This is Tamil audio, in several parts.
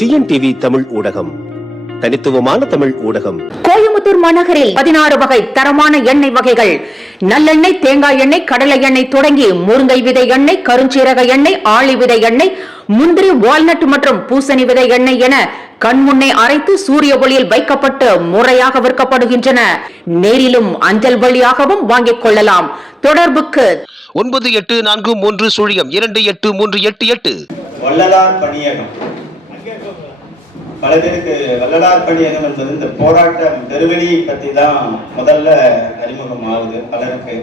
டிஎன்டிவி தமிழ் ஊடகம், தனித்துவமான தமிழ் ஊடகம். கோயம்புத்தூர் மாநகரில் 16 வகை தரமான எண்ணெய் வகைகள், நல்லெண்ணெய், தேங்காய் எண்ணெய், கடலை எண்ணெய் தொடங்கி முருங்கை விதை எண்ணெய், கருஞ்சீரக எண்ணெய், ஆளி விதை எண்ணெய், முந்திரி, வால்நட் மற்றும் பூசணி விதை எண்ணெய் என கண்முன்னே அரைத்து சூரிய ஒளியில் வைக்கப்பட்டு முறையாக விற்கப்படுகின்றன. நேரிலும் அஞ்சல் வழியாகவும் வாங்கிக் கொள்ளலாம். தொடர்புக்கு 9843028388. வள்ளலார் பணியகம். பல பேருக்கு வள்ளலார் பணியகம் என்பது இந்த போராட்டம் பெருவெளியை பற்றி தான் முதல்ல அறிமுகம் ஆகுது பலருக்கு.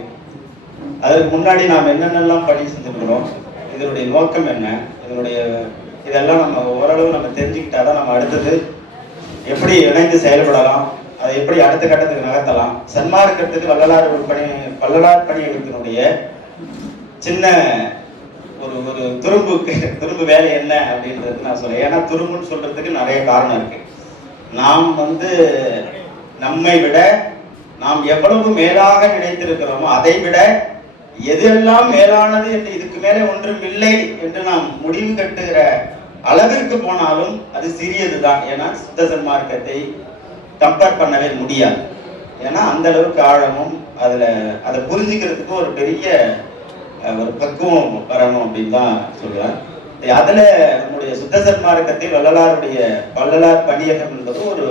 அதற்கு முன்னாடி நாம் என்னென்னலாம் பணி செஞ்சுக்கிறோம், இதனுடைய நோக்கம் என்ன, இதெல்லாம் நம்ம ஓரளவு நம்ம தெரிஞ்சுக்கிட்டாதான் நம்ம அடுத்தது எப்படி இணைந்து செயல்படலாம், அதை எப்படி அடுத்த கட்டத்துக்கு நகர்த்தலாம். சன்மார்க்கத்துக்கு வள்ளலார் பணியகத்தினுடைய சின்ன ஒரு துரும்பு வேலை என்ன அப்படின்றது நான் சொல்றேன். ஏன்னா துரும்புன்னு சொல்றதுக்கு நிறைய காரணம் இருக்கு. நாம் நம்மை விட நாம் எவ்வளவு மேலாக நினைத்திருக்கிறோமோ அதை விட எதெல்லாம் மேலானது என்று இதுக்கு மேலே ஒன்றும் இல்லை என்று நாம் முடிவு கட்டுகிற அளவிற்கு போனாலும் அது சிறியதுதான். ஏன்னா சித்த சன்மார்க்கத்தை கம்பேர் பண்ணவே முடியாது. ஏன்னா அந்த அளவுக்கு ஆழமும் அதை புரிஞ்சுக்கிறதுக்கு ஒரு பெரிய ஒரு பக்குவம் வரணும் அப்படின்னு தான் சொல்லுவேன். அதுல நம்முடைய சுத்த சன்மார்க்கத்தில் வள்ளலார் பணியகம் என்பது ஒரு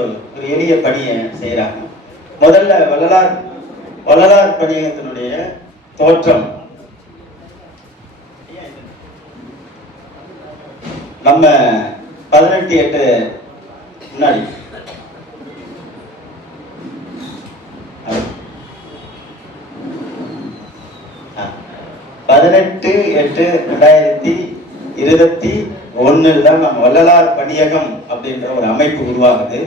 எளிய பணியை செய்யறாங்க. முதல்ல வள்ளலார் பணியகத்தினுடைய தோற்றம் நம்ம 18/8 முன்னாடி 18/8/2021 தான் நம்ம வள்ளலார் பணியகம் அப்படின்ற ஒரு அமைப்பு உருவாகுது.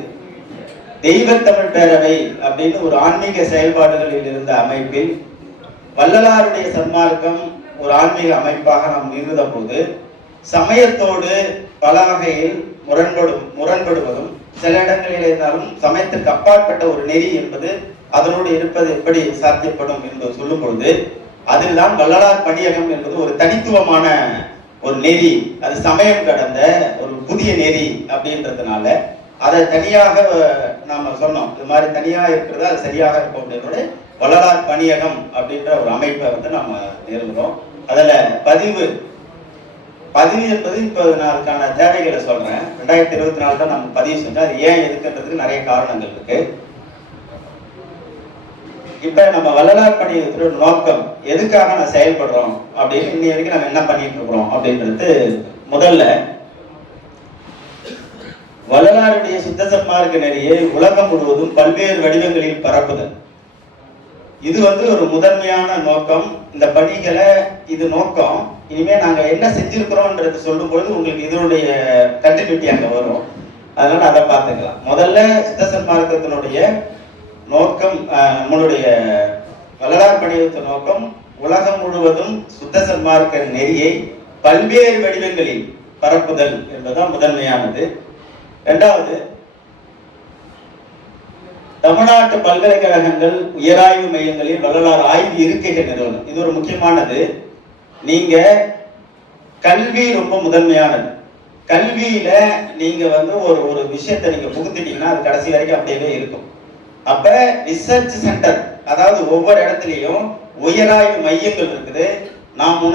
தெய்வத்தமிழ் பேரவை அப்படின்னு ஒரு ஆன்மீக செயல்பாடுகளில் இருந்த அமைப்பில் வள்ளலாருடைய சன்மார்க்கம் ஒரு ஆன்மீக அமைப்பாக நாம் நிறுவ போது சமயத்தோடு பல வகையில் முரண்படுவதும் சில இடங்களில் இருந்தாலும் சமயத்திற்கு அப்பாற்பட்ட ஒரு நெறி என்பது அதனோடு இருப்பது எப்படி சாத்தியப்படும் என்று சொல்லும் பொழுது அதில் தான் வள்ளலார் பணியகம் என்பது ஒரு தனித்துவமான ஒரு நெறி, அது சமயம் கடந்த ஒரு புதிய நெறி அப்படின்றதுனால அதை தனியாக நாம சொன்னோம். இது மாதிரி தனியாக இருக்கிறது அது சரியாக இருக்கும் அப்படின்றத வள்ளலார் பணியகம் அப்படின்ற ஒரு அமைப்பை நம்ம நிறுவனம். அதுல பதிவு என்பது இப்போ நான் அதுக்கான தேவைகளை சொல்றேன். 2024 தான் நம்ம பதிவு செஞ்சோம். அது ஏன் எதுக்குன்றதுக்கு நிறைய காரணங்கள் இருக்கு. இப்ப நம்ம வள்ளலார் பணியகத்தோட நோக்கம் எதுக்காக நான் செயல்படுறோம் அப்படின்னு இன்னி வரைக்கும் நம்ம என்ன பண்ணிட்டு இருக்கிறோம் அப்படின்றது முதல்ல வள்ளலாருடைய சுத்த சன்மார்க்க நெறியை உலகம் முழுவதும் பல்வேறு வடிவங்களில் பரப்புதல். இது ஒரு முதன்மையான நோக்கம். இந்த பணிகளை இது நோக்கம். இனிமே நாங்க என்ன செஞ்சிருக்கிறோம்ன்றது சொல்லும் பொழுது உங்களுக்கு இதனுடைய கண்டினியூட்டி அங்க வரும். அதனால அதை பார்த்துக்கலாம். முதல்ல சுத்த சன்மார்க்கத்தினுடைய நோக்கம், நம்மளுடைய வள்ளலார் பணியகத்தின் நோக்கம் உலகம் முழுவதும் சுத்த சன்மார்க்க நெறியை பல்வேறு வடிவங்களில் பரப்புதல் என்பதுதான் முதன்மையானது. இரண்டாவது, தமிழ்நாட்டு பல்கலைக்கழகங்கள் உயராய்வு மையங்களில் வள்ளலார் ஆய்வு இருக்கைகள் நிறுவனம். இது ஒரு முக்கியமானது. நீங்க கல்வி ரொம்ப முதன்மையானது. கல்வியில நீங்க ஒரு விஷயத்தை நீங்க புகுத்திட்டீங்கன்னா அது கடைசி வரைக்கும் அப்படியே இருக்கும். அப்ப ரிசர்ச் சென்டர், அதாவது ஒவ்வொரு இடத்துலயும் உயராய்வு மையங்கள் இருக்குது. நாம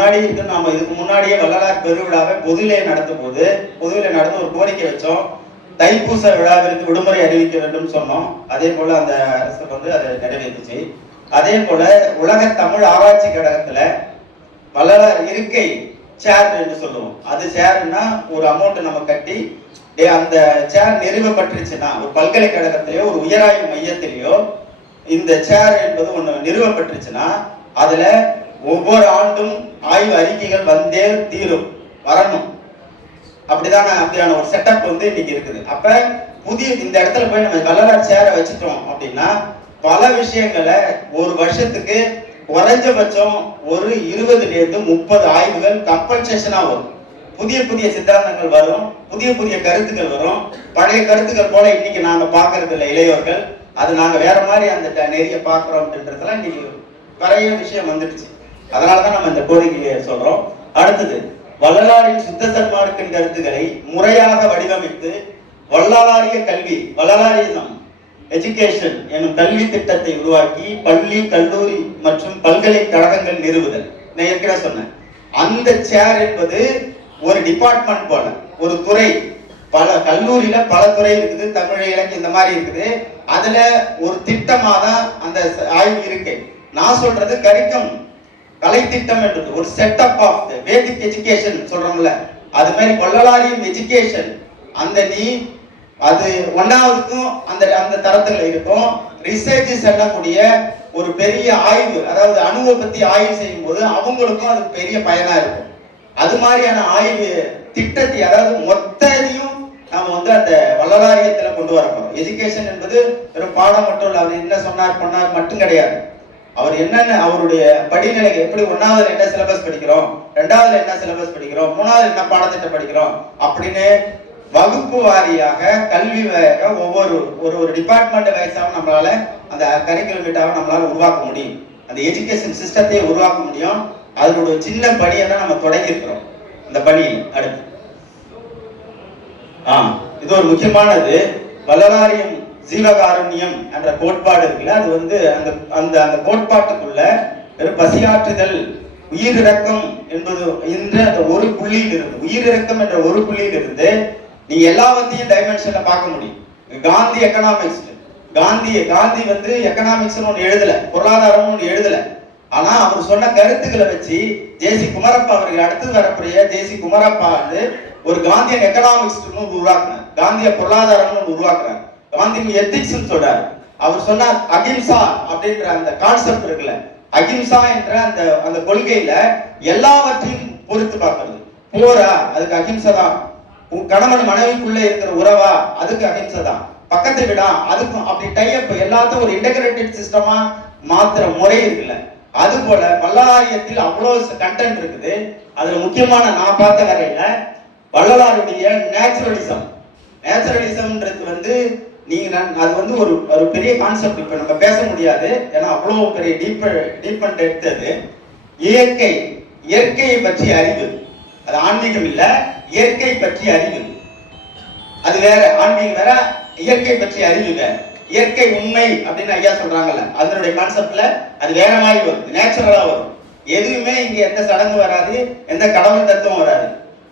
இதுக்கு முன்னாடியே வள்ளலார் பெருவிழாவை பொதுவிலே நடத்தும் போது நடந்து ஒரு கோரிக்கை வச்சோம். தைப்பூச விழாவிற்கு விடுமுறை அறிவிக்க வேண்டும் சொன்னோம். அதே போல அந்த அரசு அதை நிறைவேற்றுச்சு. அதே போல உலக தமிழ் ஆராய்ச்சி கழகத்துல வள்ளலார் இருக்கை சேர் என்று சொல்லுவோம். அது சேர்னா ஒரு அமௌண்ட் நம்ம கட்டி அந்த சேர் நிறுவப்பட்டுருச்சுன்னா ஒரு பல்கலைக்கழகத்திலேயோ ஒரு உயராய்வு மையத்திலேயோ இந்த சேர் என்பது ஒண்ணு நிறுவப்பட்டுருச்சுன்னா அதுல ஒவ்வொரு ஆண்டும் ஆய்வு அறிக்கைகள் வந்தே வரணும். அப்படியான ஒரு செட்டப் இன்னைக்கு இருக்குது. அப்ப இந்த இடத்துல போய் நம்ம வள்ளலார் சேரை வச்சுட்டோம் அப்படின்னா பல விஷயங்களை ஒரு வருஷத்துக்கு குறைஞ்சபட்சம் ஒரு 20-30 ஆய்வுகள் கம்பல்சேஷனா வரும். புதிய சித்தாந்தங்கள் வரும், புதிய கருத்துக்கள் வரும். பழைய கருத்துக்கள் போல இன்னைக்கு நாங்க பாக்குறது இல்லை இளையோர்கள். அது நாங்க வேற மாதிரி அந்த நெறிய பாக்குறோம் அப்படின்றதுல இன்னைக்கு நிறைய விஷயம் வந்துடுச்சு. அதனாலதான் நம்ம இந்த கோரிக்கையை சொல்றோம். அடுத்தது வள்ளலாரின் சுத்த சன்மார்க்கின் கருத்துக்களை முறையாக வடிவமைத்து வள்ளலாரிய கல்வி, வள்ளலாரிசம் எஜுகேஷன் எனும் கல்வி திட்டத்தை உருவாக்கி பள்ளி, கல்லூரி மற்றும் பல்கலைக்கழகங்கள் நிறுவுதல். நான் ஏற்கனவே சொன்னேன், அந்த சேர் என்பது ஒரு டிபார்ட்மெண்ட் போல, ஒரு துறை. பல கல்லூரியில பல துறை இருக்குது, தமிழ் இலக்கியம் இந்த மாதிரி இருக்குது. அதுல ஒரு திட்டமா தான் அந்த ஆய்வு இருக்கு. நான் சொல்றது கரிக்கம், கலை திட்டம் என்றது ஒரு செட்டப் ஆஃப் வேதிக் எஜுகேஷன் சொல்றோம்ல, அது மாதிரி வள்ளலாரியம் எஜுகேஷன். அந்த நீ அது ஒன்னாவதுக்கும் அந்த அந்த தரத்துல இருக்கும். ரிசர்ச் செல்லக்கூடிய ஒரு பெரிய ஆய்வு, அதாவது அணுவை பத்தி ஆய்வு செய்யும் போது அவங்களுக்கும் அது பெரிய பயனா இருக்கும். அது மாதிரியான ஆய்வு திட்டத்தை, அதாவது மொத்தத்தையும் நாம அந்த வள்ளலாரியத்துல கொண்டு வர போறோம். எஜுகேஷன் என்பது வெறும் பாடம் மட்டும் இல்ல, அவர் என்ன சொன்னார் பண்ணார் மட்டும் கிடையாது. அவர் என்னென்ன அவருடைய படிநிலை, எப்படி ஒன்னாவதுல என்ன சிலபஸ் படிக்கிறோம், ரெண்டாவதுல என்ன சிலபஸ் படிக்கிறோம், மூணாவது என்ன பாடத்திட்டம் படிக்கிறோம் அப்படின்னு வகுப்பு வாரியாக கல்வி ஒவ்வொரு ஒரு டிபார்ட்மெண்ட் வைஸாகவும் நம்மளால அந்த கரிக்குலம் வீட்டாவை நம்மளால உருவாக்க முடியும். அந்த எஜுகேஷன் சிஸ்டத்தை உருவாக்க முடியும். அதனோட சின்ன படியை தான் நம்ம தொடங்கி இருக்கிறோம். அந்த பணி அடுத்து இது ஒரு முக்கியமானது. வள்ளலாரியம் ஜீவகாருண்யம் என்ற கோட்பாடு இருக்குல்ல, அது அந்த அந்த அந்த கோட்பாட்டுக்குள்ள வெறும் பசியாற்றுதல், உயிரிறக்கம் என்பது என்ற அந்த ஒரு புள்ளியில் இருந்து, உயிரிறக்கம் என்ற ஒரு புள்ளியில் இருந்து நீங்க எல்லாவற்றையும் டைமென்ஷன்ல பார்க்க முடியும். காந்தி எக்கனாமிக்ஸ், காந்தி எக்கனாமிக்ஸ் ஒன்று எழுதல, பொருளாதாரம் ஒன்று எழுதல. ஆனா அவர் சொன்ன கருத்துக்களை வச்சு ஜேசி குமரப்பா அவர்கள் அடுத்து வரக்கூடிய ஜேசி குமரப்பா ஒரு காந்தியன் எக்கனாமிக்ஸ் உருவாக்குனார், காந்திய பொருளாதாரம் உருவாக்குறார். காந்தியின் எத்திக்ஸ் சொல்றாரு. அவர் சொன்னார் அகிம்சா அப்படின்ற அந்த கான்செப்ட் இருக்குல்ல, அகிம்சா என்ற அந்த அந்த கொள்கையில எல்லாவற்றையும் பொறுத்து பார்க்கிறது. போரா, அதுக்கு அகிம்சை தான். கணவன் மனைவிக்குள்ள இருக்கிற உறவா, அதுக்கு அகிம்சை தான். பக்கத்தை விடா, அதுக்கும் அப்படி டைப் எல்லாத்தையும் ஒரு இன்டகிரேட்டட் சிஸ்டமா மாத்திர முறை இருக்குல்ல, அது போல வள்ளலாரியத்தில் அவ்வளவு கண்டென்ட் இருக்குது. அதுல முக்கியமான நான் பார்த்த வரையில வள்ளலாருடைய நேச்சுரலிசம்ன்றது நீங்க அது ஒரு பெரிய கான்செப்ட். இப்ப நம்ம பேச முடியாது, ஏன்னா அவ்வளவு பெரிய டீப் அண்ட் எடுத்தது. இயற்கையை பற்றிய அறிவு, அது ஆன்மீகம் இல்ல, இயற்கை பற்றிய அறிவு அது வேற. ஆன்மீகம் வேற, இயற்கை பற்றிய அறிவு வேற. இயற்கை உண்மை அப்படின்னு ஐயா சொல்றாங்கல்ல, அதனுடைய கான்செப்ட்ல அது வேற மாதிரி வரும், நேச்சுரலா வரும். எதுவுமே இங்க எந்த சடங்கு வராது, எந்த கடவுள் தத்துவம் வராது.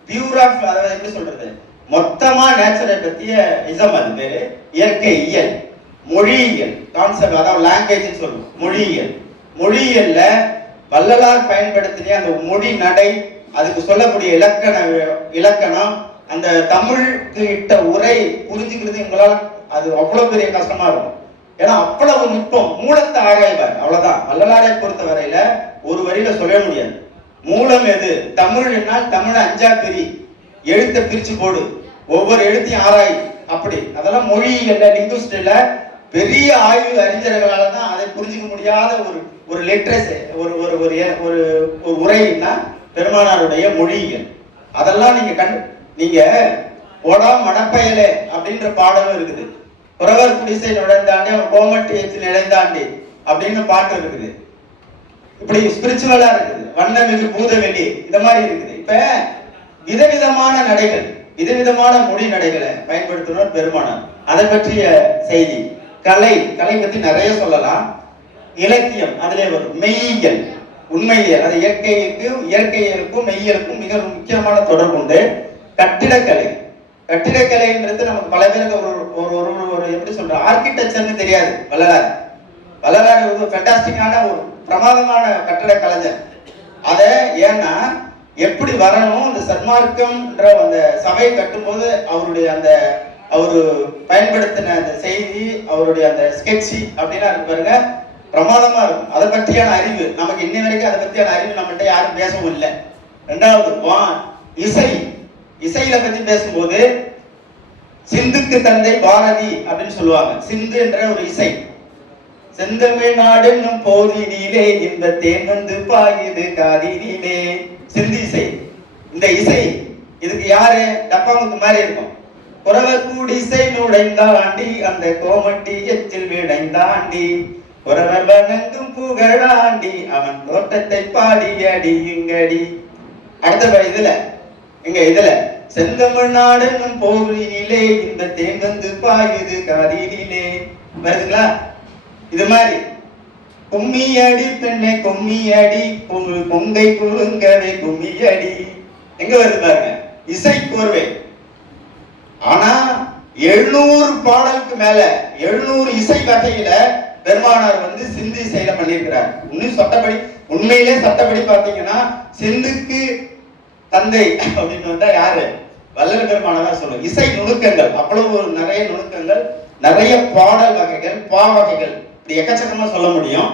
பியூரா, அதாவது எப்படி சொல்றது, மொத்தமா நேச்சரை பத்திய இசம். அது பேரு இயற்கை இயல். மொழியியல் கான்செப்ட், அதாவது லாங்குவேஜ் சொல்லுவோம். மொழியியல்ல வள்ளலார் பயன்படுத்தின அந்த மொழி நடை, அதுக்கு சொல்லக்கூடிய இலக்கணம், அந்த தமிழுக்கு இட்ட உரை புரிஞ்சுக்கிறது உங்களால அது அவ்வளவு பெரிய கஷ்டமா இருக்கும். ஏன்னா அவ்வளவு நுட்பம், மூலத்தை ஆராய்வார், அவ்வளவுதான். வள்ளலாரை பொறுத்த வரையில ஒரு வரியில சொல்ல முடியாது. மூலம் எது, தமிழ்னால் தமிழ் 5ஆ பிரி, எழுத்தை பிரிச்சு போடு, ஒவ்வொரு எழுத்தையும் ஆராய், அப்படி. அதெல்லாம் மொழியியல்ல, லிங்குஸ்ட்ல பெரிய ஆய்வு அறிஞர்களால தான் அதை புரிஞ்சுக்க முடியாத ஒரு லிட்ரேச்சர், ஒரு உரைன்னா பெருமானாருடைய மொழியியல். அதெல்லாம் நீங்க போடா மடப்பயலே அப்படின்ற பாடலும் இருக்குது. புறவர் குடிசை நுழைந்தாண்டி அவன் கோமட்டி ஏற்றி நிலைந்தாண்டி அப்படின்னு பாட்டு இருக்குது. இப்படி ஸ்பிரிச்சுவலா இருக்குது. வண்ணமிகு பூதவெளி இந்த மாதிரி இருக்குது. இப்ப விதவிதமான நடைகள், விதவிதமான மொழி நடைகளை பயன்படுத்தணும் பெருமானார். அதை பற்றிய செய்தி. கலை பத்தி நிறைய சொல்லலாம். இலக்கியம் அதிலே வரும். மெய்யியல், உண்மையியல், அது இயற்கையியலுக்கும் மெய்யியலுக்கும் மிக முக்கியமான தொடர்பு உண்டு. கட்டிடக்கலைன்றது நமக்கு பல பேருக்கு ஒரு எப்படி சொல்ற ஆர்கிடெக்சர்னு தெரியாது. வள்ளலார் ஒரு ஃபேண்டாஸ்டிக்கான ஒரு பிரமாதமான கட்டட கலைஞர். அத ஏன்னா எப்படி வரணும், இந்த சன்மார்க்கம்ன்ற அந்த சபை கட்டும்போது அவருடைய அந்த அவரு பயன்படுத்தின அந்த செய்தி, அவருடைய அந்த ஸ்கெட்சி அப்படின்னா இருக்கு பாருங்க, பிரமாதமா இருக்கும். அதை பற்றியான அறிவு நமக்கு இன்ன வரைக்கும் அதை பற்றியான அறிவு நம்மகிட்ட யாரும் பேசவும் இல்லை. ரெண்டாவது இசையில பத்தி பேசும்போது சிந்துக்கு தந்தை பாரதி அப்படின்னு சொல்லுவாங்க. சிந்து என்ற ஒரு இசை. செந்தமிழ் நாடு என்னும் போதினிலே இந்த தேன் பாயுது காதினிலே, சிந்து இசை. இந்த இசை இதுக்கு யாரு டப்பாமுத்து மாதிரி இருக்கும். குறவர் கூடிசை நுழைந்தாண்டி அந்த கோமட்டி எச்சில் விடைந்தாண்டி, குறவர் வணங்கும் புகழாண்டி அவன் தோட்டத்தை பாடி அடி இங்கடி. அடுத்த இதுல எங்க இதுல செந்தமிழ்நாடு போரினிலே இந்த தேங்கந்து பாயுது காதினிலே வருதுங்களா? இது மாதிரி கும்மி அடி பெண்ணே கும்மி அடி பொங்கை குழுங்கவே கும்மி அடி எங்க வருது பாருங்க, இசை கோர்வை. ஆனா 700 பாடலுக்கு மேல 700 இசை வகையில பெருமானார் சிந்து இசையில பண்ணியிருக்கிறார். இன்னும் சட்டப்படி உண்மையிலே சட்டப்படி பாத்தீங்கன்னா சிந்துக்கு தந்தை அப்படின்னு வந்தா யாரு? வள்ளல் பெருமானார் சொல்லுங்க. இசை நுணுக்கங்கள் அவ்வளவு நிறைய நுணுக்கங்கள், நிறைய பாடல் வகைகள், பா வகைகள், இப்படி எக்கச்சக்கமா சொல்ல முடியும்.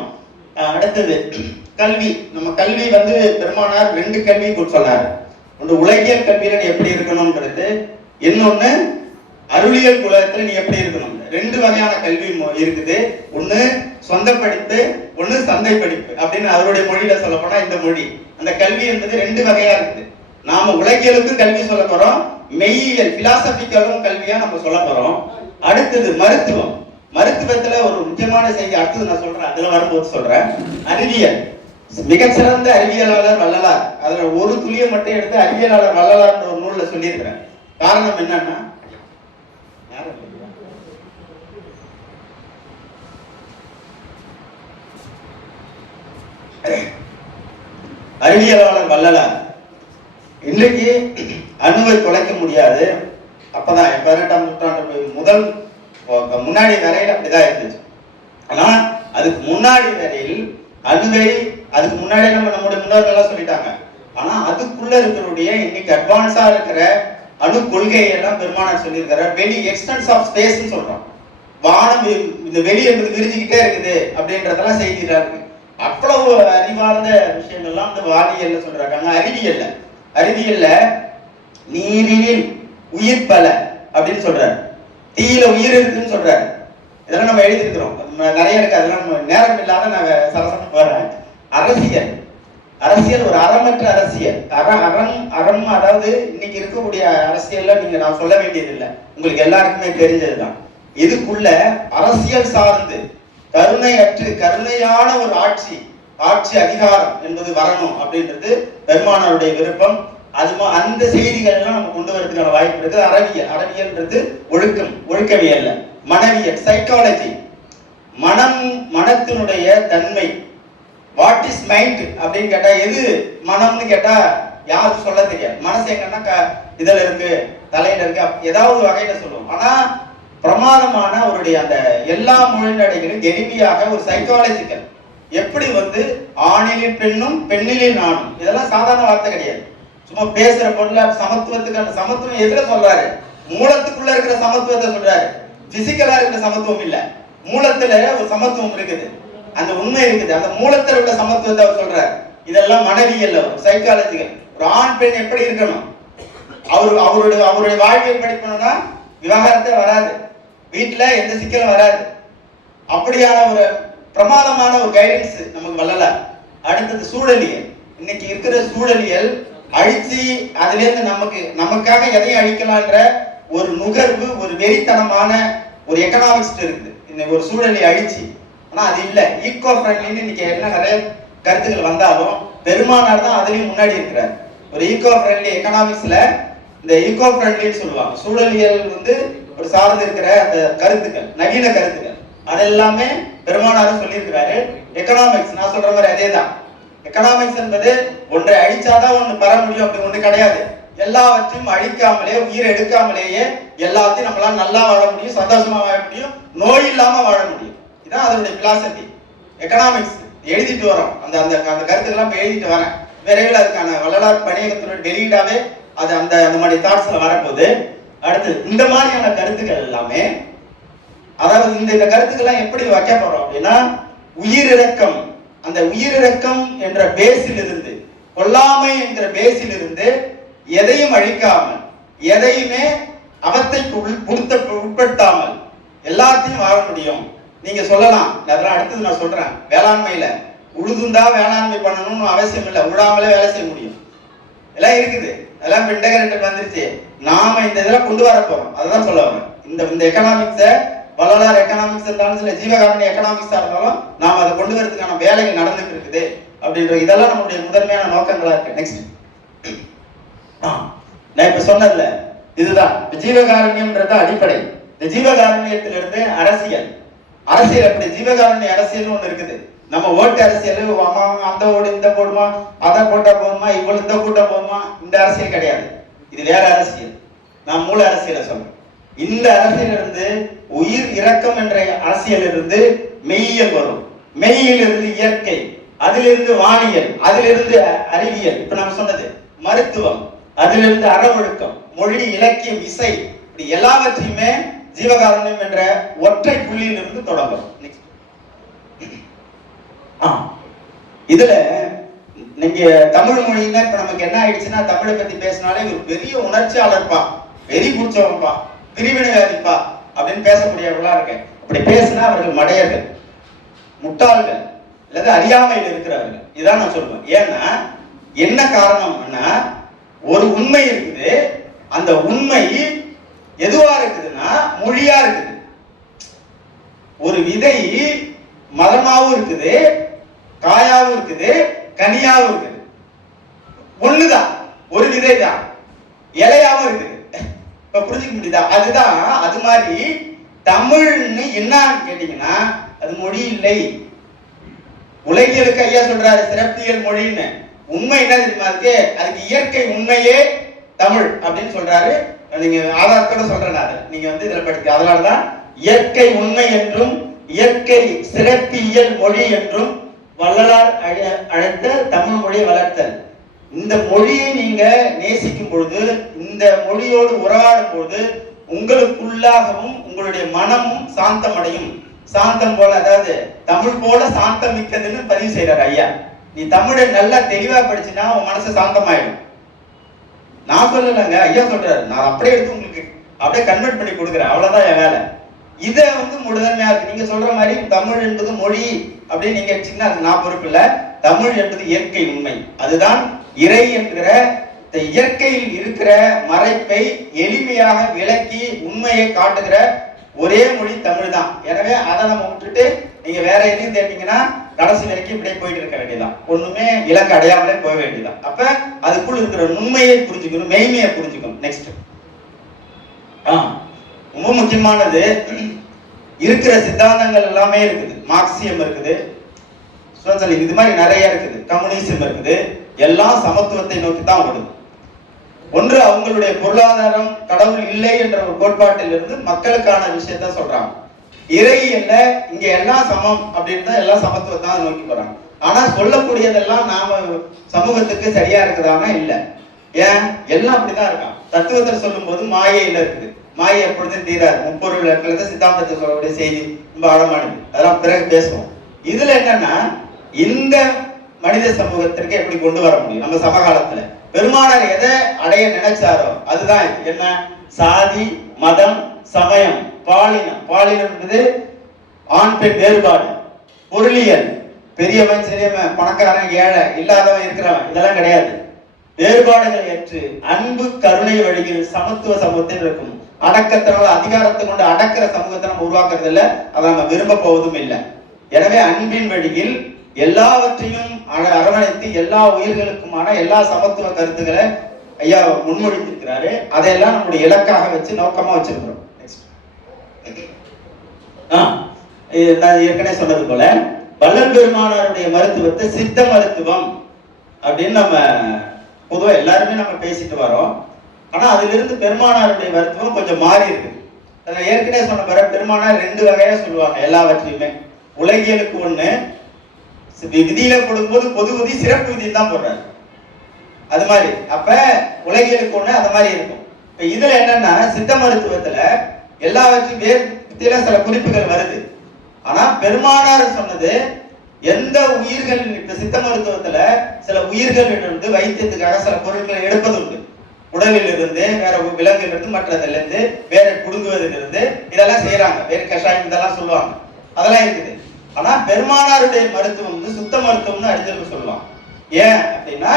அடுத்தது கல்வி. நம்ம கல்வி பெருமானார் 2 கல்வி சொன்னார். ஒன்று உலகியல் கல்வியில நீ எப்படி இருக்கணும்ன்றது, இன்னொன்னு அருளியல் குலத்துல நீ எப்படி இருக்கணும். 2 வகையான கல்வி இருக்குது. ஒண்ணு சொந்த படிப்பு, ஒண்ணு சந்தை படிப்பு அப்படின்னு அவருடைய மொழியில சொல்ல போனா இந்த மொழி. அந்த கல்வி என்பது 2 வகையா இருக்குது. நாம உலகியலுக்கும் கல்வி சொல்ல போறோம், மெய்யியல் பிலாசபிக்கலும் கல்வியா நம்ம சொல்ல போறோம். அடுத்தது மருத்துவம். மருத்துவத்துல ஒரு முக்கியமான செய்தி அடுத்தது நான் சொல்றேன், அதுல வரும்போது சொல்றேன். அறிவியல். மிகச்சிறந்த அறிவியலாளர் வள்ளலார். அதுல ஒரு துளியை மட்டும் எடுத்து அறிவியலாளர் வள்ளலார் ஒரு நூல்ல சொல்லியிருக்கிறேன். காரணம் என்னன்னா, அறிவியலாளர் வள்ளலார் இன்றைக்கு அணுவை குலைக்க முடியாது. அப்பதான் 18ஆம் நூற்றாண்டு முதல் முன்னாடி வரையில் அப்படிதான் இருந்துச்சு. ஆனா அதுக்கு முன்னாடி வரையில் அணுவை, அதுக்கு முன்னாடி நம்முடைய முன்னோர்கள் சொல்லிட்டாங்க. ஆனா அதுக்குள்ள இருக்கிற இன்னைக்கு அட்வான்ஸா இருக்கிற அணு கொள்கையெல்லாம் பெருமானார் சொல்லியிருக்கிற வெளி எக்ஸ்டென்ஸ் ஆஃப் ஸ்பேஸ் சொல்றோம். வானம் இந்த வெளி என்பது விரிஞ்சுக்கிட்டே இருக்குது அப்படின்றதெல்லாம் செய்தியா இருக்கு. அவ்வளவு அறிவார்ந்த விஷயங்கள்லாம் இந்த வானியல்ல சொல்றாங்க. அறிவியல்ல நீரில் உயிர் பல அப்படின்னு சொல்றாரு, தீயில உயிர் இருக்குன்னு சொல்றாரு. இதெல்லாம் நம்ம எழுதிருக்கிறோம், நிறைய இருக்கு. அதெல்லாம் நேரம் இல்லாத நான் சரசம் போறேன். அரசியல் ஒரு அறமற்ற அரசியல். அறம் அதாவது இன்னைக்கு இருக்கக்கூடிய அரசியல்ல நீங்க நான் சொல்ல வேண்டியது இல்லை, உங்களுக்கு எல்லாருக்குமே தெரிஞ்சதுதான். இதுக்குள்ள அரசியல் சார்ந்து கருணையான ஒரு ஆட்சி அதிகாரம் என்பது வரணும் அப்படின்றது பெருமானாருடைய விருப்பம். அந்த செய்திகள் எல்லாம் நம்ம கொண்டு வரதுக்கான வாய்ப்பு இருக்கு. அறிவியல்ன்றது ஒழுக்கவியல், மனவியல், சைக்காலஜி, மனத்தினுடைய தன்மை. வாட் இஸ் மைண்ட் அப்படின்னு கேட்டா, எது மனம்னு கேட்டா யாருக்கு சொல்ல தெரியாது. மனசு எங்கன்னா இதுல இருக்கு, தலையில இருக்கு, ஏதாவது வகையில சொல்லுவோம். ஆனா பிரமாதமான அவருடைய அந்த எல்லா மொழிநடைகளும் எளிமையாக ஒரு சைக்காலஜிக்கல், எப்படி ஆணிலின் பெண்ணும் பெண்ணிலின் ஆணும், இதெல்லாம் சாதாரண வார்த்தை கிடையாது. சும்மா பேசுற பொருள் சமத்துவத்துக்கான சமத்துவம் எதுல சொல்றாரு? மூலத்துக்குள்ள இருக்கிற சமத்துவத்தை சொல்றாரு. பிசிக்கலா இருக்கிற சமத்துவம் இல்ல, மூலத்துல ஒரு சமத்துவம் இருக்குது, அந்த உண்மை இருக்குது. அந்த மூலத்துல உள்ள சமத்துவத்தை அவர் சொல்றாரு. இதெல்லாம் மனவியல், சைக்காலஜிக்கல். ஒரு ஆண் பெண் எப்படி இருக்கணும், அவருடைய வாழ்வியல் படிக்கணும்னா விவாகரத்தே வராது, வீட்டுல எந்த சிக்கலும் வராது. அப்படியான ஒரு பிரமாதமான ஒரு கைடன்ஸ் நமக்கு வள்ளலார். அடுத்தது சூழலியல். இன்னைக்கு இருக்கிற சூழலியல் அழிச்சு அதுல இருந்து நமக்காக எதையும் அழிக்கலான்ற ஒரு நுகர்வு, ஒரு வெறித்தனமான ஒரு எக்கனாமிக்ஸ் இருக்குது இன்னைக்கு ஒரு சூழலை அழிச்சு. ஆனா அது இல்ல, ஈகோ ஃப்ரெண்ட்லின்னு இன்னைக்கு என்ன நிறைய கருத்துக்கள் வந்தாலும் பெருமானார் தான் அதுலயும் முன்னாடி இருக்கிறார். ஒரு ஈகோ ஃப்ரெண்ட்லி எக்கனாமிக்ஸ்ல இந்த ஈகோ ஃப்ரெண்ட்லின்னு சொல்லுவாங்க. சூழலியல் ஒரு சார்ந்து இருக்கிற அந்த கருத்துக்கள், நவீன கருத்துக்கள், அதெல்லாமே பெருமானாரும் சொல்லியிருக்கிறாரு. எக்கனாமிக்ஸ் நான் சொல்ற மாதிரி அதேதான். எக்கனாமிக்ஸ் என்பது ஒன்றை அழிச்சாதான் ஒண்ணு பெற முடியும் அப்படி ஒண்ணு கிடையாது. எல்லாவற்றையும் அழிக்காமலே, உயிரை எடுக்காமலேயே எல்லாத்தையும் நம்மளால நல்லா வாழ முடியும், சந்தோஷமா வாழ முடியும், நோய் இல்லாம வாழ முடியும். இதான் அதனுடைய பிலாசபி. எக்கனாமிக்ஸ் எழுதிட்டு வரோம், அந்த அந்த அந்த கருத்துக்கெல்லாம் இப்ப எழுதிட்டு வரேன். விரைவில் அதுக்கான வள்ளலார் பணியகத்தினுடைய வெளியீடாவே அது அந்த மாதிரி தாட்ஸ்ல வரப்போகுது. அடுத்து இந்த மாதிரியான கருத்துக்கள் எல்லாமே, அதாவது இந்த கருத்துக்கெல்லாம் எப்படி வைக்க போறோம் அப்படின்னா, உயிரிறக்கம், அந்த உயிரிறக்கம் என்ற பேஸில் இருந்து, கொல்லாமை என்ற பேஸில் இருந்து எதையும் அழிக்காமல், எதையுமே அவத்தைக்கு உட்படுத்தாமல் எல்லாத்தையும் வாழ முடியும். நீங்க சொல்லலாம், அதெல்லாம் அடுத்தது நான் சொல்றேன். வேளாண்மையில உழுதுந்தா வேளாண்மை பண்ணணும்னு அவசியம் இல்லை, உழாமலே வேலை செய்ய முடியும். எல்லாம் இருக்குது, அதெல்லாம் இன்டகிரேட்டட் வந்துருச்சு. நாம இந்த இதெல்லாம் கொண்டு வர போறோம், அதுதான் சொல்ல வரேன். இந்த எக்கனாமிக்ஸ, வள்ளலார் எக்கனாமிக்ஸ் இருந்தாலும் சில ஜீவகாருண்ய எக்கனாமிக்ஸா இருந்தாலும் நாம அதை கொண்டு வரதுக்கான வேலைகள் நடந்துட்டு இருக்குது அப்படின்ற இதெல்லாம் நம்மளுடைய முதன்மையான நோக்கங்களா இருக்கு. நெக்ஸ்ட் நான் இப்ப சொன்னதுல இதுதான் ஜீவகாருண்யம்ன்றது அடிப்படை. இந்த ஜீவகாருண்யத்திலிருந்து அரசியல் எப்படி ஜீவகாருண்ய அரசியல் ஒண்ணு இருக்குது. நம்ம ஓட்டு அரசியல் அந்த ஓடு இந்த போடுமா, அதை போட்டா போகுமா, இவ்வளவு இந்த கூட்டம் போகுமா, இந்த அரசியல் கிடையாது. இது வேற அரசியல். நான் மூல அரசியலை சொல்றேன். இந்த அரசியல் இருந்து உயிர் இரக்கம் என்ற அரசியல் இருந்து மெய்யியல் வரும். மெய்யிலிருந்து இயற்கை, அதிலிருந்து வானியல், அதிலிருந்து அறிவியல், இப்ப நம்ம சொன்னது மருத்துவம், அதிலிருந்து அறவொழுக்கம், மொழி, இலக்கியம், இசை, இப்படி எல்லாவற்றையுமே ஜீவகாருண்யம் என்ற ஒற்றை புள்ளியிலிருந்து தொடங்கும். இதுல நீங்க தமிழ் மொழின்னா இப்ப நமக்கு என்ன ஆயிடுச்சுன்னா, தமிழை பத்தி பேசினாலே ஒரு பெரிய உணர்ச்சியாளர்ப்பா, வெறி பிடிச்சவன்பா, பிரிவினைவாதிப்பா அப்படின்னு பேசக்கூடியவர்களா இருக்கேன். அப்படி பேசினா அவர்கள் மடையர்கள், முட்டாள்கள், அல்லது அறியாமையில் இருக்கிறவர்கள். இதான் நான் சொல்லுவேன். ஏன்னா என்ன காரணம்னா, ஒரு உண்மை இருக்குது. அந்த உண்மை எதுவா இருக்குதுன்னா மொழியா இருக்குது. ஒரு விதை மரமாவும் இருக்குது, காயாவும் இருக்குது, கனியாவும் இருக்குது. ஒண்ணுதான், ஒரு விதை தான், இலையாவும் இருக்குது. இப்ப புரிஞ்சுக்க முடியுதா? அதுதான். அது மாதிரி தமிழ்னு என்னன்னு கேட்டீங்கன்னா அது மொழி இல்லை. உலகியலுக்கு ஐயா சொல்றாரு சிறப்பியல் மொழின்னு. உண்மை என்ன தெரியுமா இருக்கு? அதுக்கு இயற்கை உண்மையே தமிழ் அப்படின்னு சொல்றாரு. நீங்க ஆதாரத்தோட சொல்றேன், நீங்க இதுல படிக்க. அதனாலதான் இயற்கை உண்மை என்றும் இயற்கை சிறப்பியல் மொழி என்றும் வள்ளலார் அழைத்த தமிழ் மொழியை வளர்த்தல். இந்த மொழியை நீங்க நேசிக்கும் பொழுது, இந்த மொழியோடு உறவாடும் பொழுது உங்களுக்குள்ளாகவும் உங்களுடைய மனமும் சாந்தம் அடையும். சாந்தம் போல, அதாவது தமிழ் போல சாந்தம் மிக்கதுன்னு பதிவு செய்யறாரு ஐயா. நீ தமிழை நல்லா தெளிவா படிச்சுன்னா உன் மனசு சாந்தமாயிடும். நான் சொல்லலைங்க, ஐயா சொல்றாரு. நான் அப்படியே எடுத்து உங்களுக்கு அப்படியே கன்வெர்ட் பண்ணி கொடுக்குறேன். அவ்வளவுதான் என் வேலை. இதை முதன்மையா இருக்கு. நீங்க சொல்ற மாதிரி தமிழ் என்பது மொழி அப்படின்னு நீங்க வச்சீங்கன்னா அது நான் பொறுப்பு இல்லை. தமிழ் என்பது இயற்கை உண்மை. அதுதான் இறை என்கிற இயற்கையில் இருக்கிற மறைப்பை எளிமையாக விளக்கி உண்மையை காட்டுகிற ஒரே மொழி தமிழ் தான். எனவே அதை நம்ம விட்டுட்டு நீங்க வேற எதையும் தேடிங்கன்னா கடைசி வரைக்கும் இப்படியே போயிட்டு இருக்க வேண்டியதான். ஒண்ணுமே இலக்கு அடையாமலே போக வேண்டியதான். அப்ப அதுக்குள்ள இருக்கிற உண்மையை புரிஞ்சுக்கணும், மெய்மையை புரிஞ்சுக்கணும். நெக்ஸ்ட் ரொம்ப முக்கியமானது, இருக்கிற சித்தாந்தங்கள் எல்லாமே இருக்குது. மார்க்சியம் இருக்குது, சோசியலிசம், இது மாதிரி நிறைய இருக்குது, கம்யூனிசம் இருக்குது. எல்லாம் சமத்துவத்தை நோக்கி தான் ஓடுது. ஒன்று அவங்களுடைய பொருளாதாரம், கடவுள் இல்லை என்ற ஒரு கோட்பாட்டில் இருந்து மக்களுக்கான விஷயத்த சொல்றாங்க. இறை இல்ல, இங்க எல்லாம் சமம் அப்படின்னு தான், எல்லாம் சமத்துவத்தை தான் நோக்கி போறாங்க. ஆனா சொல்லக்கூடியதெல்லாம் நாம சமூகத்துக்கு சரியா இருக்குதானா இல்ல. ஏன் எல்லாம் அப்படிதான் இருக்கான். தத்துவத்தில் சொல்லும் போது மாயையில இருக்குது. மாயை எப்பொழுதும் தீராது. முப்பொருள் இருக்கிறது சித்தாந்தத்தை சொல்லக்கூடிய செய்தி ரொம்ப ஆழமானது. அதெல்லாம் பிறகு பேசுவோம். இதுல என்னன்னா, இந்த மனித சமூகத்திற்கு எப்படி கொண்டு வர முடியும்? நம்ம சமகாலத்துல பெருமானார் எதை அடைய நினைச்சாரோ அதுதான் இது. என்ன? சாதி, மதம், சமயம், பாலினம். பாலினம் என்பது ஆண் பெண் வேறுபாடு, பொருளியல், பெரியவன் சிறியவன், பணக்காரன் ஏழை, இல்லாதவன் இருக்கிறவன், இதெல்லாம் கிடையாது. வேறுபாடுகள் ஏற்று அன்பு கருணை வழியில் சமத்துவ சமூகத்தில் இருக்கும். அடக்கத்தினால் அதிகாரத்தை கொண்டு அடக்கிற சமூகத்தை நம்ம உருவாக்குறது இல்லை, அதை நம்ம விரும்ப போவதும் இல்லை. எனவே அன்பின் வழியில் எல்லாவற்றையும் அரவணைத்து எல்லா உயிர்களுக்குமான எல்லா சமத்துவ கருத்துக்களை ஐயா முன்மொழித்திருக்கிறாரு. அதையெல்லாம் நம்முடைய இலக்காக வச்சு நோக்கமா வச்சிருக்கிறோம். நான் ஏற்கனவே சொன்னது போல வள்ளல் பெருமானாருடைய மருத்துவத்தை சித்த மருத்துவம் அப்படின்னு நம்ம பொதுவா எல்லாருமே நம்ம பேசிட்டு வரோம். ஆனா அதுல இருந்து பெருமானாருடைய மருத்துவம் கொஞ்சம் மாறி இருக்கு. ஏற்கனவே சொன்ன பிற பெருமானார் ரெண்டு வகையா சொல்லுவாங்க எல்லாவற்றையுமே. உலகியலுக்கு ஒண்ணு, விதியில கொடுக்கும்போது பொது விதி சிறப்பு விதின்னு தான் போடுறாரு. அது மாதிரி அப்ப உலகியலுக்கு ஒண்ணு அது மாதிரி இருக்கும். இப்ப இதுல என்னன்னா, சித்த மருத்துவத்துல எல்லாவற்றையும் வேறு சில குறிப்புகள் வருது. ஆனா பெருமானார் சொன்னது எந்த உயிர்கள், இப்ப சித்த மருத்துவத்துல சில உயிர்கள் இருந்து வைத்தியத்துக்காக சில பொருட்களை எடுப்பது உண்டு. உடலில் இருந்து, வேற விலங்குல இருந்து, மற்றதுல இருந்து, வேற குடுங்குவதில் இருந்து இதெல்லாம் செய்யறாங்க. வேறு கஷாயம் இதெல்லாம் சொல்லுவாங்க, அதெல்லாம் இருக்குது. ஆனா பெருமானாருடைய மருத்துவம் சுத்த மருத்துவம்னு அறிஞர்கள் சொல்லுவாங்க. ஏன் அப்படின்னா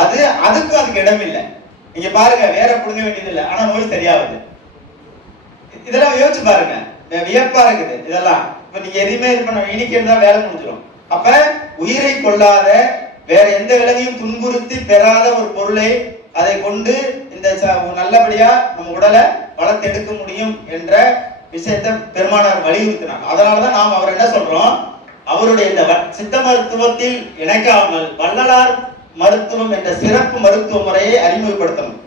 அதுக்கு இடம் இல்லை. நீங்க பாருங்க, வேற புடுங்க வேண்டியது இல்லை, ஆனா நோய் சரியாகுது. இதெல்லாம் யோசிச்சு பாருங்க, வியப்பா இருக்குது இதெல்லாம். இப்ப நீங்க எதையுமே இது பண்ண இனிக்கிறதா வேலை முடிஞ்சிடும். அப்ப உயிரை கொள்ளாத, வேற எந்த விலங்கையும் துன்புறுத்தி பெறாத ஒரு பொருளை அதை கொண்டு இந்த நல்லபடியா நம்ம உடலை வளர்த்து எடுக்க முடியும் என்ற விஷயத்தை பெருமானார் வலியுறுத்தினாங்க. அதனாலதான் நாம் அவர் என்ன சொல்றோம், அவருடைய இந்த சித்த மருத்துவத்தில் இணைக்காமல் வள்ளலார் மருத்துவம் என்ற சிறப்பு மருத்துவ முறையை அறிமுகப்படுத்தணும்.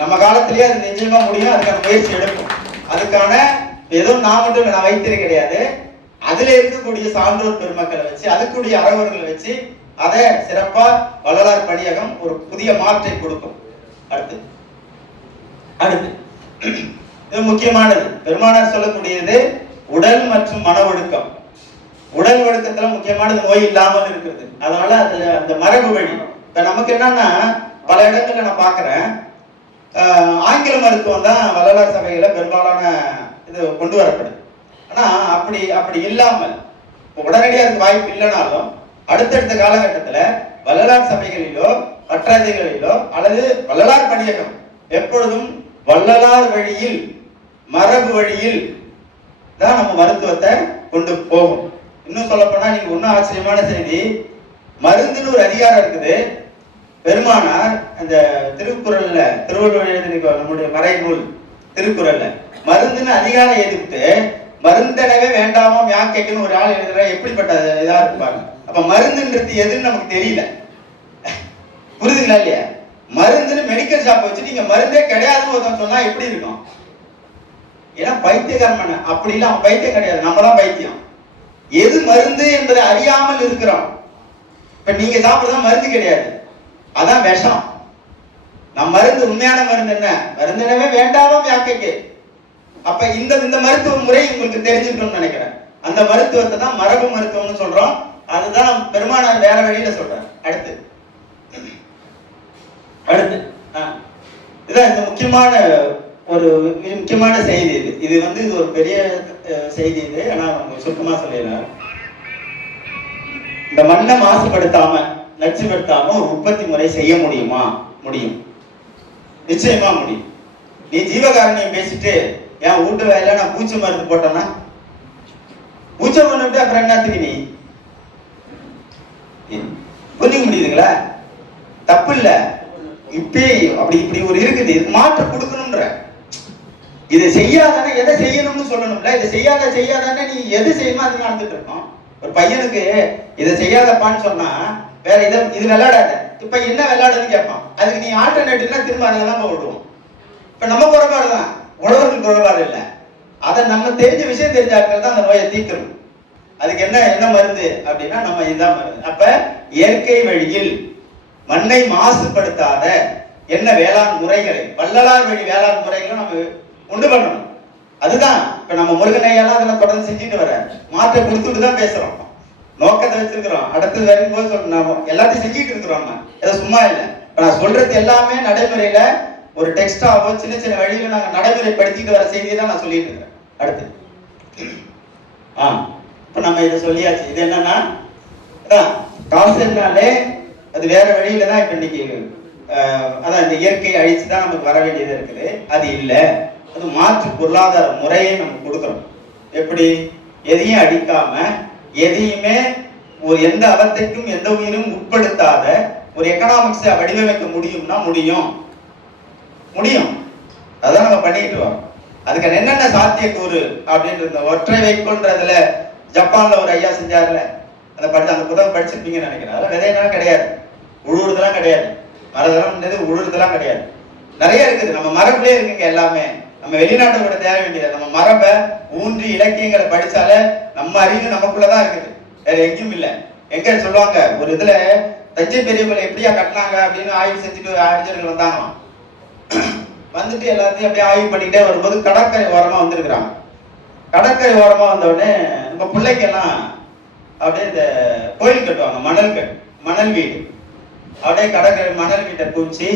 நம்ம காலத்திலேயே அது நிச்சயமா முடியும், அதுக்கான முயற்சி எடுக்கும். அதுக்கான எதுவும் நான் மட்டும் நான் வைத்திருக்க கிடையாது, அதுல இருக்கக்கூடிய சான்றோர் பெருமக்களை வச்சு அதுக்குரிய அறவர்களை வச்சு அதை சிறப்பா வள்ளலார் பணியகம் ஒரு புதிய மாற்றை கொடுக்கும். அடுத்து இது முக்கியமானது. பெருமானார் சொல்லக்கூடியது உடல் மற்றும் மன ஒழுக்கம். உடல் ஒழுக்கத்துல முக்கியமானது நோய் இல்லாமல் இருக்கிறது. அதனால அதுல அந்த மரபு வழி இப்ப நமக்கு என்னன்னா, பல இடங்கள்ல நான் பாக்குறேன், ஆங்கில மருத்துவம் தான் வள்ளலார் சபையில பெரும்பாலான இது கொண்டு வரப்படுது. ஆனா அப்படி இல்லாமல் உடனடியாக அதுக்கு வாய்ப்பு இல்லைனாலும் அடுத்தடுத்த காலகட்டத்துல வள்ளலார் சபைகளிலோ மற்றதிகளிலோ அல்லது வள்ளலார் பணியகம் எப்பொழுதும் வள்ளலார் வழியில் மரபு வழியில் தான் நம்ம மருத்துவத்தை கொண்டு போகும். இன்னும் சொல்ல போனா நீங்க இன்னும் ஆச்சரியமான செய்தி, மருந்துன்னு ஒரு அதிகாரம் இருக்குது. பெருமானார் அந்த திருக்குறள்ல திருவள்ளுவர் எழுதியிருக்க நம்முடைய மறைநூல் திருக்குறள்ல மருந்துன்னு அதிகாரம் எதிர்த்து மருந்தனவே வேண்டாமாம் யாக்கைக்குன்னு ஒரு ஆள் எழுதுற எப்படிப்பட்ட இதா இருப்பாங்க. அப்ப மருந்துன்றது எதுன்னு நமக்கு தெரியல, புரியுதுங்களா இல்லையா? மருந்துன்னு மெடிக்கல் ஷாப் வச்சு நீங்க மருந்தே கிடையாதுன்னு ஒருத்தன் சொன்னா எப்படி இருக்கும்? ஏன்னா பைத்தியக்காரன் அப்படி இல்ல, அவன் பைத்தியம் கிடையாது, நம்ம தான் பைத்தியம். எது மருந்து என்பதை அறியாமல் இருக்கிறோம். இப்ப நீங்க சாப்பிடுறதா மருந்து கிடையாது, அதான் விஷம். நம்ம மருந்து உண்மையான மருந்து என்ன? மருந்துனவே வேண்டாமாம் யாக்கைக்கு. அப்ப இந்த மருத்துவ முறை உங்களுக்கு தெரிஞ்சுக்கணும்னு நினைக்கிறேன். அந்த மருத்துவத்தை தான் மரபு மருத்துவம்னு சொல்றோம். அதுதான் பெருமானார் வேற வழியில சொல்றாரு. அடுத்து இதுதான் இந்த முக்கியமான செய்தி. இது ஒரு பெரிய செய்தி. இது ஆனா சுருக்கமா சொல்லிடலாம். இந்த மண்ணை மாசுபடுத்தாம நச்சுப்படுத்தாம ஒரு உற்பத்தி முறை செய்ய முடியுமா? முடியும், நிச்சயமா முடியும். நீ ஜீவகாரணியம் பேசிட்டு என் வீட்டு வேலை நான் பூச்சி மருந்து போட்டோம்னா பூச்சை பண்ணிட்டு அப்புறம் என்னத்துக்கு நீ புரிஞ்சுக்க முடியுதுங்களா? தப்பு இல்ல. இப்படி ஒரு இருக்குது, இது மாற்றம் கொடுக்கணும்ன்ற. இதை செய்யாதானே எதை செய்யணும்னு சொல்லணும்ல. இதை செய்யாதானே நீ எது செய்யணுமோ அது நடந்துட்டு இருக்கோம். ஒரு பையனுக்கு இதை செய்யாதப்பான்னு சொன்னா வேற இது விளையாடாத, இப்ப என்ன விளையாடுன்னு கேட்பான். அதுக்கு நீ ஆல்டர்னேட்டிவ்னா திரும்ப அதெல்லாம் விடுவோம். இப்ப நம்ம குறைபாடு தான், உழவர்கள் குறைபாடு இல்லை. அதை நம்ம தெரிஞ்ச விஷயம் தெரிஞ்சாக்கள் தான் அந்த நோயை தீர்க்கணும். அதுக்கு என்ன மருந்து அப்படின்னா நம்ம இதுதான் மருந்து. அப்ப இயற்கை வழியில் மண்ணை மாசுபடுத்தாத என்ன வேளாண் முறைகளை, வள்ளலார் வழி வேளாண் முறைகளை நம்ம உண்டு பண்ணணும். அதுதான் இப்ப நம்ம முருகனையெல்லாம் அதெல்லாம் தொடர்ந்து செஞ்சுட்டு வர மாற்ற கொடுத்துட்டு தான் பேசுறோம், நோக்கத்தை வச்சிருக்கிறோம். அடுத்தது வரும்போது சொல்லணும் எல்லாத்தையும் செஞ்சுட்டு இருக்கிறோம், ஏதோ சும்மா இல்லை. இப்ப நான் சொல்றது எல்லாமே நடைமுறையில ஒரு டெக்ஸ்டாவோ சின்ன சின்ன வழியில நாங்க நடைமுறைப்படுத்திட்டு வர செய்தியை தான் நான் சொல்லிட்டு இருக்கிறேன். அடுத்து இப்ப நம்ம இதை சொல்லியாச்சு. இது என்னன்னா காசுனாலே அது வேற வழியில தான் இப்ப இன்னைக்கு அதான் இந்த இயற்கையை அழிச்சுதான் நமக்கு வர வேண்டியது இருக்குது. அது இல்லை, அது மாற்று பொருளாதார முறையை நம்ம கொடுக்கிறோம். எப்படி எதையும் அழிக்காம எதையுமே ஒரு எந்த அவத்தைக்கும் எந்த உயிரும் உட்படுத்தாத ஒரு எக்கனாமிக்ஸை வடிவமைக்க முடியும்னா முடியும். அதான் நம்ம பண்ணிட்டு வரோம். அதுக்கு என்னென்ன சாத்தியக்கூறு அப்படின்ற ஒற்றை வைக்கோன்றதுல ஜப்பான்ல ஒரு ஐயா செஞ்சார்ல, அந்த புத்தகம் படிச்சிருப்பீங்கன்னு நினைக்கிறேன். அதெல்லாம் விதையெல்லாம் கிடையாது, உழுவுறதெல்லாம் கிடையாது, மரதெல்லாம் உழுவுறதெல்லாம் கிடையாது. நிறைய இருக்குது, நம்ம மரபுலேயே இருக்குங்க எல்லாமே. நம்ம வெளிநாட்டை கூட தேவை வேண்டியது. நம்ம மரபை ஊன்றி இலக்கியங்களை படிச்சாலே நம்ம அறிவு நமக்குள்ளதான் இருக்குது, வேற எங்கேயும் இல்லை. எங்க சொல்லுவாங்க ஒரு இதுல தஞ்சை பெரிய கோயில் எப்படியா கட்டினாங்க அப்படின்னு ஆய்வு செஞ்சுட்டு அறிஞர்கள் வந்தாங்களாம். வந்துட்டு எல்லாத்தையும் அப்படியே ஆய்வு பண்ணிக்கிட்டே வரும்போது கடற்கரை ஓரமா வந்திருக்கிறாங்க. கடற்கரை ஓரமா வந்தவுடனே நம்ம பிள்ளைக்கெல்லாம் அப்படியே இந்த கோயில் கட்டுவாங்க, மணல் வீடு. அப்படியே கடற்கரை மணல் வீட்டை பூச்சி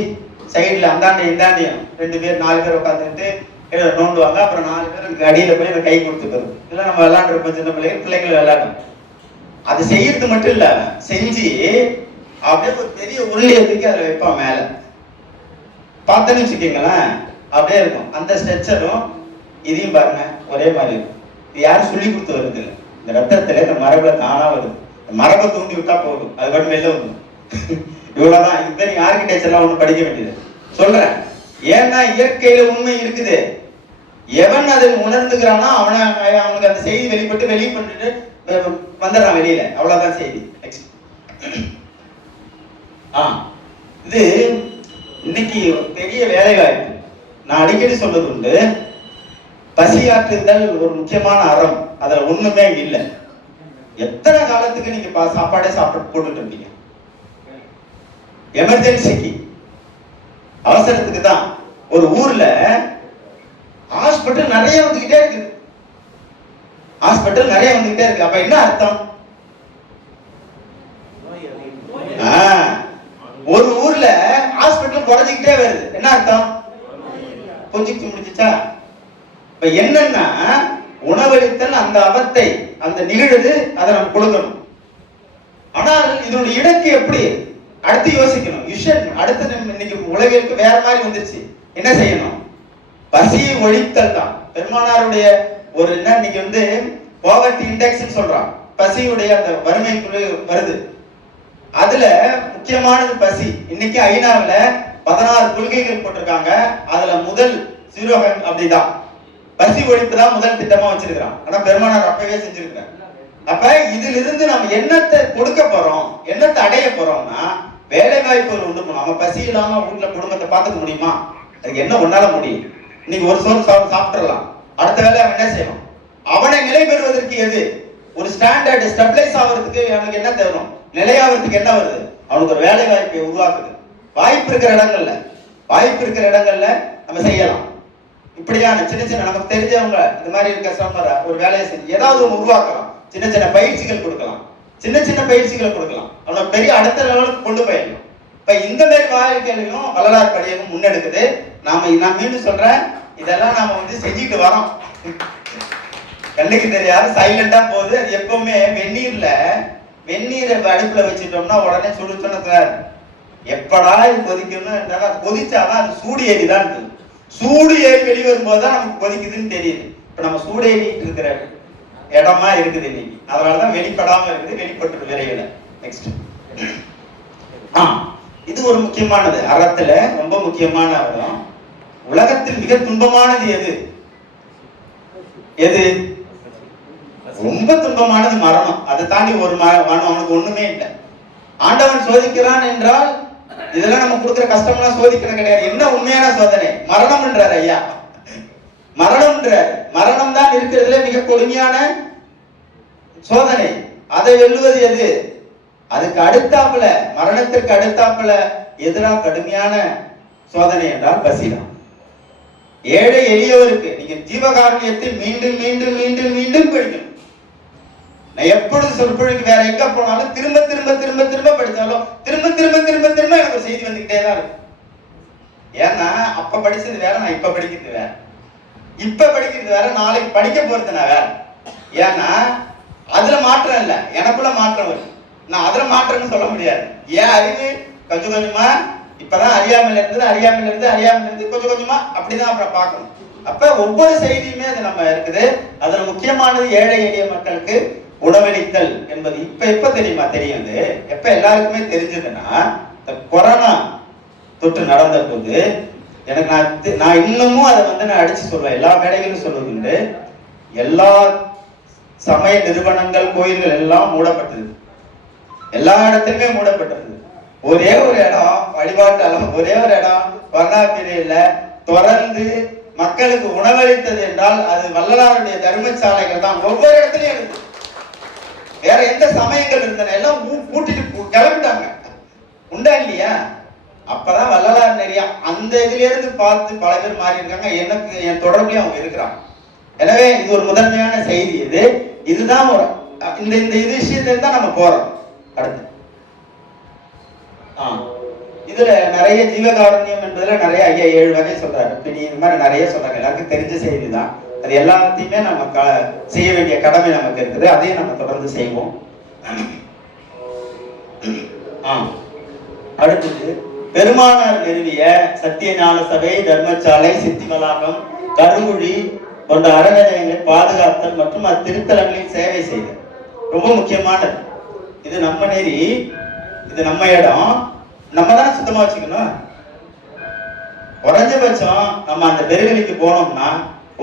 சைடுல அந்தாண்டி இந்தாண்டியும் 2 பேர் 4 பேர் உட்காந்துட்டு நோண்டுவாங்க. அப்புறம் 4 பேருக்கு அடியில போய் கை கொடுத்துக்கிறது. இதெல்லாம் நம்ம விளையாண்டுருப்போம், சின்ன பிள்ளைகள் விளையாடும். அது செய்யறது மட்டும் இல்ல, செஞ்சு அப்படியே ஒரு பெரிய உருளையை தூக்கி அதுல வைப்பான் மேல. பார்த்தேன்னு வச்சுக்கீங்களேன், அப்படியே இருக்கும். அந்த ஸ்ட்ரெச்சரும் இதையும் பாருங்க ஒரே மாதிரி இருக்கும். இது யாரும் சொல்லி கொடுத்து வருது இல்லை, இந்த ரத்தத்துல இந்த மரபுல தானா வருது. மரபை தூண்டி விட்டா போதும், அது மட்டும் வெளில வந்து இவ்வளவுதான். இது பேர் ஆர்கிடெக்சர்லாம் ஒன்றும் படிக்க வேண்டியது. சொல்றேன், ஏன்னா இயற்கையில உண்மை இருக்குது. எவன் அதை உணர்ந்துக்கிறானோ அவனுக்கு அந்த செய்தி வெளிப்பட்டு வெளியே பண்ணிட்டு வந்துடுறான் வெளியில. அவ்வளவுதான் செய்தி. இது இன்னைக்கு பெரிய வேலை வாய்ப்பு. நான் அடிக்கடி சொல்றது உண்டு, பசியாற்றுதல் ஒரு முக்கியமான அறம். அதுல ஒண்ணுமே இல்லை. எத்தனை காலத்துக்கு நீங்க சாப்பாடே சாப்பிட்டு போட்டுட்டு இருந்தீங்க? எமர்ஜென்சிக்கு, அவசரத்துக்கு தான். ஒரு ஊர்ல ஹாஸ்பிட்டல் நிறைய வந்துகிட்டே இருக்கு. ஹாஸ்பிட்டல் நிறைய வந்துகிட்டே இருக்கு. அப்ப என்ன அர்த்தம்? ஒரு ஊர்ல ஹாஸ்பிட்டல் குறைஞ்சிக்கிட்டே வருது. என்ன அர்த்தம்? கொஞ்சிட்டு முடிச்சுச்சா? இப்ப என்னன்னா, உணவளித்தல் அந்த அவத்தை, அந்த நிகழ்வு, அதை நம்ம கொடுக்கணும். ஆனால் இதனுடைய இலக்கு எப்படி? அடுத்து யோசிக்கணும். அடுத்து இன்னைக்கு உலகிற்கு வேற மாதிரி வந்துருச்சு. என்ன செய்யணும்? பசியை ஒழித்தல் தான் பெருமானாருடைய ஒரு என்ன. இன்னைக்கு வந்து பாவர்ட்டி இண்டெக்ஸ் சொல்றான். பசியுடைய அந்த வறுமைக்குள்ள வருது. அதுல முக்கியமானது பசி. இன்னைக்கு ஐநாவுல 16 கொள்கைகள் போட்டிருக்காங்க. அதுல முதல் சீரோகம் அப்படிதான், பசி ஒழிப்பு தான் முதல் திட்டமா வச்சிருக்கிறான். ஆனா பெருமானார் அப்பவே செஞ்சிருக்கிறார். அப்ப இதுல இருந்து நம்ம என்னத்தை கொடுக்க போறோம், என்னத்தை அடைய போறோம்னா, வேலை வாய்ப்புகள் உண்டு பண்ணணும். நம்ம பசி இல்லாம வீட்டுல குடும்பத்தை பார்த்துக்க முடியுமா? அதுக்கு என்ன ஒன்னால முடியும்? இன்னைக்கு ஒரு சோறு சாப்பிட்டுறலாம். அடுத்த வேலை அவன் என்ன செய்யணும்? அவனை நிலை பெறுவதற்கு எது? ஒரு ஸ்டாண்டர்ட் ஸ்டெபிளைஸ் ஆகிறதுக்கு அவனுக்கு என்ன தேவணும்? நிலையாகிறதுக்கு என்ன வருது? அவனுக்கு ஒரு வேலை வாய்ப்பை உருவாக்குது. வாய்ப்பு இருக்கிற இடங்கள்ல நம்ம செய்யலாம். இப்படியான சின்ன சின்ன நமக்கு தெரிஞ்சவங்க இந்த மாதிரி இருக்க ஒரு வேலையை செஞ்சு ஏதாவது ஒன்று உருவாக்கலாம். சின்ன சின்ன பயிற்சிகள் கொடுக்கலாம். அவனை பெரிய அடுத்த லெவலுக்கு கொண்டு போயிடலாம். இப்ப இந்த மாதிரி வாழ்க்கையிலையும் வள்ளலார் படியகம் முன்னெடுக்குது. நான் மீண்டும் சொல்றேன், இதெல்லாம் நாம வந்து செஞ்சுட்டு வரோம். கண்ணுக்கு தெரியாது, சைலண்டா போகுது. அது எப்பவுமே வெந்நீரை அடுப்புல வச்சுட்டோம்னா உடனே சுடுச்சோன்னு எப்படா இது கொதிக்கணும், கொதிச்சாதான் அது சூடு ஏறிதான் இருக்குது. சூடு ஏறி வெளியே வரும்போதுதான் நமக்கு கொதிக்குதுன்னு தெரியுது. இப்ப நம்ம சூடு ஏறிட்டு இருக்கிற இடமா இருக்குது இன்னைக்கு. அதனாலதான் வெளிப்படாம இருக்குது. வெளிப்பட்டு விரைவில். நெக்ஸ்ட், இது ஒரு முக்கியமானது. அறத்துல ரொம்ப முக்கியமான அறம். உலகத்தில் மிக துன்பமானது எது? ரொம்ப துன்பமானது மரணம். அதை தாண்டி ஒரு மரணம் அவனுக்கு ஒண்ணுமே இல்லை. ஆண்டவன் சோதிக்கிறான் என்றால் இதெல்லாம் நம்ம கொடுக்குற கஷ்டம்லாம் சோதிக்கிறது கிடையாது. என்ன உண்மையான சோதனை? மரணம்ன்றார் ஐயா. மரணம் தான் இருக்கிறதுல மிக கொடுமையான சோதனை. அதை வெல்லுவது எது? அதுக்கு அடுத்தாப்புல, மரணத்திற்கு அடுத்தாப்புல எதிராக கடுமையான சோதனை என்றால் பசிதான். ஏழை எளியவருக்கு நீங்க ஜீவகாருண்யத்தை மீண்டும் மீண்டும் மீண்டும் மீண்டும் படிக்கணும். நான் எப்பொழுது சொற்பொழிக்கு வேற எங்க போனாலும் திரும்ப திரும்ப திரும்ப திரும்ப படிச்சாலும் திரும்ப திரும்ப திரும்ப திரும்ப எனக்கு ஒரு செய்தி வந்துகிட்டே தான் இருக்கும். ஏன்னா அப்ப படிச்சது வேற, நான் இப்ப படிக்கிறது வேற. இப்ப படிக்கிறது வேற, நாளைக்கு படிக்க போறது நான் வேற. ஏன்னா அதுல மாற்றம் இல்லை, எனக்குள்ள மாற்றம் வரும். நான் அதுல மாற்றம்னு சொல்ல முடியாது. ஏன் அறிவு கொஞ்சம் கொஞ்சமா இப்பதான் அறியாமையில இருந்து கொஞ்சம் கொஞ்சமா அப்படிதான் அப்புறம் பார்க்கணும். அப்ப ஒவ்வொரு செய்தியுமே அது நம்ம இருக்குது. அதுல முக்கியமானது ஏழை எளிய மக்களுக்கு உணவளித்தல் என்பது. எப்ப தெரியுமா தெரியுது? எப்ப எல்லாருக்குமே தெரிஞ்சதுன்னா, இந்த கொரோனா தொற்று நடந்த போது எனக்கு நான் இன்னமும் அதை வந்து நான் அடிச்சு சொல்லுவேன். எல்லா மேடைகளும் சொல்லுவது, எல்லா சமய நிறுவனங்கள், கோயில்கள் எல்லாம் மூடப்பட்டது. எல்லா இடத்துலயுமே மூடப்பட்டது. ஒரே ஒரு இடம் வழிபாட்டாலும், ஒரே ஒரு இடம் கொரோனா பீரியட்ல தொடர்ந்து மக்களுக்கு உணவளித்தது என்றால் அது வள்ளலாருடைய தர்மசாலைகள் தான். ஒவ்வொரு இடத்துலயும் இருக்கு. வேற எந்த சமயங்கள் இருந்தன எல்லாம் கூட்டிட்டு கிளம்பிட்டாங்க. உண்டா இல்லையா? அப்பதான் வள்ளலார் நிறைய அந்த இதுல இருந்து பார்த்து பல பேர் மாறி இருக்காங்க. எனக்கு என் தொடர்புலயும் அவங்க இருக்கிறாங்க. எனவே இது ஒரு முதன்மையான செய்தி. இதுதான் ஒரு இந்த இது விஷயத்துல தான் நம்ம போறோம். அடுத்து இதுல நிறைய ஜீவகாருண்யம் என்பதுல நிறைய 7 வகை சொல்றாரு. இது மாதிரி நிறைய சொல்றாங்க. எல்லாருக்கும் தெரிஞ்ச செய்தி தான். அது எல்லாத்தையுமே நம்ம செய்ய வேண்டிய கடமை நமக்கு இருக்குது. அதையும் நம்ம தொடர்ந்து செய்வோம். அடுத்தது பெருமானார் நிறுவிய சத்தியஞான சபை, தர்மசாலை, சித்திவளாகம், கருங்குழி போன்ற அறநிலையங்களை பாதுகாத்தல் மற்றும் அத்திருத்தலங்களில் சேவை செய்தல் ரொம்ப முக்கியமானது. இது நம்ம நெறி, இது நம்ம இடம், நம்ம தானே சுத்தமா வச்சுக்கணும். குறைஞ்சபட்சம் நம்ம அந்த பெருவெளிக்கு போனோம்னா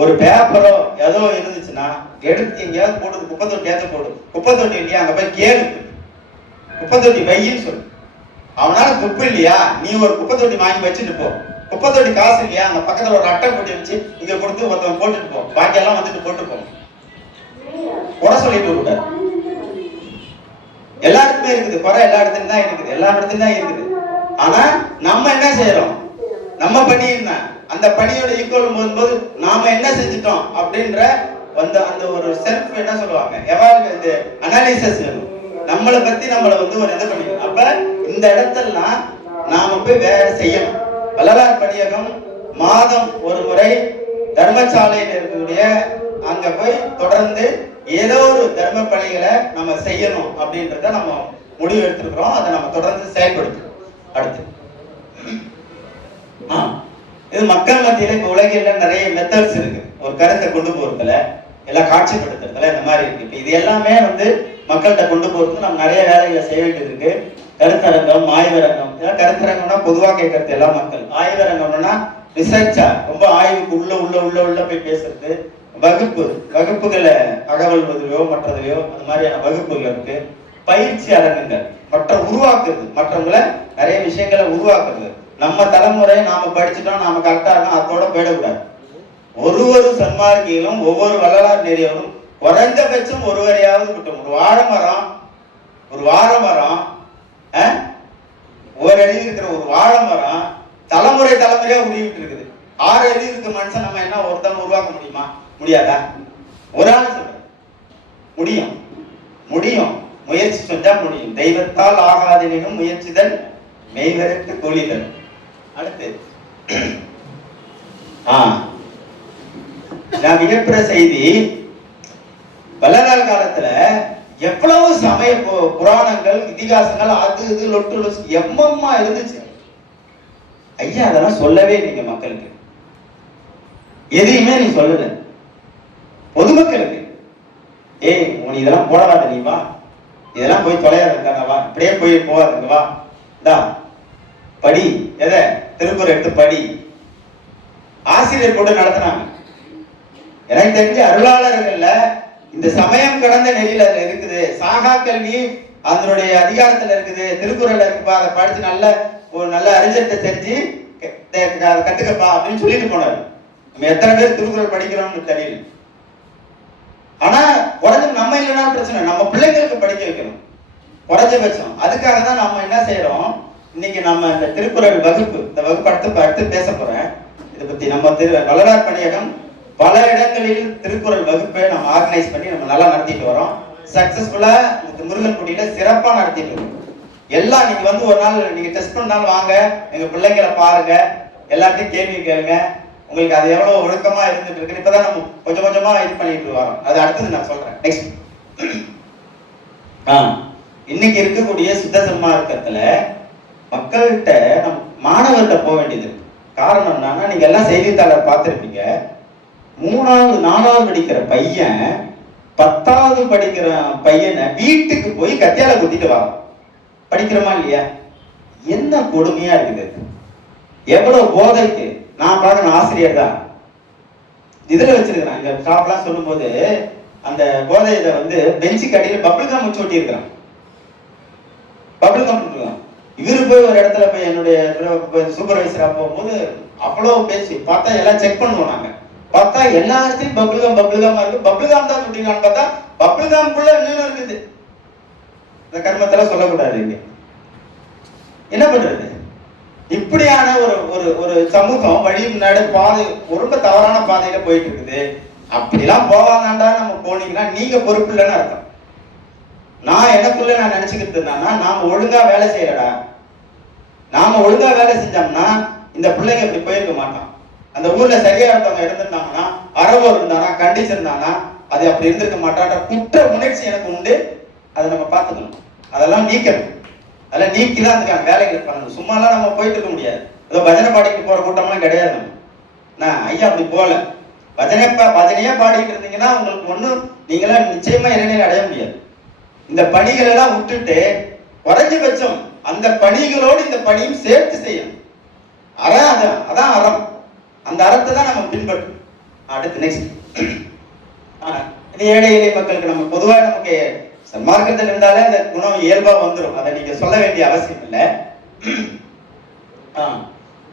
ஒரு பேப்பரோ ஏதோ இருந்துச்சுன்னா எடுத்து எங்கேயாவது போட்டு குப்பை தொட்டி ஏற்ற போடு. குப்பை தொட்டி இல்லையா அங்க போய் கேளு, குப்பை தொட்டி வையின்னு சொல்லு. அவனால துப்பு இல்லையா நீ ஒரு குப்பை தொட்டி வாங்கி வச்சுட்டு போ. குப்பை தொட்டி காசு இல்லையா அந்த பக்கத்துல ஒரு அட்டை போட்டி வச்சு இங்க கொடுத்து ஒருத்தவங்க போட்டுட்டு போ. பாக்கி எல்லாம் வந்துட்டு போட்டு போ. குறை சொல்லிட்டு கூடாது. எல்லாருக்குமே இருக்குது குறை, எல்லா இடத்துலயும் தான் இருக்குது, எல்லா இடத்துலயும் தான் இருக்குது. ஆனா நம்ம என்ன செய்யறோம்? நம்ம பண்ணியிருந்தேன் அந்த பணியோட ஈக்குவல் போகும்போது நாம என்ன செஞ்சுட்டோம் அப்படின்ற அந்த ஒரு செல்ஃப் என்ன சொல்லுவாங்க எவால்வ் அனாலிசிஸ் வேணும். நம்மளை பத்தி நம்மளை வந்து ஒரு இது பண்ணிக்கணும். அப்ப இந்த இடத்தெல்லாம் நாம போய் வேலை செய்யணும். வள்ளலார் பணியகம் மாதம் ஒரு முறை தர்மசாலையில் இருக்கக்கூடிய அங்க போய் தொடர்ந்து ஏதோ ஒரு தர்ம பணிகளை நம்ம செய்யணும் அப்படின்றத நம்ம முடிவு எடுத்திருக்கிறோம். அதை நம்ம தொடர்ந்து செயல்படுத்தணும். அடுத்து இது மக்கள் மத்தியில இப்ப உலகில நிறைய மெத்தட்ஸ் இருக்கு. ஒரு கருத்தை கொண்டு போறதுல எல்லாம் காட்சிப்படுத்துறதுல இந்த மாதிரி இருக்கு. இப்ப இது எல்லாமே வந்து மக்கள்கிட்ட கொண்டு போறதுக்கு நம்ம நிறைய வேலைகளை செய்ய வேண்டியது இருக்கு. கருத்தரங்கம், ஆய்வரங்கம். இதெல்லாம் கருத்தரங்கம்னா பொதுவா கேட்கறது எல்லா மக்கள். ஆய்வரங்கம்னா ரிசர்ச்சா ரொம்ப ஆய்வுக்கு உள்ள போய் பேசுறது. வகுப்புகளை அகவல்வதிலையோ மற்றதுலையோ அந்த மாதிரியான வகுப்புகள் இருக்கு. பயிற்சி அரங்குகள், உருவாக்குறது, மற்றவங்களை நிறைய விஷயங்களை உருவாக்குறது. நம்ம தலைமுறை நாம படிச்சுட்டோம், நாம கரெக்டா இருக்கோம், அதோட போயிடக்கூடாது. ஒவ்வொரு சன்மார்க்கிகளும் ஒவ்வொரு வள்ளலார் நெறியவரும் குறைந்தபட்சம் ஒருவரையாவது விட்டோம். ஒரு வாழை மரம் ஒரு அடி இருக்கிற ஒரு வாழை மரம் தலைமுறையா உருவிட்டு இருக்குது. 6 அடி இருக்க மனுஷன் நம்ம என்ன ஒருத்தன் உருவாக்க முடியுமா? முடியாதா? ஒரு ஆள் சொல்ற முடியும். முயற்சி செஞ்சா முடியும். தெய்வத்தால் ஆகாதெனினும் முயற்சிதல் மெய்வரத்து கொளிதல். அடுத்து நான் வியப்புற செய்தி, வள்ளலார் காலத்துல எவ்வளவு சமய புராணங்கள், இதிகாசங்கள், அது இது லொட்டு எம்மம்மா இருந்துச்சு. ஐயா அதெல்லாம் சொல்லவே இல்லைங்க மக்களுக்கு. எதையுமே நீ சொல்லல பொதுமக்களுக்கு. உன் இதெல்லாம் போடாத, நீ வா, இதெல்லாம் போய் தொலையாதவா, இப்படியே போய் போகாதங்க, வா படி, எதை திருக்குறள் எடுத்து படி. ஆசிரியர் கூட நடத்தினாங்க. எனக்கு தெரிஞ்ச அருளாளர்கள்ல இந்த சமயம் கடந்த நெறியில அதுல இருக்குது. சாகா கல்வி அதனுடைய அதிகாரத்துல இருக்குது. திருக்குறள்ல இருக்குப்பா, அதை படிச்சு ஒரு நல்ல அறிஞர்கிட்ட தெரிஞ்சு கத்துக்கப்பா அப்படின்னு சொல்லிட்டு போனாரு. நம்ம எத்தனை பேர் திருக்குறள் படிக்கிறோம்னு தெரியல. ஆனா குறைஞ்ச நம்ம இல்லைன்னா பிரச்சனை, நம்ம பிள்ளைங்களுக்கு படிக்க வைக்கணும் குறைஞ்சபட்சம். அதுக்காக தான் நம்ம என்ன செய்யறோம், இன்னைக்கு நம்ம இந்த திருக்குறள் வகுப்பு, இந்த வகுப்பு அடுத்து பேச போறேன். இதை பத்தி நம்ம வள்ளலார் பணியகம் பல இடங்களில் திருக்குறள் வகுப்பை நம்ம ஆர்கனைஸ் பண்ணி நம்ம நல்லா நடத்திட்டு வரோம். சக்சஸ்ஃபுல்லா முருகன்குடியில சிறப்பா நடத்திட்டு இருக்கோம். எல்லாம் நீங்க வந்து ஒரு நாள் நீங்க டெஸ்ட் பண்ணாலும் வாங்க, எங்க பிள்ளைங்களை பாருங்க, எல்லாத்தையும் கேள்வி கேளுங்க. உங்களுக்கு அது எவ்வளவு ஒழுக்கமா இருந்துட்டு இருக்கு. இப்பதான் நம்ம கொஞ்சம் கொஞ்சமா இது பண்ணிட்டு வரோம். அது அடுத்தது நான் சொல்றேன். நெக்ஸ்ட், இன்னைக்கு இருக்கக்கூடிய சுத்த சன்மார்க்கத்துல மக்கள்கிட்ட நம்ம மாணவர்கிட்ட போக வேண்டியது. காரணம் என்னன்னா, நீங்க எல்லாம் செய்தித்தாளர் பார்த்திருப்பீங்க. 3வது 4வது படிக்கிற பையன் 10வது படிக்கிற பையனை வீட்டுக்கு போய் கத்தியால குத்திட்டு வா. படிக்கிறோமா இல்லையா? என்ன கொடுமையா இருக்குது, எவ்வளவு போதைக்கு. நான் பார்க்கணும், ஆசிரியர் தான் இதுல வச்சிருக்கிறேன். இங்க ஸ்டாப்லாம் சொல்லும் போது அந்த போதை இதை வந்து பெஞ்சுக்கு அடியில் பபிள் கம் வச்சு ஒட்டி இருக்கிறான். பபிள் கம் இருக்கலாம். இவரு போய் ஒரு இடத்துல போய் என்னுடைய சூப்பர்வைசரா போகும்போது அவ்வளவு பேசி பார்த்தா எல்லாம் செக் பண்ணுவோம். நாங்க பார்த்தா எல்லா இடத்துலயும் பபிள்காம் இருக்கு. பபிள்காம் தான் சொல்லிருக்கான்னு பார்த்தா பபிள்காம்குள்ள இன்னும் இருக்குது. இந்த கர்மத்தெல்லாம் சொல்லக்கூடாது. இங்க என்ன பண்றது? இப்படியான ஒரு சமூகம் வழி முன்னாடி பாதை ரொம்ப தவறான பாதையில போயிட்டு இருக்குது. அப்படிலாம் போவாங்கண்டா நம்ம போனீங்கன்னா நீங்க பொறுப்பு இல்லைன்னு அர்த்தம். நான் எனக்குள்ள நான் நினைச்சுக்கிட்டு இருந்தானா, நாம ஒழுங்கா வேலை செய்யலடா. நாம ஒழுங்கா வேலை செஞ்சோம்னா இந்த பிள்ளைங்க இப்படி போயிருக்க மாட்டான். அந்த ஊர்ல சரியா இருந்தவங்க இருந்திருந்தாங்கன்னா, அறவோர் இருந்தானா, கண்டிச்சிருந்தானா, அது அப்படி இருந்திருக்க மாட்டான்ற குற்ற உணர்ச்சி எனக்கு உண்டு. அதை நம்ம பார்த்துக்கணும், அதெல்லாம் நீக்கணும். அதெல்லாம் நீக்கிதான் அதுக்கான வேலைகள் பண்ணணும். சும்மாலாம் நம்ம போயிட்டு இருக்க முடியாது. ஏதோ பஜனை பாடிட்டு போற கூட்டம்லாம் கிடையாது. நான் ஐயா அப்படி போல பஜனையா பாடிட்டு இருந்தீங்கன்னா உங்களுக்கு ஒண்ணும் நீங்களா நிச்சயமா இறைநிலை அடைய முடியாது. இந்த பணிகள் எல்லாம் விட்டுட்டு குறைஞ்சபட்சம் அந்த பணிகளோடு இந்த பணியும் சேர்த்து செய்யணும். அதான் அறம். அந்த அறத்தை தான் நம்ம பின்பற்றோம். அடுத்து நெக்ஸ்ட், இது ஏழை எளிய மக்களுக்கு நம்ம பொதுவாக நமக்கு சன்மார்க்கத்தில் இருந்தாலே அந்த குணம் இயல்பா வந்துடும். அதை நீங்க சொல்ல வேண்டிய அவசியம் இல்லை.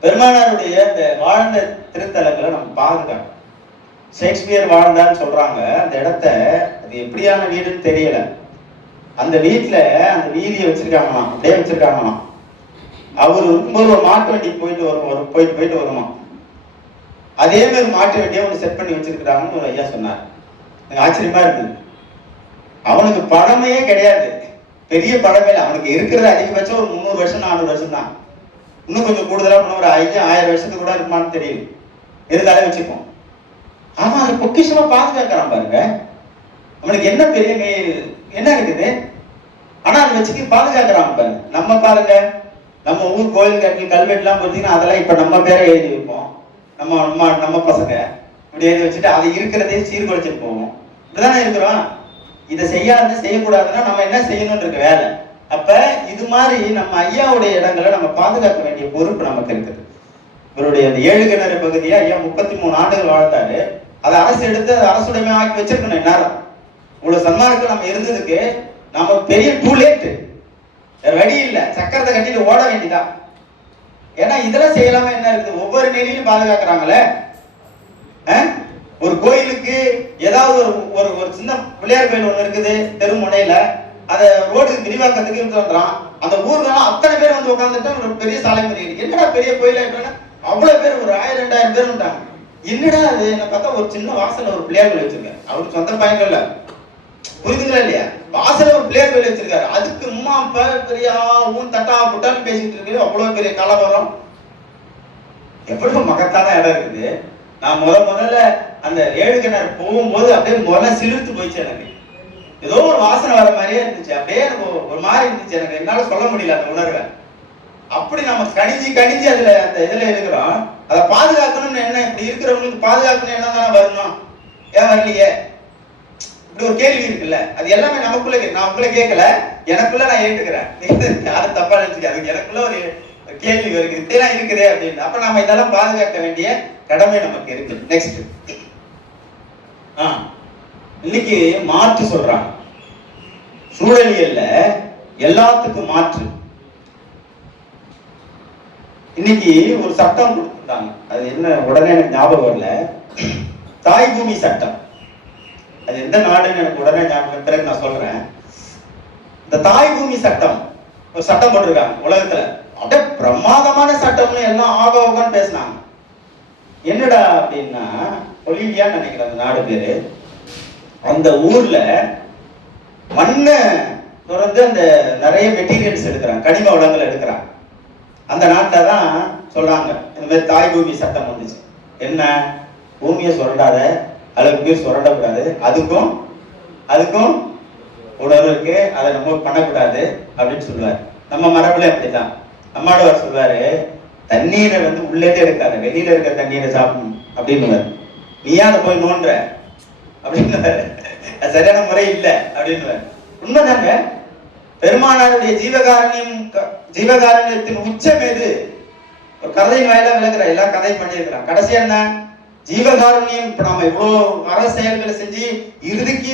பெருமானாருடைய இந்த வாழ்ந்த திருத்தலங்களை நம்ம பாதுகாக்கணும். ஷேக்ஸ்பியர் வாழ்ந்தான்னு சொல்றாங்க. அந்த இடத்த, அது எப்படியான வீடுன்னு தெரியல, அந்த வீட்டுல அந்த வீதியை வச்சிருக்காங்களாம், அப்படியே வச்சிருக்காங்களாம். அவர் இருக்கும்போது ஒரு மாட்டு வண்டி போயிட்டு வருமா, அதே மாதிரி மாட்டு வண்டியை ஒன்று செட் பண்ணி வச்சிருக்கிறாங்கன்னு ஒரு ஐயா சொன்னார். எனக்கு ஆச்சரியமா இருக்குது. அவனுக்கு பழமையே கிடையாது, பெரிய பழமே இல்லை. அவனுக்கு இருக்கிறது அதிகபட்சம் ஒரு 300 வருஷம் 400 வருஷம் தான். இன்னும் கொஞ்சம் கூடுதலா ஒரு 1000 வருஷத்துக்கு கூட இருக்குமான்னு தெரியல, இருந்தாலே வச்சுப்போம். ஆமா, அதை பொக்கிஷமா பாதுகாக்கிறான் பாருங்க. அவனுக்கு என்ன பெரிய என்ன இருக்குது, ஆனா அதை வச்சுக்க பாதுகாக்கிறான் பாருங்க. நம்ம பாருங்க, நம்ம ஊர் கோயில் கட்டி கல்வெட்டுலாம் பார்த்தீங்கன்னா அதெல்லாம் இப்ப நம்ம பேரை எழுதி வைப்போம். நம்ம பசங்க இப்படி எழுதி வச்சுட்டு அதை இருக்கிறதையும் சீர்குலைச்சிட்டு போவோம். இப்படிதானே இருக்கிறோம். இதை செய்யக்கூடாதுன்னா நம்ம என்ன செய்யணும்னு இருக்க வேலை. அப்ப இது மாதிரி நம்ம ஐயாவுடைய இடங்களை நம்ம பாதுகாக்க வேண்டிய பொறுப்பு நமக்கு இருக்குது. இவருடைய அந்த 7 கிணறு பகுதியை ஐயா 33 ஆண்டுகள் வாழ்ந்தாரு. அதை அரசு எடுத்து அதை அரசுடைமை ஆக்கி வச்சிருக்கணும். என்னாலும் இவ்வளவு சன்மார்க்கம் நம்ம இருந்ததுக்கு நம்ம பெரிய டூ லேட், வேற வழி இல்லை, சக்கரத்தை கட்டிட்டு ஓட வேண்டியதான். ஏன்னா இதெல்லாம் செய்யலாம என்ன இருக்குது, ஒவ்வொரு நெறியிலும் பாதுகாக்கிறாங்களே. ஒரு கோயிலுக்கு ஏதாவது ஒரு சின்ன பிள்ளையார் கோயில் ஒண்ணு இருக்குது தெருமுனையில, அதை ரோடுக்கு விரிவாக்கத்துக்கு சொல்றான். அந்த ஊர்லாம் அத்தனை பேர் வந்து உட்காந்துட்டு ஒரு பெரிய சாலை மாதிரி இருக்கு. என்னடா பெரிய கோயிலா இருக்கா, அவ்வளவு பேர், ஒரு 1000-2000 பேர் இருந்தாங்க. என்னடா அது என்ன பார்த்தா ஒரு சின்ன வாசல்ல ஒரு பிள்ளையார் கோயில் வச்சிருக்கேன். அவருக்கு சொந்த பயன்கள் இல்ல, புரியுதுங்களா இல்லையா? வாசல்ல ஒரு பிள்ளையார் கோயில் வச்சிருக்காரு. அதுக்கு உமா பெரிய தட்டா புட்டான்னு பேசிட்டு இருக்கு. அவ்வளவு பெரிய கலவரம். எவ்வளவு மகத்தான இடம் இருக்குது. நான் முதல்ல அந்த 7 கிணறு போகும்போது அப்படியே முதல்ல சிலிர்த்து போயிடுச்சு. எனக்கு ஏதோ ஒரு வாசனை வர மாதிரியே இருந்துச்சு. அப்படியே எனக்கு ஒரு மாதிரி இருந்துச்சு. எனக்கு என்னால சொல்ல முடியல அந்த உணர்வை. அப்படி நம்ம கணிஞ்சு அதுல அந்த இதுல இருக்கிறோம். அதை பாதுகாக்கணும்னு என்ன, இப்படி இருக்கிறவங்களுக்கு பாதுகாக்கணும் என்ன தானே வரணும், ஏன் வரலையே? இப்படி ஒரு கேள்வி இருக்குல்ல. அது எல்லாமே நமக்குள்ள, நான் உங்களை கேட்கல, எனக்குள்ள நான் ஏற்றுக்கிறேன். யாரும் தப்பா நினைச்சுக்காது. எனக்குள்ள ஒரு கேள்வி வருது, இதெல்லாம் இருக்குது அப்படின்னு. அப்ப நம்ம இதெல்லாம் பாதுகாக்க வேண்டிய கடமை நமக்கு இருக்கு. நெக்ஸ்ட், இன்னைக்கு மாற்று சொல்றாங்க. சூழலியல்ல எல்லாத்துக்கும் மாற்று. இன்னைக்கு ஒரு சட்டம் கொடுத்துட்டாங்க. அது என்ன உடனே எனக்கு ஞாபகம் வரல. தாய் பூமி சட்டம். அது எந்த நாடுன்னு எனக்கு உடனே ஞாபகம், பிறகு நான் சொல்றேன். இந்த தாய் பூமி சட்டம் ஒரு சட்டம் போட்டிருக்காங்க உலகத்துல. அப்படியே பிரமாதமான சட்டம்னு எல்லாம் ஆகோகன்னு பேசினாங்க. என்னடா அப்படின்னா, பொலிவியான்னு நினைக்கிறேன் அந்த நாடு பேரு. அந்த ஊர்ல மண்ணை தொடர்ந்து அந்த நிறைய மெட்டீரியல்ஸ் எடுக்கிறாங்க, கனிம வளங்கள் எடுக்கிறாங்க. அந்த நாட்டில் தான் சொல்றாங்க இந்த மாதிரி தாய் பூமி சட்டம் வந்துச்சு. என்ன, பூமியை சுரண்டாத, அளவுக்கு பேர் சுரண்டக்கூடாது, அதுக்கும் உணர்வு இருக்கு, அதை நம்ம பண்ணக்கூடாது அப்படின்னு சொல்லுவாரு. நம்ம மரபுல அப்படித்தான். நம்மாடுவார் சொல்லுவாரு, தண்ணீரை வந்து உள்ளேதே எடுக்காத, வெளியில இருக்க தண்ணீரை சாப்பிடணும் அப்படின்னு. நீயா அதை போய் நோன்ற அப்படின்னு, சரியான முறை இல்லை அப்படின்னு. உண்மைதாங்க. பெருமானாருடைய ஜீவகாரண்யத்தின் உச்சம் எது? ஒரு கதையின் வாயிலா விளக்குற, எல்லா கதையும் பண்ணியிருக்கிறான். கடைசி என்ன, ஜீவகாருண்யம். இப்ப நாம இவ்வளவு அற செயல்களை செஞ்சு இறுதிக்கு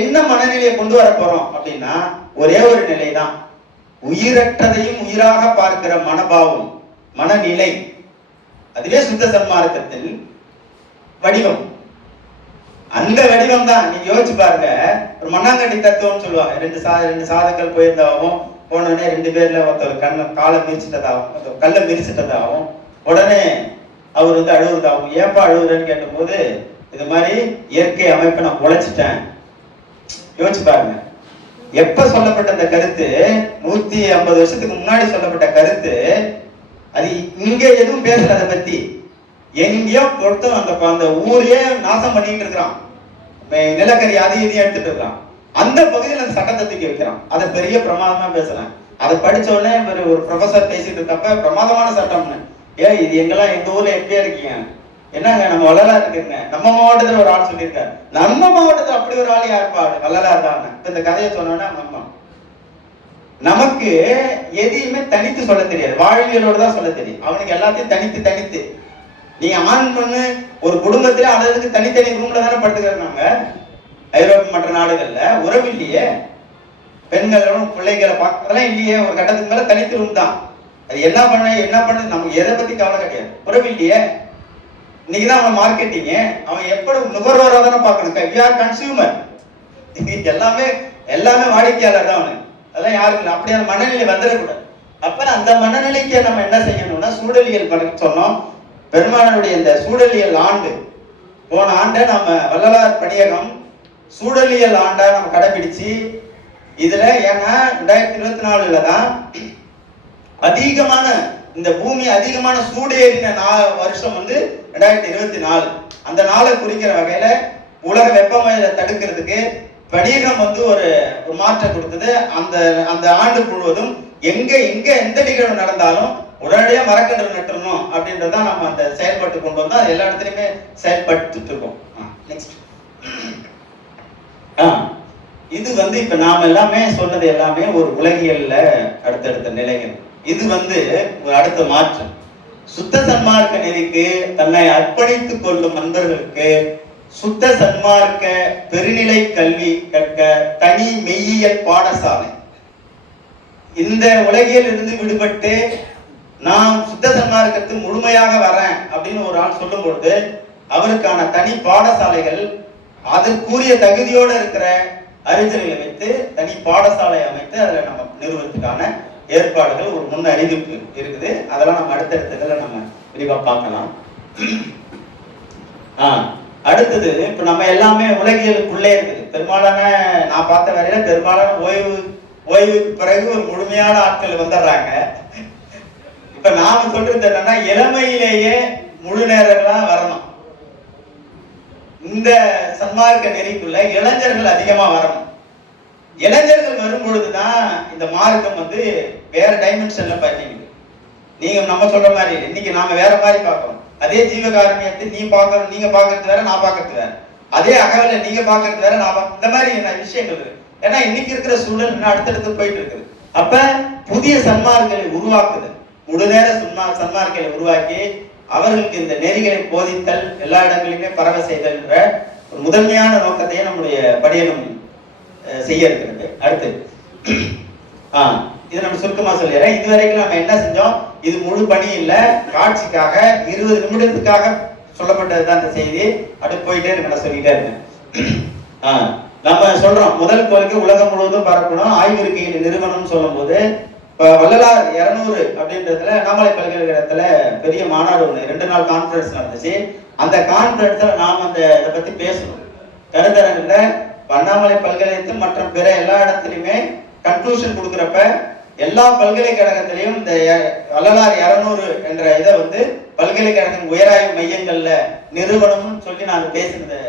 என்ன மனநிலையை கொண்டு வர போறோம் அப்படின்னா, ஒரே ஒரு நிலை தான், உயிரற்றதையும் உயிராக பார்க்கிற மனபாவம், மனநிலை. அதுவே சுத்த சன்மார்க்கத்தில் வடிவம். அந்த வடிவம் தான். நீங்க யோசிச்சு பாருங்க. ஒரு மண்ணாங்கட்டி தத்துவம்னு சொல்லுவாங்க. ரெண்டு சாதுக்கள் போயிருந்தாவும் போனோடனே 2 பேர்ல ஒருத்தர் காலை மிதிச்சிட்டதாகவும் கல்லை மிதிச்சிட்டதாகவும் உடனே அவர் வந்து அழுவுறதாகவும். ஏப்பா அழுவுறன்னு கேட்ட போது, இது மாதிரி இயற்கை அமைப்பை நான் உழைச்சிட்டேன். யோசிச்சு பாருங்க. எப்ப சொல்லப்பட்ட அந்த கருத்து, 150 வருஷத்துக்கு முன்னாடி சொல்லப்பட்ட கருத்து. அது இங்க எதுவும் பேசல அதை பத்தி. எங்கேயோ கொடுத்தோம் அந்த ஊரையே நாசம் பண்ணிட்டு இருக்கிறான். நிலக்கரி அதையும் இதையும் எடுத்துட்டு இருக்கான். அந்த பகுதியில் அந்த சட்டத்தை தூக்கி வைக்கிறான். அதை பெரிய பிரமாதமா பேசுறேன். அதை படிச்ச உடனே ஒரு ப்ரொஃபசர் பேசிட்டு இருக்கப்ப, பிரமாதமான சட்டம்னு. இது எங்கெல்லாம் எங்க ஊர்ல எப்படியா இருக்கீங்க, என்னங்க நம்ம வள்ளலார் இருக்குங்க. நம்ம மாவட்டத்துல ஒரு ஆள் சொல்லியிருக்காரு. நம்ம மாவட்டத்துல அப்படி ஒரு ஆள் யாருப்பா, வள்ளலார் தான். இப்ப இந்த கதையை சொன்னோன்னா நம்ம நமக்கு எதையுமே தனித்து சொல்ல தெரியாது, வாழ்வியலோடு தான் சொல்ல தெரியும். அவனுக்கு எல்லாத்தையும் தனித்து தனித்து நீங்க ஆன் பண்ணு. ஒரு குடும்பத்திலே அளவுக்கு தனித்தனி ரூம்ல தானே படுத்துக்கிறாங்க. ஐரோப்பிய மற்ற நாடுகள்ல உறவு இல்லையே, பெண்களும் பிள்ளைகளை பார்க்கறதெல்லாம் இல்லையே. ஒரு கட்டத்துக்கு மேல தனித்து ரூம் தான். அது என்ன பண்ண நமக்கு எதை பத்தி கவலை கிடையாது, உறவு இல்லையே. இன்னைக்குதான் அவன் மார்க்கெட்டிங், அவன் எப்படி நுகர்வோரா தானே பார்க்கணும். வி ஆர் கன்சியூமர், எல்லாமே வாடிக்கையாளர் தான் அவனுக்கு. அதெல்லாம் யாருக்கு இல்லை. அப்படியான மனநிலை வந்துடக்கூடாது. அப்ப அந்த மனநிலைக்கு நம்ம என்ன செய்யணும்னா சூழலியல் சொன்னோம். பெருமானுடைய இந்த சூழலியல் ஆண்டு, போன ஆண்டை நம்ம வள்ளலார் பணியகம் சூழலியல் ஆண்டா நம்ம கடைபிடிச்சு இதுல ஏன்னா 2024 தான் அதிகமான இந்த பூமி அதிகமான சூடேறின வருஷம் வந்து 2024. அந்த நாளை குறிக்கிற வகையில உலக வெப்பமயத்தை தடுக்கிறதுக்கு பணியகம் வந்து ஒரு மாற்றம் கொடுத்தது. அந்த ஆண்டு முழுவதும் எங்க எந்த நிகழ்வு நடந்தாலும் உடனடியா மரக்கன்று நட்டுறணும் அப்படின்றதான் நம்ம அந்த செயல்பாட்டு கொண்டு வந்தோம். அது எல்லா இடத்துலயுமே செயல்பட்டு இருக்கோம். நெக்ஸ்ட் இது வந்து இப்ப நாம எல்லாமே சொன்னது எல்லாமே ஒரு உலகியல்ல அடுத்தடுத்த நிலைகள். இது வந்து ஒரு அடுத்த மாற்றம். சுத்த சன்மார்க்க நெறிக்கு தன்னை அர்ப்பணித்துக் கொள்ளும் நண்பர்களுக்கு சுத்த சன்மார்க்க பெருநிலை கல்வி கற்க தனி மெய்யியல் பாடசாலை. இந்த உலகியல் இருந்து விடுபட்டு நான் சுத்த சன்மார்க்கத்துக்கு முழுமையாக வரேன் அப்படின்னு ஒரு ஆள் சொல்லும் பொழுது அவருக்கான தனி பாடசாலைகள் அதற்குரிய தகுதியோடு இருக்கிற அறிஞர்களை வைத்து தனி பாடசாலை அமைத்து அதுல நம்ம நிறுவனத்துக்கான ஏற்பாடுகள் ஒரு முன் அறிவிப்பு இருக்குது. அதெல்லாம் நம்ம அடுத்தடுத்ததுல நம்ம விரிவா பார்க்கலாம். அடுத்தது இப்ப நம்ம எல்லாமே உலகியலுக்குள்ளே இருக்குது. பெரும்பாலான நான் பார்த்த வரையில பெரும்பாலான ஓய்வுக்கு பிறகு ஒரு முழுமையான ஆட்கள் வந்துடுறாங்க. இப்ப நாம சொல்றது என்னன்னா இளமையிலேயே முழு நேரங்களா வரணும். இந்த சன்மார்க்க நெறிக்குள்ள இளைஞர்கள் அதிகமா வரணும். இளைஞர்கள் வரும் பொழுதுதான் இந்த மார்க்கம் வந்து வேற டைமென்ஷன்ல பார்த்தீங்க. நீங்க நம்ம சொல்ற மாதிரி இன்னைக்கு நாம வேற மாதிரி பார்க்கணும். அதே ஜீவகாரணியத்தை நீங்க பாக்குறது வேற, நான் பாக்குறது வேற. அதே அகவலை நீங்க பாக்குறது வேற, நான் இந்த மாதிரி விஷயங்கள் இருக்கு. ஏன்னா இன்னைக்கு இருக்கிற சூழல் இன்னும் அடுத்தடுத்து போயிட்டு இருக்குது. அப்ப புதிய சன்மார்க்களை உருவாக்குது, முழுநேர சன்மார்க்களை உருவாக்கி அவர்களுக்கு இந்த நெறிகளை போதித்தல், எல்லா இடங்களிலுமே பரவ செய்தல் என்ற ஒரு முதன்மையான நோக்கத்தையே நம்முடைய பணியகம் செய்ய இருக்கிறது. அடுத்து இதை நம்ம சுருக்கமா சொல்லிடுறேன். இதுவரைக்கும் நம்ம என்ன செஞ்சோம், இது முழு பணி இல்ல, காட்சிக்காக 20 நிமிடத்துக்காக சொல்லப்பட்டதுதான் இந்த செய்தி. அடுத்து போயிட்டே இருக்கு, நான் சொல்லிட்டே இருக்கேன். நம்ம சொல்றோம் முதல் கோரிக்கை உலகம் முழுவதும் பரப்பணும் ஆய்வு இருக்கையின் நிறுவனம் சொல்லும் போது வள்ளலார் 200 அப்படின்றதுல அண்ணாமலை பல்கலைக்கழகத்துல பெரிய மாநாடு ஒண்ணு 2 நாள் கான்பரன்ஸ் நடந்துச்சு. அந்த கான்பரன்ஸ்ல நாம இதை பத்தி பேசணும். கருத்தரங்குல அண்ணாமலை பல்கலைக்கழகம் மற்றும் பிற எல்லா இடத்துலயுமே கன்க்ளூஷன் கொடுக்குறப்ப எல்லா பல்கலைக்கழகத்திலையும் இந்த வள்ளலார் 200 என்ற இதை வந்து பல்கலைக்கழகம் உயராய்வு மையங்கள்ல நிறுவனம்னு சொல்லி நான் பேசுனது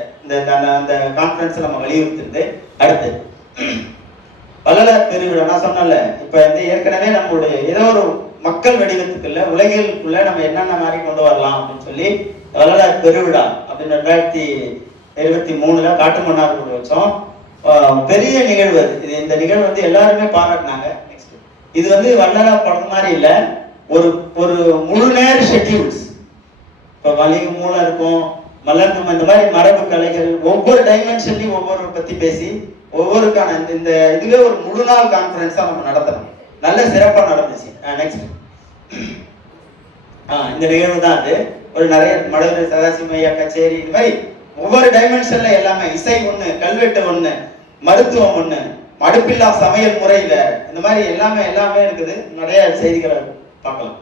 அந்த கான்பரன்ஸ் நம்ம வலியுறுத்துறது. அடுத்து வள்ளலார் பெருவிழா நான் சொன்னல, இப்ப வந்து ஏற்கனவே நம்மளுடைய ஏதோ ஒரு மக்கள் வடிவத்துக்குள்ள உலகிற்குள்ள நம்ம என்னென்ன மாதிரி கொண்டு வரலாம் அப்படின்னு சொல்லி வள்ளலார் பெருவிழா அப்படின்னு 2023 காட்டுமன்னார் கொண்டு வச்சோம். பெரிய நிகழ்வு இது. இந்த நிகழ்வு வந்து எல்லாருமே பாராட்டினாங்க. இது வந்து வள்ளலார் படம் மாதிரி இல்ல, ஒரு முழு நேர ஷெட்யூல்ஸ். இப்ப வலிகு மூலம் இருக்கும், மலர்ந்தும், இந்த மாதிரி மரபு கலைகள் ஒவ்வொரு டைமென்ஷன்லையும் ஒவ்வொரு பத்தி பேசி ஒவ்வொருக்கான இந்த இதுவே ஒரு முழு நாள் கான்பரன்ஸா நம்ம நடத்தணும். நல்ல சிறப்பா நடந்துச்சு. நெக்ஸ்ட் இந்த நிகழ்வு தான் அது. ஒரு நிறைய மடுரை சதாசிவமையா கச்சேரி, இது மாதிரி ஒவ்வொரு டைமென்ஷன்ல எல்லாமே, இசை ஒண்ணு, கல்வெட்டு ஒண்ணு, மருத்துவம் ஒண்ணு, மடுப்பில்லா சமையல் முறையில, இந்த மாதிரி எல்லாமே இருக்குது. நிறைய செய்திகளை பார்க்கலாம்.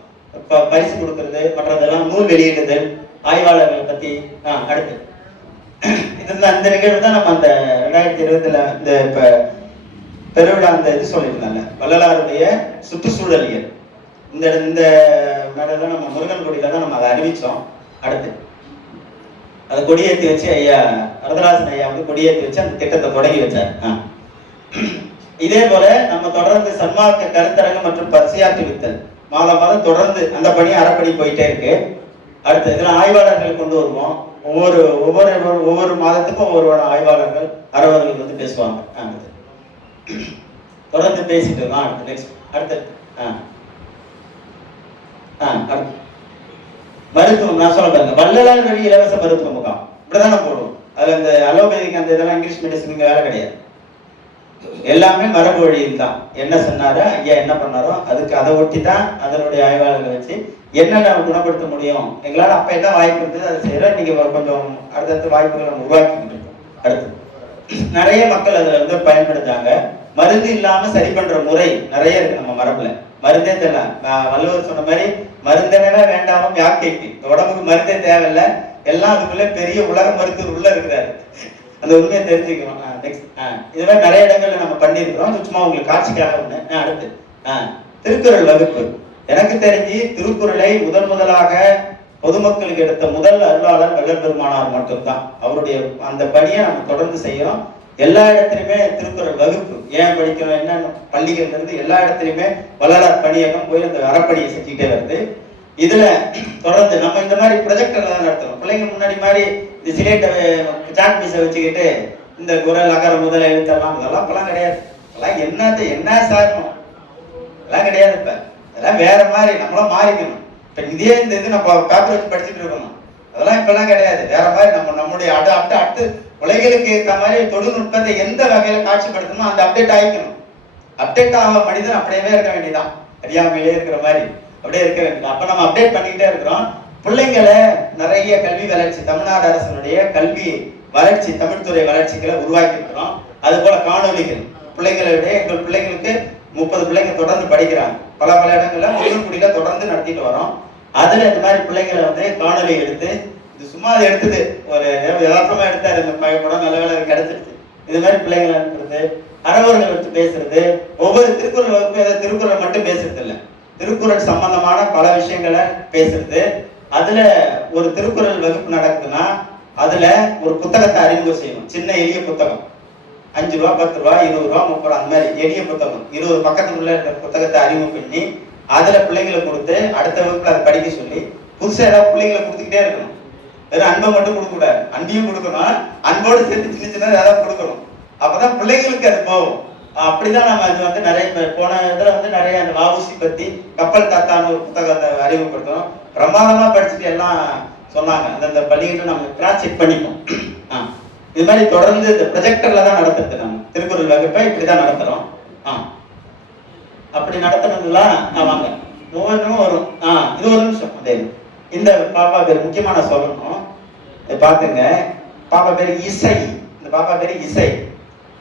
பரிசு கொடுக்கறது, மற்றதெல்லாம் நூல் வெளியிடுதல், ஆய்வாளர்களை பத்தி. அடுத்து இதுதான் இந்த நிகழ்வு தான் நம்ம அந்த 2020 இந்த பெருவிழா அந்த இது சொல்லியிருந்தாங்க வள்ளலாருடைய சுற்றுச்சூழலியல். இந்த மேடம் நம்ம முருகன் கொடியில தான் நம்ம அதை அறிவிச்சோம். அடுத்து அதை கொடியேற்றி வச்சு ஐயா வரதராசன் ஐயா வந்து கொடியேற்றி வச்சு அந்த திட்டத்தை தொடங்கி வச்சார். இதே போல நம்ம தொடர்ந்து சன்மார்க்க கருத்தரங்கு மற்றும் பரிசையாற்றுவித்தல் மாதம் தொடர்ந்து அந்த பணி அறப்பணி போயிட்டே இருக்கு. அடுத்து இதெல்லாம் ஆய்வாளர்கள் கொண்டு வருவோம். ஒவ்வொரு மாதத்துக்கும் ஒவ்வொரு ஆய்வாளர்கள் அறவர்கள் வந்து பேசுவாங்க. தொடர்ந்து பேசிட்டு இருக்கோம். அடுத்து நெக்ஸ்ட் அடுத்து மருத்துவம் நான் சொல்ல பாருங்க, வள்ளலார் வழி இலவச மருத்துவ முகாம் இப்படிதானே போடுவோம். அதுல இந்த அலோபதிக்கு அந்த இதெல்லாம் இங்கிலீஷ் மெடிசன் வேலை கிடையாது, எல்லாமே மரபு வழியில் தான். என்ன சொன்னாரோ ஐயா என்ன பண்ணாரோ அதுக்கு அதை ஒட்டி தான் அதனுடைய ஆய்வாளர்களை வச்சு என்னென்ன குணப்படுத்த முடியும் எங்களால் அப்ப என்ன வாய்ப்பு இருந்தது அதை செய்யறோம். இன்னைக்கு கொஞ்சம் அடுத்தடுத்த வாய்ப்புகளை நம்ம உருவாக்கிட்டு இருக்கோம். அடுத்து நிறைய மக்கள் அதுல வந்து பயன்படுத்தாங்க. மருந்து இல்லாம சரி பண்ற முறை நிறைய இருக்கு நம்ம மரபுல. மருந்தே தெரியல, வள்ளுவர் சொன்ன மாதிரி மருந்தனவே வேண்டாமும் யாக்கைக்கு, உடம்புக்கு மருந்தே தேவையில்லை, எல்லாம் அதுக்குள்ள பெரிய உலக மருத்துவர் உள்ள இருக்கிறாரு. அந்த உண்மையை தெரிஞ்சுக்கணும். இது மாதிரி நிறைய இடங்கள்ல நம்ம பண்ணியிருக்கிறோம். சும்மா உங்களுக்கு காட்சிக்காக ஒண்ணு. அடுத்து திருக்குறள் வகுப்பு. எனக்கு தெரிஞ்சு திருக்குறளை முதலாக பொதுமக்களுக்கு எடுத்த முதல் அருளாளர் வள்ளல் பெருமானார் மட்டும்தான். அவருடைய அந்த பணியை நம்ம தொடர்ந்து செய்யறோம். எல்லா இடத்துலையுமே திருக்குறள் வகுப்பு ஏன் படிக்கணும், என்னன்னு பள்ளிகள் இருந்து எல்லா இடத்துலையுமே வள்ளலார் பணியகம் போய் அந்த அறப்பணியை செஞ்சுக்கிட்டே வருது. இதுல தொடர்ந்து நம்ம இந்த மாதிரி ப்ரொஜெக்டர்ல தான் நடத்தணும். பிள்ளைங்க முன்னாடி மாதிரி இந்த சிலேட்டை சாட் பீஸை வச்சுக்கிட்டு இந்த குரல் அகர முதல எழுத்தெல்லாம் இதெல்லாம் இப்பெல்லாம் கிடையாது. இதெல்லாம் என்ன சாரணும் அதெல்லாம் கிடையாது. இப்ப அதெல்லாம் வேற மாதிரி நம்மளும் மாறிக்கணும். இப்ப இதே இந்த இது நம்ம பேப்பர் வச்சு படிச்சுட்டு இருக்கணும், அதெல்லாம் இப்பெல்லாம் கிடையாது. வேற மாதிரி நம்முடைய அடுத்து உலகிற்கு ஏற்ற மாதிரி தொழில்நுட்பத்தை எந்த வகையில காட்சிப்படுத்தணும் அந்த அப்டேட் ஆகிக்கணும். அப்டேட் ஆக மனிதன் அப்படியே இருக்க வேண்டியதான், அறியாமையிலே இருக்கிற மாதிரி அப்படியே இருக்க வேண்டியது. அப்ப நம்ம அப்டேட் பண்ணிக்கிட்டே இருக்கிறோம். பிள்ளைங்களை நிறைய கல்வி வளர்ச்சி, தமிழ்நாடு அரசனுடைய கல்வி வளர்ச்சி, தமிழ்துறை வளர்ச்சிகளை உருவாக்கி இருக்கிறோம். அது போல காணொலிகள் பிள்ளைங்களுடைய எங்கள் பிள்ளைங்களுக்கு 30 பிள்ளைங்க தொடர்ந்து படிக்கிறாங்க. பல இடங்கள்ல முதல்குடியில தொடர்ந்து நடத்திட்டு வரோம். அதுல இந்த மாதிரி பிள்ளைங்களை வந்து காணொலி எடுத்து, இது சும்மா அதை எடுத்தது ஒரு யதார்த்தமா எடுத்தாரு, இந்த படம் நல்ல வேலை கிடைச்சிருச்சு. இது மாதிரி பிள்ளைங்களை இருக்கிறது, அறவர்கள் எடுத்து பேசுறது, ஒவ்வொரு திருக்குறள் வகுப்பு ஏதாவது திருக்குறளை மட்டும் பேசுறது இல்லை, திருக்குறள் சம்பந்தமான பல விஷயங்களை பேசுறது. அதுல ஒரு திருக்குறள் வகுப்பு நடக்குதுன்னா அதுல ஒரு புத்தகத்தை அறிமுகம் செய்யணும். சின்ன எளிய புத்தகம், 5 ரூபா 10 ரூபா 20 ரூபா 30 ரூபா அந்த மாதிரி எளிய புத்தகம் 20 பக்கத்துக்குள்ள இருக்கிற புத்தகத்தை அறிமுகம் பண்ணி அதுல பிள்ளைங்களை கொடுத்து அடுத்த வகுப்புல அதை படிக்க சொல்லி புதுசா ஏதாவது பிள்ளைங்களை கொடுத்துக்கிட்டே இருக்கணும். வெறும் அன்பை மட்டும் கொடுக்க கூடாது, அன்பையும் கொடுக்கணும், அன்போடு சேர்த்து சின்ன சின்னதாக ஏதாவது கொடுக்கணும். அப்பதான் பிள்ளைங்களுக்கு அது போகும். அப்படிதான் நம்ம இது வந்து நிறைய போன இதுல வந்து நிறைய அந்த வஉசி பத்தி கப்பல் தாத்தான்னு ஒரு புத்தகத்தை அறிமுகப்படுத்தணும். பிரமாதமா படிச்சுட்டு எல்லாம் சொன்னாங்க. அந்த பள்ளிகளை நம்ம கிராஸ் செக் பண்ணிப்போம். இது மாதிரி தொடர்ந்து இந்த ப்ரொஜெக்டர்ல தான் நடத்துறது. நம்ம திருக்குறள் வகுப்பை இப்படிதான் நடத்துறோம். அப்படி நடத்துனதுலாம் வாங்க ஒவ்வொன்றும் வரும். இது ஒரு நிமிஷம். அதே இந்த பாப்பா பேர் முக்கியமான சொல்லணும், பாத்துங்க. பாப்பா பேர் இசை. இந்த பாப்பா பேர் இசை.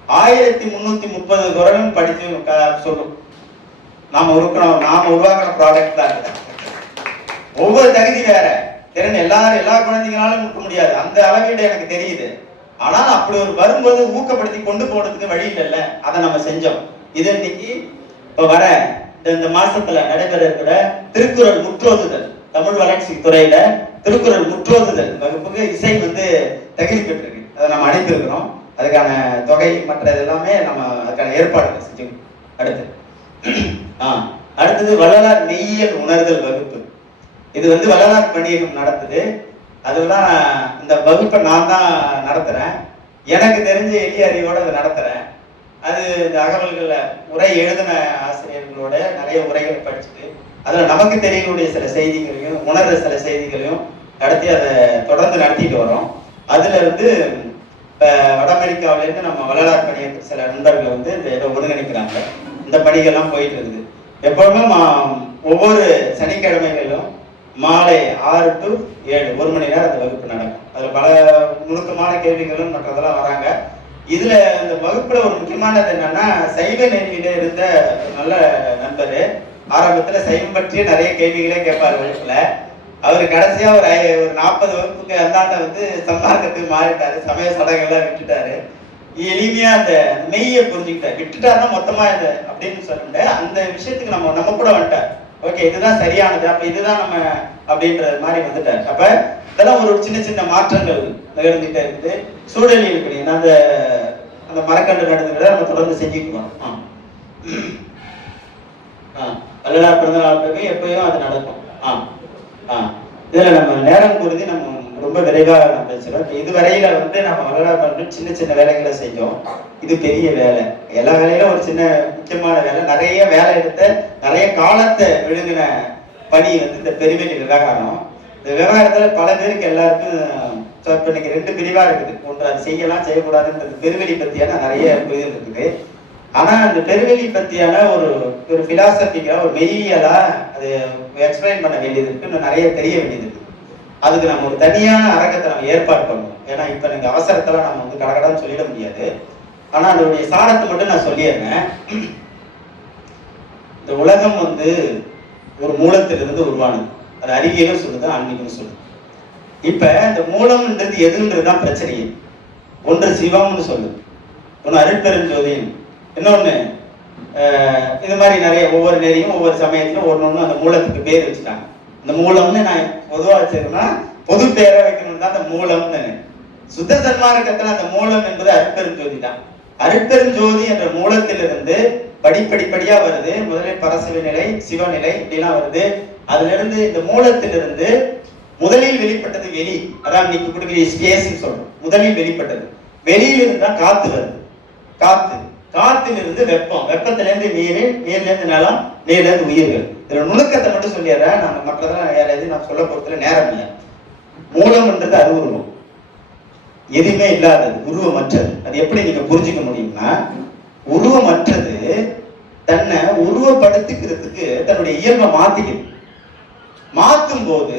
1330 குரலும் படிச்சு சொல்லும். நாம உருவாக்கின ப்ராடக்ட் தான். ஒவ்வொரு தகுதி வேற, திறன் எல்லா குழந்தைங்களாலும் இருக்க முடியாது, அந்த அளவீடு எனக்கு தெரியுது. ஆனால் அப்படி ஒரு வரும்போது ஊக்கப்படுத்தி கொண்டு போறதுக்கு வழி இல்லைல்ல, அதை நம்ம செஞ்சோம். இது இன்னைக்கு இப்ப வர இந்த மாசத்துல நடைபெற இருக்கிற திருக்குறள் முற்றோதுதல், தமிழ் வளர்ச்சி துறையில திருக்குறள் முற்றோதுதல் வகுப்புக்கு இசை வந்து தகுதி பெற்றிருக்கு. அதை நம்ம அனுப்பியிருக்கிறோம். அதுக்கான தொகை மற்ற எல்லாமே நம்ம அதுக்கான ஏற்பாடுகள் செஞ்சோம். அடுத்தது வள்ளலார் மெய்யியல் உணர்தல் வகுப்பு. இது வந்து வள்ளலார் பணியகம் நடத்துது. அதுதான் இந்த வகுப்பை நான் தான் நடத்துறேன். எனக்கு தெரிஞ்ச எளிய அறிவோட அதை நடத்துறேன். அது இந்த அகவல்களை உரை எழுதின ஆசிரியர்களோட நிறைய உரைகளை படிச்சுட்டு அதுல நமக்கு தெரியக்கூடிய சில செய்திகளையும் உணர்ற சில செய்திகளையும் நடத்தி அதை தொடர்ந்து நடத்திட்டு வரோம். அதுல வந்து இப்ப வட அமெரிக்காவிலேருந்து நம்ம வள்ளலார் பணியத்துக்கு சில நண்பர்கள் வந்து இந்த இதை ஒருங்கிணைக்கிறாங்க. இந்த பணிகள்லாம் போயிட்டு இருக்குது. எப்பவுமே ஒவ்வொரு சனிக்கிழமைகளிலும் மாலை 6 to 7 1 மணி நேரம் அந்த வகுப்பு நடக்கும். அதுல பல நுணுக்கமான கேள்விகளும் மற்றதெல்லாம் வராங்க. இதுல இந்த வகுப்புல ஒரு முக்கியமானது என்னன்னா, சைவ நெறியில இருந்த நல்ல நண்பர் ஆரம்பத்துல சைவம் பற்றிய நிறைய கேள்விகளே கேட்பாரு வகுப்புல. அவரு கடைசியா ஒரு 40 வகுப்புக்கு அந்தாண்ட வந்து சம்மார்க்கத்துக்கு மாறிட்டாரு, சமய சடங்கெல்லாம் விட்டுட்டாரு. எளிமையா அந்த மெய்யை புரிஞ்சுக்கிட்டாரு. விட்டுட்டாருன்னா மொத்தமா இது அப்படின்னு சொல்லிட்டு அந்த விஷயத்துக்கு நம்ம கூட வந்துட்டார். ஓகே, இதுதான் சரியானது, அப்ப இதுதான் நம்ம அப்படின்றது மாதிரி வந்துட்டார். அப்ப இதெல்லாம் ஒரு சின்ன சின்ன மாற்றங்கள் நிகழ்ந்துட்டே இருக்குது. சூழலில் இப்படி அந்த மரக்கன்று நடந்துக்கிறத நம்ம தொடர்ந்து செஞ்சுட்டு வரோம். வள்ளலார் பிறந்த நாளுக்கு எப்பயும் அது நடக்கும். இதுல நம்ம நேரம் குறித்து நம்ம ரொம்ப ரொம்ப விரைவாக நான் பேசுகிறேன். இப்போ இதுவரையில நம்ம வரலாறு பண்ணி சின்ன சின்ன வேலைகளை செஞ்சோம். இது பெரிய வேலை. எல்லா வேலையிலும் ஒரு சின்ன முக்கியமான வேலை. நிறைய வேலை எடுத்த நிறைய காலத்தை விழுங்கின பணி இந்த பெருவெளி விவகாரம். இந்த விவகாரத்தில் பல பேருக்கு எல்லாருக்கும் இப்போ இன்னைக்கு 2 பிரிவாக இருக்குது. ஒன்று அது செய்யலாம் செய்யக்கூடாதுன்றது பெருவெளி பற்றியான நிறைய புரிதல் இருக்குது. ஆனால் அந்த பெருவெளி பற்றியான ஒரு பிலாசபிக்கா ஒரு மெய்யியலா அது எக்ஸ்பிளைன் பண்ண வேண்டியது இருக்கு. இன்னும் நிறைய தெரிய வேண்டியது இருக்கு. அதுக்கு நம்ம ஒரு தனியான அரங்கத்தை நம்ம ஏற்பாடு பண்ணணும். ஏன்னா இப்போ நீங்கள் அவசரத்தில் நம்ம கடகடான்னு சொல்லிட முடியாது. ஆனால் அதனுடைய சாரத்தை மட்டும் நான் சொல்லிடுறேன். இந்த உலகம் ஒரு மூலத்திலிருந்து உருவானது. அது அறிவியலும் சொல்லுது, ஆன்மீகம் சொல்லுது. இப்ப இந்த மூலம்ன்றது எதுன்றதுதான் பிரச்சனையே. ஒன்று சிவம்னு சொல்லுது, ஒன்று அருட்பெருஞ்சோதி, இன்னொன்னு இது மாதிரி நிறைய ஒவ்வொரு நேரையும் ஒவ்வொரு சமயத்திலும் ஒன்று அந்த மூலத்துக்கு பேர் வச்சுட்டாங்க. இந்த மூலம்னு நான் பொதுவாக வச்சிருக்கேன்னா பொது பேரை வைக்கணும் தான் அந்த மூலம்னு. சுத்த சன்மார்க்கத்தில் அந்த மூலம் என்பது அருட்பெருஞ்சோதி தான். அருட்பெருஞ்சோதி என்ற மூலத்திலிருந்து படிப்படிப்படியா வருது. முதலில் பரசிவ நிலை, சிவநிலை இப்படிலாம் வருது. அதுல இருந்து இந்த மூலத்திலிருந்து முதலில் வெளிப்பட்டது வெளி, அதான் இன்னைக்கு கொடுக்கிற ஸ்பேஸ் சொல்றோம். முதலில் வெளிப்பட்டது வெளியிலிருந்து தான் காத்து வருது. காத்திலிருந்து வெப்பம், வெப்பத்திலிருந்து நீர், நீர்லேருந்து நிலம், நீர்லேருந்து உயிர்கள். இதுல நுணுக்கத்தை மட்டும் சொல்லிடுறேன். நம்ம மற்றதெல்லாம் வேற எதுவும் நான் சொல்ல போறதுல நேரம் இல்லை. மூலம்ன்றது அது உருவம், எதுவுமே இல்லாதது, உருவமற்றது. அது எப்படி நீங்க புரிஞ்சுக்க முடியும்னா, உருவமற்றது தன்னை உருவப்படுத்திக்கிறதுக்கு தன்னுடைய இயல்பை மாத்திக்குது. மாத்தும் போது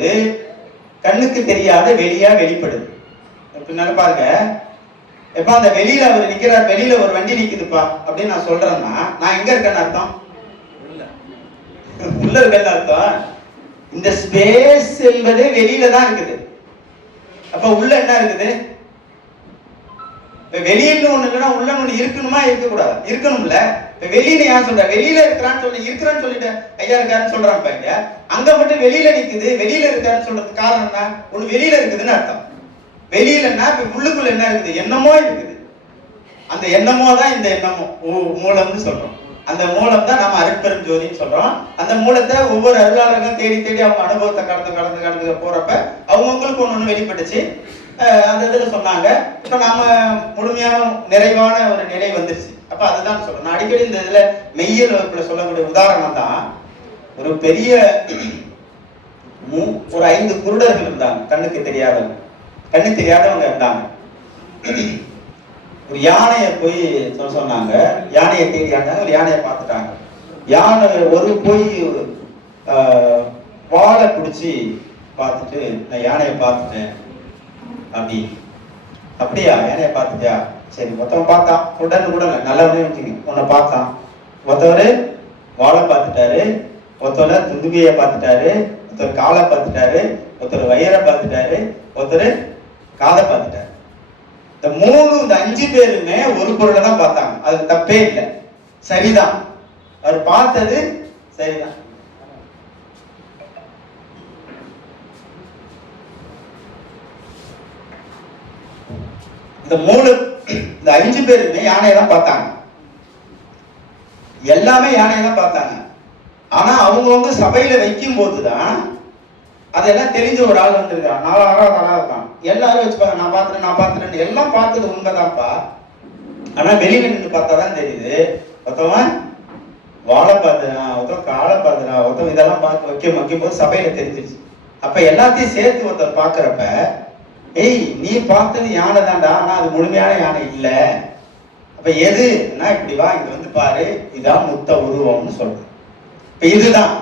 கண்ணுக்கு தெரியாத வெளியா வெளிப்படுது. பாருங்க, எப்ப அந்த வெளியில அவர் நிக்கிறார், வெளியில ஒரு வண்டி நிக்குதுப்பா அப்படின்னு நான் சொல்றேன்னா நான் எங்க இருக்கேன்னு அர்த்தம்? உள்ள இருக்கேன்னு அர்த்தம். இந்த ஸ்பேஸ் என்பதே வெளியில தான் இருக்குது. அப்ப உள்ள என்ன இருக்குது? வெளியில ஒண்ணு இல்லைன்னா உள்ள ஒண்ணு இருக்கணுமா, இருக்க கூடாது? இருக்கணும்ல. வெளியில யார் சொல்ற? வெளியில இருக்கிறான்னு சொல்லி இருக்கிறான்னு சொல்லிட்டு ஐயா இருக்காருன்னு சொல்றான். இங்க அங்க மட்டும் வெளியில நிக்குது, வெளியில இருக்காருன்னு சொல்றதுக்கு காரணம் என்ன? ஒண்ணு வெளியில இருக்குதுன்னு அர்த்தம். வெளியிலன்னா இப்ப உள்ளுக்குள்ள என்ன இருக்குது? எண்ணமோ இருக்குது. அந்த எண்ணமோ தான் இந்த எண்ணமோ மூலம்னு சொல்றோம். அந்த மூலம் தான் நம்ம அருட்பெருஞ்சோதின்னு சொல்றோம். அந்த மூலத்தை ஒவ்வொரு அருளாளர்களும் தேடி தேடி அவங்க அனுபவத்தை கடந்து போறப்ப அவங்களுக்கு ஒண்ணு வெளிப்பட்டுச்சு. அந்த இதுல சொன்னாங்க. இப்ப நாம முழுமையான நிறைவான ஒரு நிலை வந்துருச்சு. அப்ப அதுதான் சொல்றேன். நான் அடிக்கடி இந்த இதுல மெய்யியல் வகுப்புல சொல்லக்கூடிய உதாரணம் தான், ஒரு பெரிய ஒரு 5 குருடர்கள் இருந்தாங்க. கண்ணு தெரியாதவங்க இருந்தாங்க. ஒரு யானையை போய் சொன்னாங்க. யானையை தேடியாங்க. ஒரு யானையை பார்த்துட்டாங்க. யானை போய் வாழை பிடிச்சி பார்த்துட்டு, நான் யானையை பார்த்துட்டேன் அப்படி. அப்படியா, யானையை பார்த்துட்டியா? சரி, மொத்தம் பார்த்தான். உடனே நல்லவனே வச்சுங்க. உன்னை பார்த்தான். ஒருத்தவர் வாழை பார்த்துட்டாரு, ஒருத்தவர் துந்துபியை பார்த்துட்டாரு, ஒருத்தர் காலை பார்த்துட்டாரு, ஒருத்தர் வயிறை பார்த்துட்டாரு, ஒருத்தர் காதை பார்த்துட்டாரு. இந்த 5 பேருமே ஒரு பொருளை தான் பார்த்தாங்க. அது தப்பே இல்லை, சரிதான். அவர் பார்த்தது சரிதான். இந்த 5 பேருமே யானையை தான் பார்த்தாங்க. எல்லாமே யானையை தான் பார்த்தாங்க. ஆனா அவங்க சபையில வைக்கும் போதுதான் அதெல்லாம் தெரிஞ்ச ஒரு ஆள் வந்திருக்கான். 4ஆவது ஆளா இருக்கான். எல்லாரும் வச்சுப்பாங்க, நான் பார்த்துட்டேன் எல்லாம் பார்த்தது உண்மைதான்ப்பா. ஆனா வெளியில நின்று பார்த்தாதான் தெரியுது. ஒருத்தவன் வாழை பார்த்துறான், ஒருத்தவன் காலை பார்த்துறான், ஒருத்தவன் இதெல்லாம் பார்த்து வைக்கும் போது சபையில தெரிஞ்சிருச்சு. அப்ப எல்லாத்தையும் சேர்த்து ஒருத்தர் பாக்குறப்ப, ஏய் நீ பார்த்தது யானை தான்டா, ஆனா அது முழுமையான யானை இல்ல. அப்ப எதுனா இப்படி வா, இங்க பாரு, இதான் முத்த உருவம்னு சொல்றது. இப்ப இதுதான்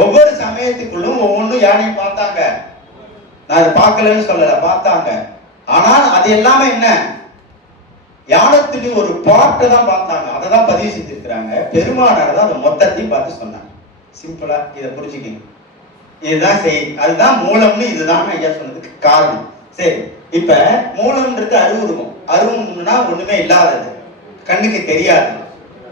ஒவ்வொரு சமயத்துக்குள்ளும் ஒவ்வொன்றும் யானையை பார்த்தாங்க. நான் அதை பார்க்கலன்னு சொல்லல, பார்த்தாங்க. ஆனால் அது எல்லாமே என்ன? யானத்துக்கு ஒரு பாட்டை தான் பார்த்தாங்க. அதை தான் பதிவு செஞ்சிருக்கிறாங்க. பெருமானார் தான் அதை மொத்தத்தையும் பார்த்து சொன்னாங்க. சிம்பிளா இதை புரிஞ்சுக்கணும். இதுதான் செய்தி, அதுதான் மூலம்னு இதுதான் ஐயா சொன்னதுக்கு காரணம். சரி, இப்ப மூலம்ன்றது அருவுருவம். அருவம்னா ஒண்ணுமே இல்லாதது, கண்ணுக்கு தெரியாது.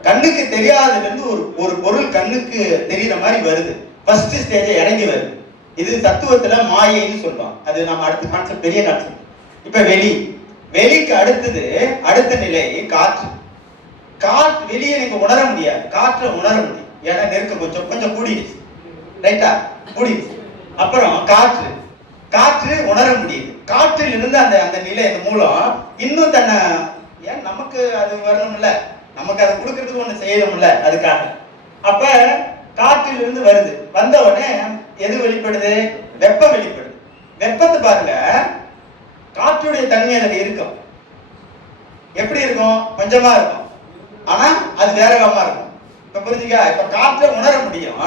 கண்ணுக்கு தெரியாததுல இருந்து ஒரு பொருள் கண்ணுக்கு தெரியுற மாதிரி வருது. ஃபர்ஸ்ட் ஸ்டேஜை இறங்கி வருது. இது தத்துவத்துல மாயைன்னு சொல்லுவாங்க. அது நம்ம அடுத்த கான்செப்ட், பெரிய கான்செப்ட். இப்ப வெளிக்கு அடுத்த நிலை காற்று. வெளியே நீங்க உணர முடியாது, காற்றை உணர முடியும். ஏன்னா நெருக்கம் கொஞ்சம் கூடிடுச்சு, ரைட்டா? கூடிடுச்சு. அப்புறம் காற்று உணர முடியுது. காற்றில் இருந்து அந்த அந்த நிலை, அந்த மூலம் இன்னும் தன்னை ஏன் நமக்கு அது வரணும்ல, நமக்கு அதை கொடுக்கறதுக்கு ஒண்ணு செய்யணும்ல, அதுக்காக. அப்ப காற்றில் இருந்து வருது, வந்த உடனே எது வெளிப்படுது? வெப்பம் வெளிப்படுது. வெப்பத்தை பாருங்க, காற்றுடைய தன்மை அதுல இருக்கும். எப்படி இருக்கும்? கொஞ்சமா இருக்கும், ஆனா அது வேற விதமா இருக்கும். இப்ப புரிஞ்சுக்க, இப்ப காற்றை உணர முடியும்,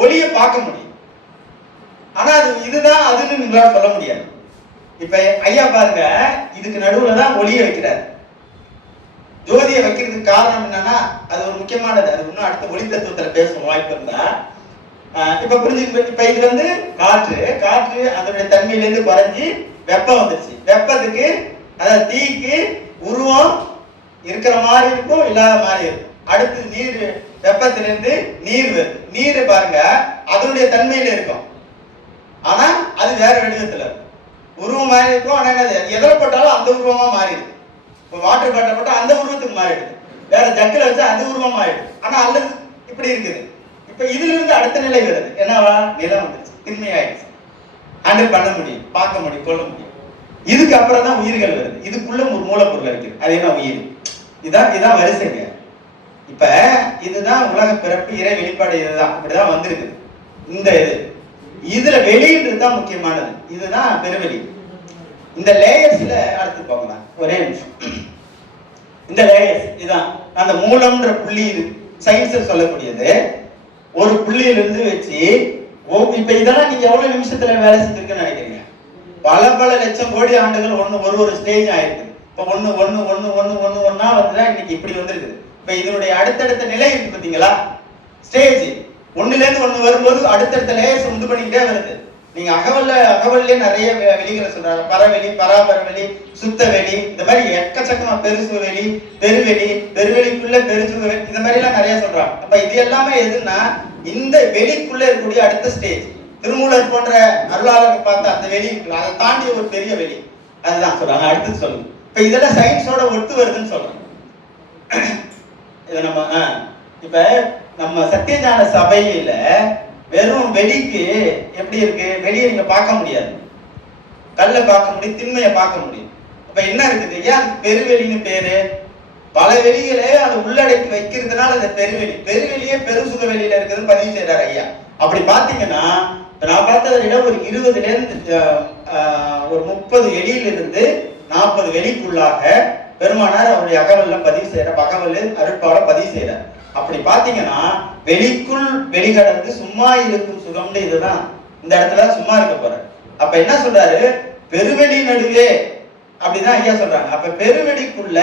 ஒளியை பார்க்க முடியும், ஆனா அது இதுதான் அதுன்னு நீங்களால சொல்ல முடியாது. இப்ப ஐயா பாருங்க, இதுக்கு நடுவுல தான் ஒளியை வைக்கிறார். ஜோதியை வைக்கிறதுக்கு காரணம் என்னன்னா, அது ஒரு முக்கியமானது. அது இன்னும் அடுத்த ஒளி தத்துவத்துல பேச வாய்ப்பு இருந்தா இப்ப புரிஞ்சு. இப்ப இது வந்து காற்று, காற்று அதனுடைய தன்மையில இருந்து குறைஞ்சி வெப்பம் வந்துருச்சு. வெப்பத்துக்கு அதாவது தீக்கு உருவம் இருக்கிற மாதிரி இருக்கும், இல்லாத மாதிரி இருக்கும். அடுத்து நீர், வெப்பத்திலிருந்து நீர் வருது. நீர் பாருங்க அதனுடைய தன்மையில இருக்கும், ஆனா அது வேற வடிவத்துல இருக்கும். உருவம் மாறி இருக்கும், ஆனா எதில் போட்டாலும் அந்த உருவமா மாறிடுது. இப்போ வாட்டர் பாட்டில் போட்டா அந்த உருவத்துக்கு மாறிடுது, வேற ஜக்கில் வச்சா அந்த உருவம் மாறிடுது. ஆனா அல்லது இப்படி இருக்குது. இப்ப இதுல இருந்து அடுத்த நிலை வருது, என்னவா? நிலம் வந்துருச்சு, திண்மையாயிடுச்சு, ஹேண்டில் பண்ண முடியும், பார்க்க முடியும், கொள்ள முடியும். இதுக்கு அப்புறம் தான் உயிர்கள் வருது. இதுக்குள்ள ஒரு மூலப்பொருள் இருக்குது, அது என்ன? உயிர். இதான் வரிசைங்க. இப்ப இதுதான் உலக பிறப்பு, இறை வெளிப்பாடு. இதுதான் இப்படிதான் வந்திருக்கு. இந்த இதுல வெளின்றது தான் முக்கியமானது. இதுதான் பெருவெளி. இந்த லேயர்ஸ்ல அடுத்து போங்க, ஒரே நிமிஷம். இந்த லேயர்ஸ் இதான் அந்த மூலம்ன்ற புள்ளி. இது சயின்ஸ் சொல்லக்கூடியது. ஒரு புள்ளியிலிருந்து வச்சு இப்ப இதெல்லாம் நீங்க எவ்வளவு நிமிஷத்துல வேலை செஞ்சிருக்குன்னு நினைக்கிறீங்க? பல லட்சம் கோடி ஆண்டுகள் ஒரு ஸ்டேஜ் ஆயிருக்கு. இப்ப ஒன்னா வந்துதான் இன்னைக்கு இப்படி வந்திருக்குது. இப்ப இதனுடைய அடுத்தடுத்த நிலை இருக்கு பாத்தீங்களா? ஸ்டேஜ் ஒண்ணுல இருந்து ஒண்ணு வரும்போது அடுத்தடுத்த லேயர்ஸ் உண்டு பண்ணிக்கிட்டே வருது. நீங்க அகவல்லே நிறைய வெளிகளை சொல்றாங்க. பரவெளி, பராபரவெளி, சுத்த வெளி, இந்த மாதிரி எக்கச்சக்கமா பெருசு வெளி, பெருவெளி, பெருவெளிக்குள்ள பெருசுக வெளி, இந்த மாதிரி எல்லாம் நிறைய சொல்றாங்க. அப்ப இது எல்லாமே எதுன்னா இந்த வெளிக்குள்ள இருக்கக்கூடிய அடுத்த ஸ்டேஜ். திருமூலர் போன்ற அருளாளர்கள் பார்த்த அந்த வெளி, அதை தாண்டி ஒரு பெரிய வெளி, அதுதான் சொல்றாங்க. அடுத்து சொல்லுங்க. இப்ப இதெல்லாம் சயின்ஸோட ஒத்து வருதுன்னு சொல்றாங்க. இதை நம்ம இப்ப நம்ம சத்தியஞான சபையில வெறும் வெளிக்கு எப்படி இருக்கு? வெளியே நீங்க பார்க்க முடியாது, கல்லை பார்க்க முடியும், திண்மையை பார்க்க முடியும். அப்ப என்ன இருக்குது? ஏன் அதுக்கு பெருவெளின்னு பேரு? பல வெளிகளை அதை உள்ளடக்கி வைக்கிறதுனால அந்த பெருவெளி. பெருவெளியே பெருசுக வெளியில இருக்குதுன்னு பதிவு செய்யறாரு ஐயா. அப்படி பாத்தீங்கன்னா நான் பார்த்ததை விட ஒரு 20ல இருந்து ஒரு 30 வெளியிலிருந்து 40 வெளிக்குள்ளாக பெருமானார் அவருடைய அகவல்ல பதிவு செய்யற, அகவல் அருட்பால பதிவு செய்யறார். அப்படி பாத்தீங்கன்னா வெளிக்குள் வெளிகடந்து சும்மா இருக்கும் சுகம்னு இதுதான். இந்த இடத்துல சும்மா இருக்க போற. அப்ப என்ன சொல்றாரு? பெருவெளி நடுவே, அப்படிதான் ஐயா சொல்றாங்க. அப்ப பெருவெளிக்குள்ள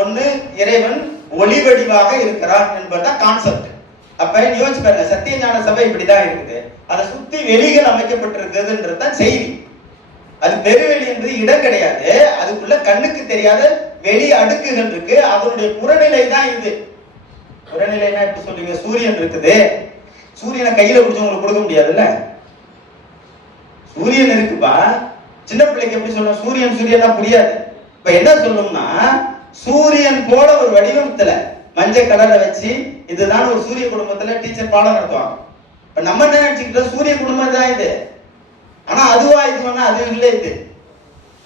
ஒண்ணு இறைவன் ஒளி வடிவாக இருக்கிறான் என்பதுதான் கான்செப்ட். அப்ப யோசிச்சு பாருங்க, சத்தியஞான சபை இப்படிதான் இருக்குது. அதை சுத்தி வெளிகள் அமைக்கப்பட்டிருக்குதுன்றதுதான் செய்தி. அது பெருவெளி என்பது இடம் கிடையாது, அதுக்குள்ள கண்ணுக்கு தெரியாத வெளி அடுக்குகள் இருக்கு. அதனுடைய புறநிலை தான் இது. புறநிலைனா எப்படி சொல்றீங்க? சூரியன் இருக்குது, சூரியனை கையில பிடிச்சு உங்களுக்கு கொடுக்க முடியாதுல்ல. சூரியன் இருக்குப்பா, சின்ன பிள்ளைக்கு எப்படி சொல்லணும்? சூரியன் புரியாது. இப்ப என்ன சொல்லணும்னா, சூரியன் போல ஒரு வடிவத்துல மஞ்சள் கலரை வச்சு இதுதான் ஒரு சூரிய குடும்பத்துல டீச்சர் பாடம் நடத்துவாங்க. இப்ப நம்ம என்ன நினைச்சுக்கிட்டோம்? சூரிய குடும்பம் தான் இது. ஆனா அதுவா இதுவானா அது இல்லை, இது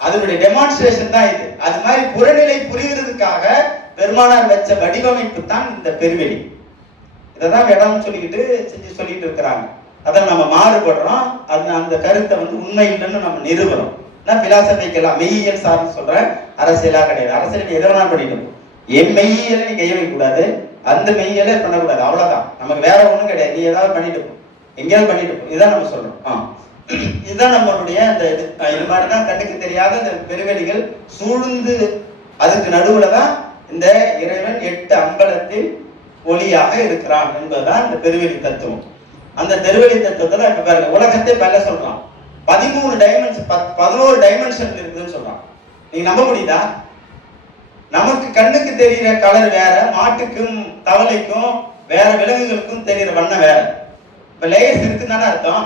அதனுடைய டெமான்ஸ்ட்ரேஷன் தான் இது. அது மாதிரி புறநிலை புரிகிறதுக்காக பெருமானார் வச்ச வடிவமைப்பு தான் இந்த பெருவெளி. இதைதான் வேடான்னு சொல்லிட்டு இருக்கிறாங்க. அதை நம்ம மாறுபடுறோம். அது அந்த கருத்தை உண்மை இல்லைன்னு நம்ம நிறுவனம். நான் பிலாசபிக்கெல்லாம் மெய்யியல் சார்ந்து சொல்றேன், அரசியலா கிடையாது. அரசியல் எதை வேணா பண்ணிட்டு என் மெய்யியலை நீ கைய வைக்க கூடாது, அந்த மெய்யியலை பண்ணக்கூடாது, அவ்வளவுதான். நமக்கு வேற ஒண்ணும் கிடையாது. நீ ஏதாவது பண்ணிட்டு போ, எங்கேயாவது பண்ணிட்டு போ, இதான் நம்ம சொல்றோம். இதுதான் நம்மளுடைய அந்த இது மாதிரிதான் கண்ணுக்கு தெரியாத இந்த பெருவெளிகள் சூழ்ந்து, அதுக்கு நடுவுல தான் இந்த இறைவன் 8 அம்பலத்தில் ஒளியாக இருக்கிறான் என்பதுதான் இந்த பெருவெளி தத்துவம். அந்த பெருவெளி தத்துவத்துல இப்ப பாருங்க, உலகத்தை பல சொல்றான். 11 டைமென்ஷன் இருக்குதுன்னு சொல்றான். நீங்க நம்ப முடியுதா? நமக்கு கண்ணுக்கு தெரிகிற கலர் வேற, மாட்டுக்கும் தவளைக்கும் வேற, விலங்குகளுக்கும் தெரிகிற வண்ணம் வேற. இப்ப லேயர்ஸ் இருக்குன்னு அர்த்தம்.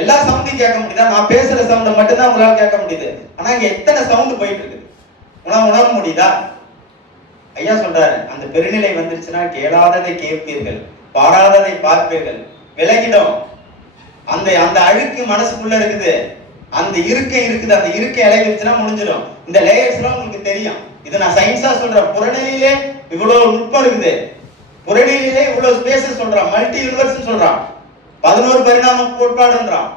எல்லா சவுண்டையும் கேட்க முடியுதா? நான் பேசுற சவுண்டை மட்டும்தான் உங்களால் கேட்க முடியுது. ஆனா இங்க எத்தனை சவுண்ட் போயிட்டு இருக்குது, உணர முடியுதா? ஐயா சொல்றாரு, அந்த பெருநிலை வந்துருச்சுன்னா கேளாததை கேட்பீர்கள், பாராததை பார்ப்பீர்கள், விலகிடும். அந்த அந்த அழுக்கு மனசுக்குள்ள இருக்குது, அந்த இருக்கை இருக்குது. அந்த இருக்கை இலைவிச்சுனா முடிஞ்சிடும். இந்த லேயர்ஸ்லாம் உங்களுக்கு தெரியும். இது நான் சயின்ஸா சொல்றேன். புறநிலையிலே இவ்வளவு நுட்பம் இருக்குது, புறநிலையிலே இவ்வளவு ஸ்பேஸ் சொல்றான், மல்டி யூனிவர்ஸ் சொல்றான், 11 பரிணாம கோட்பாடுன்றான்,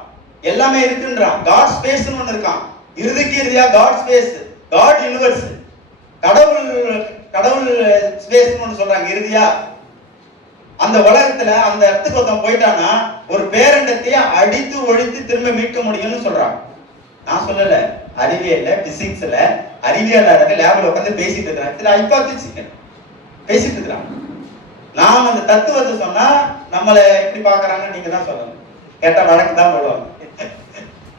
எல்லாமே இருக்குன்றான். காட் ஸ்பேஸ்னு ஒண்ணு இருக்கான், இறுதிக்கு இறுதியா காட் ஸ்பேஸ், காட் யூனிவர்ஸ், கடவுள் கடவுள் ஸ்பேஸ்னு ஒண்ணு சொல்றாங்க இறுதியா. அந்த உலகத்துல அந்த இடத்துக்கு ஒருத்தன் போயிட்டானா ஒரு பேரண்டத்தையே அடித்து ஒழித்து திரும்ப மீட்க முடியும்னு சொல்றான். நான் சொல்லல, அறிவியல்ல பிசிக்ஸ்ல அறிவியலாளர்கள் லேப்ல உட்காந்து பேசிட்டு இருக்கிறாங்க, ஹைபோதீசிஸ் பேசிட்டு இருக்கிறாங்க. நாம் அந்த தத்துவத்தை சொன்னா நம்மளை எப்படி பாக்குறாங்கன்னு நீங்க தான் சொல்லணும். கேட்டா வழக்கு தான் போடுவாங்க.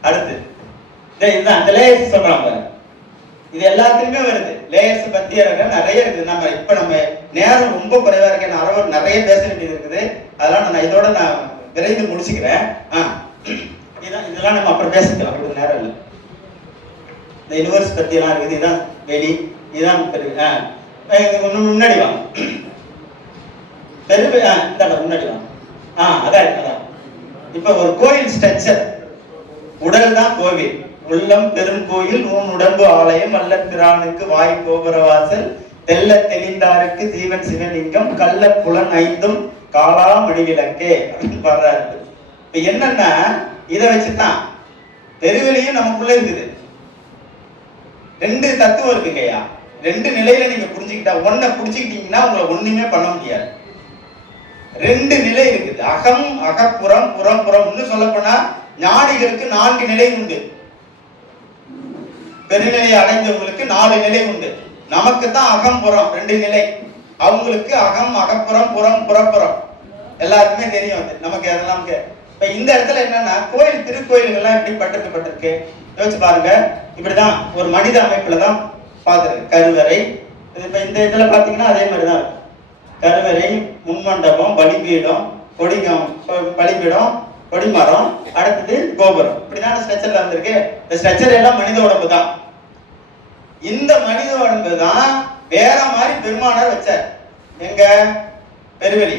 அடுத்து இதுதான் அந்த லேயர்ஸ் சொல்றாங்க. இது எல்லாத்துலயுமே வருது. லேயர்ஸ் பத்தி நிறைய இருக்குது. நம்ம நேரம் ரொம்ப குறைவா இருக்கு, நிறைய பேச வேண்டியது இருக்குது. அதெல்லாம் நான் இதோட நான் விரைந்து முடிச்சுக்கிறேன். இதெல்லாம் நம்ம அப்புறம் பேசிக்கலாம், இது நேரம் இல்லை. இந்த யூனிவர்ஸ் பத்தி எல்லாம் இருக்குது. இதுதான் வெளி, இதுதான் முன்னாடி வாங்க, முன்னாடி வாங்க. அதான் இப்ப ஒரு கோயில் ஸ்ட்ரக்சர், உடல் தான் கோவில், உள்ளம் பெரும் கோயில், உடம்பு ஆலயம், வல்ல பிரானுக்கு வாய் கோபுர வாசல், தெல்ல தெளிந்தாருக்கு ஜீவன் சிவலிங்கம், கள்ள புலன் ஐந்தும் காலா மணிவிளக்கே அப்படின்னு பாடுறாரு. இப்ப என்னன்னா இதை வச்சுதான் பெருவெளியும் நமக்குள்ள இருக்குது. 2 தத்துவம் இருக்குங்கய்யா. 2 நிலையில நீங்க புரிஞ்சுக்கிட்டா, ஒன்ன புரிஞ்சுக்கிட்டீங்கன்னா உங்களை ஒண்ணுமே பண்ண முடியாது. 2 நிலை இருக்குது, அகம் அகப்புறம் புறம் புறம். இன்னும் சொல்ல போனா ஞானிகளுக்கு 4 நிலை உண்டு, பெருநிலையை அடைந்தவங்களுக்கு 4 நிலை உண்டு. நமக்கு தான் அகம் புறம் 2 நிலை, அவங்களுக்கு அகம் அகப்புறம் புறம் புறப்புறம். எல்லாருக்குமே தெரியும் அது, நமக்கு அதெல்லாம். இப்ப இந்த இடத்துல என்னன்னா கோயில் திருக்கோயில்கள்லாம் எப்படி பட்டிருக்கு யோசிச்சு பாருங்க. இப்படிதான் ஒரு மனித அமைப்புல தான் பாத்துருக்கு. கருவறை, இப்ப இந்த இதுல பாத்தீங்கன்னா அதே மாதிரிதான் கருவறை, முன்மண்டபம், பலிபீடம், பலிபீடம், கொடிமரம், அடுத்தது கோபுரம். இப்படிதான் ஸ்ட்ரக்சர்ல வந்திருக்கு. இந்த ஸ்ட்ரக்சர் எல்லாம் மனித உடம்பு தான். இந்த மனித உடம்பு தான் வேற மாதிரி பெருமானார் வச்சார். எங்க பெருவெளி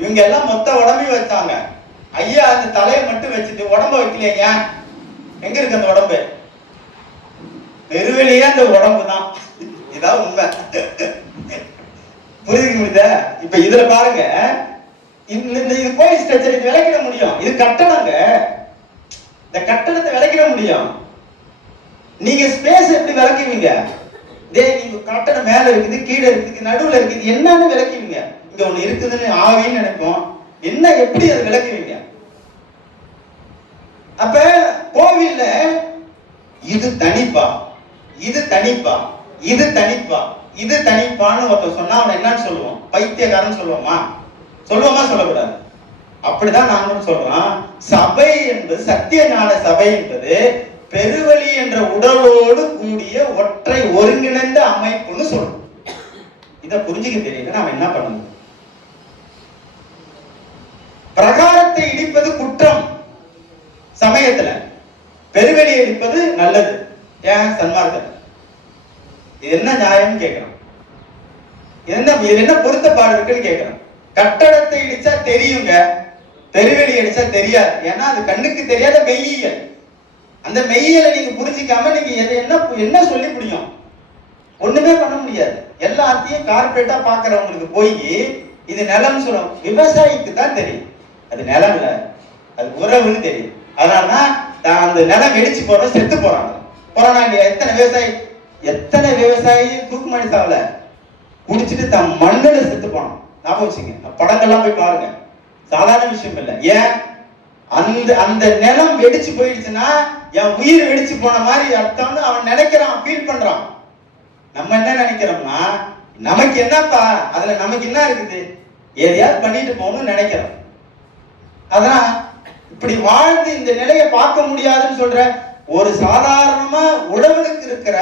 இவங்க எல்லாம் மொத்த உடம்பையும் வச்சாங்க. ஐயா அந்த தலையை மட்டும் வச்சுட்டு உடம்ப வைக்கலையா? எங்க இருக்கு அந்த உடம்பு? பெருவெளியே அந்த உடம்பு தான். இதான் உண்மை. புரிஞ்சுக்க முடியுதா? இப்ப இதுல பாருங்க, இது கோயில் ஸ்ட்ரக்சர், இது விளக்கிட முடியும். இது கட்டணங்க, இந்த கட்டணத்தை விளக்கிட முடியும். நீங்க ஸ்பேஸ் எப்படி விளக்குவீங்க? நீங்க கட்டணம் மேல இருக்குது, கீழே இருக்குது, நடுவுல இருக்குது, என்னன்னு விளக்குவீங்க? இங்க ஒண்ணு இருக்குதுன்னு ஆவின்னு நினைப்போம், என்ன எப்படி அதை விளக்குவீங்க? அப்ப கோவில்ல இது தனிப்பா, இது தனிப்பா, இது தனிப்பா, இது தனிப்பான்னு ஒருத்தர் சொன்னா அவனை என்னன்னு சொல்லுவோம்? பைத்தியக்காரன் சொல்லுவோமா? சொல்லக்கூடாது. அப்படிதான் நாங்களும் சொல்றோம். சபை என்பது, சத்திய ஞான சபை என்பது பெருவெளி என்ற உடலோடு கூடிய ஒற்றை ஒருங்கிணைந்த அமைப்புன்னு சொல்றோம். இத புரிஞ்சுக்க தெரியல, நாம என்ன பண்ணணும்? பிரகாரத்தை இடிப்பது குற்றம் சமயத்துல, பெருவெளியை இடிப்பது நல்லது. ஏன் சன்மார்க்கத்துல இது என்ன நியாயம் கேட்கிறோம்? இது என்ன பொருத்தப்பாடு இருக்குன்னு கேட்கிறோம். கட்டடத்தை இடிச்சா தெரியுங்க, பெருவெளி அடிச்சா தெரியாது. ஏன்னா அது கண்ணுக்கு தெரியாத மெய்யியல். அந்த மெய்யியலை நீங்க புரிஞ்சிக்காம நீங்க என்ன சொல்லி முடியும்? ஒண்ணுமே பண்ண முடியாது. எல்லாத்தையும் கார்பரேட்டா பாக்குறவங்களுக்கு போய் இது நிலம் சொல்லும். விவசாயிக்கு தான் தெரியும் அது நிலம் இல்ல, அது உறவுன்னு தெரியும். அதனாலதான் அந்த நிலம் வெடிச்சு போறோம், செத்து போறாங்க. எத்தனை விவசாயி தூக்குமாடி சாவல குடிச்சிட்டு தன் மண்ணுல செத்து போனோம். ஞாபகம் வச்சுங்க, படங்கள்லாம் போய் பாருங்க, சாதாரண விஷயம் இல்லை. ஏன் அந்த நிலம் வெடிச்சு போயிடுச்சுன்னா என் உயிர் வெடிச்சு போன மாதிரி அர்த்தம்னு அவன் நினைக்கிறான், ஃபீல் பண்றான். நம்ம என்ன நினைக்கிறோம்னா, நமக்கு என்னப்பா அதுல நமக்கு என்ன இருக்குது, எதையாவது பண்ணிட்டு போகணும்னு நினைக்கிறோம். அதான் இப்படி வாழ்ந்து இந்த நிலையை பார்க்க முடியாதுன்னு சொல்ற ஒரு சாதாரணமா உழவனுக்கு இருக்கிற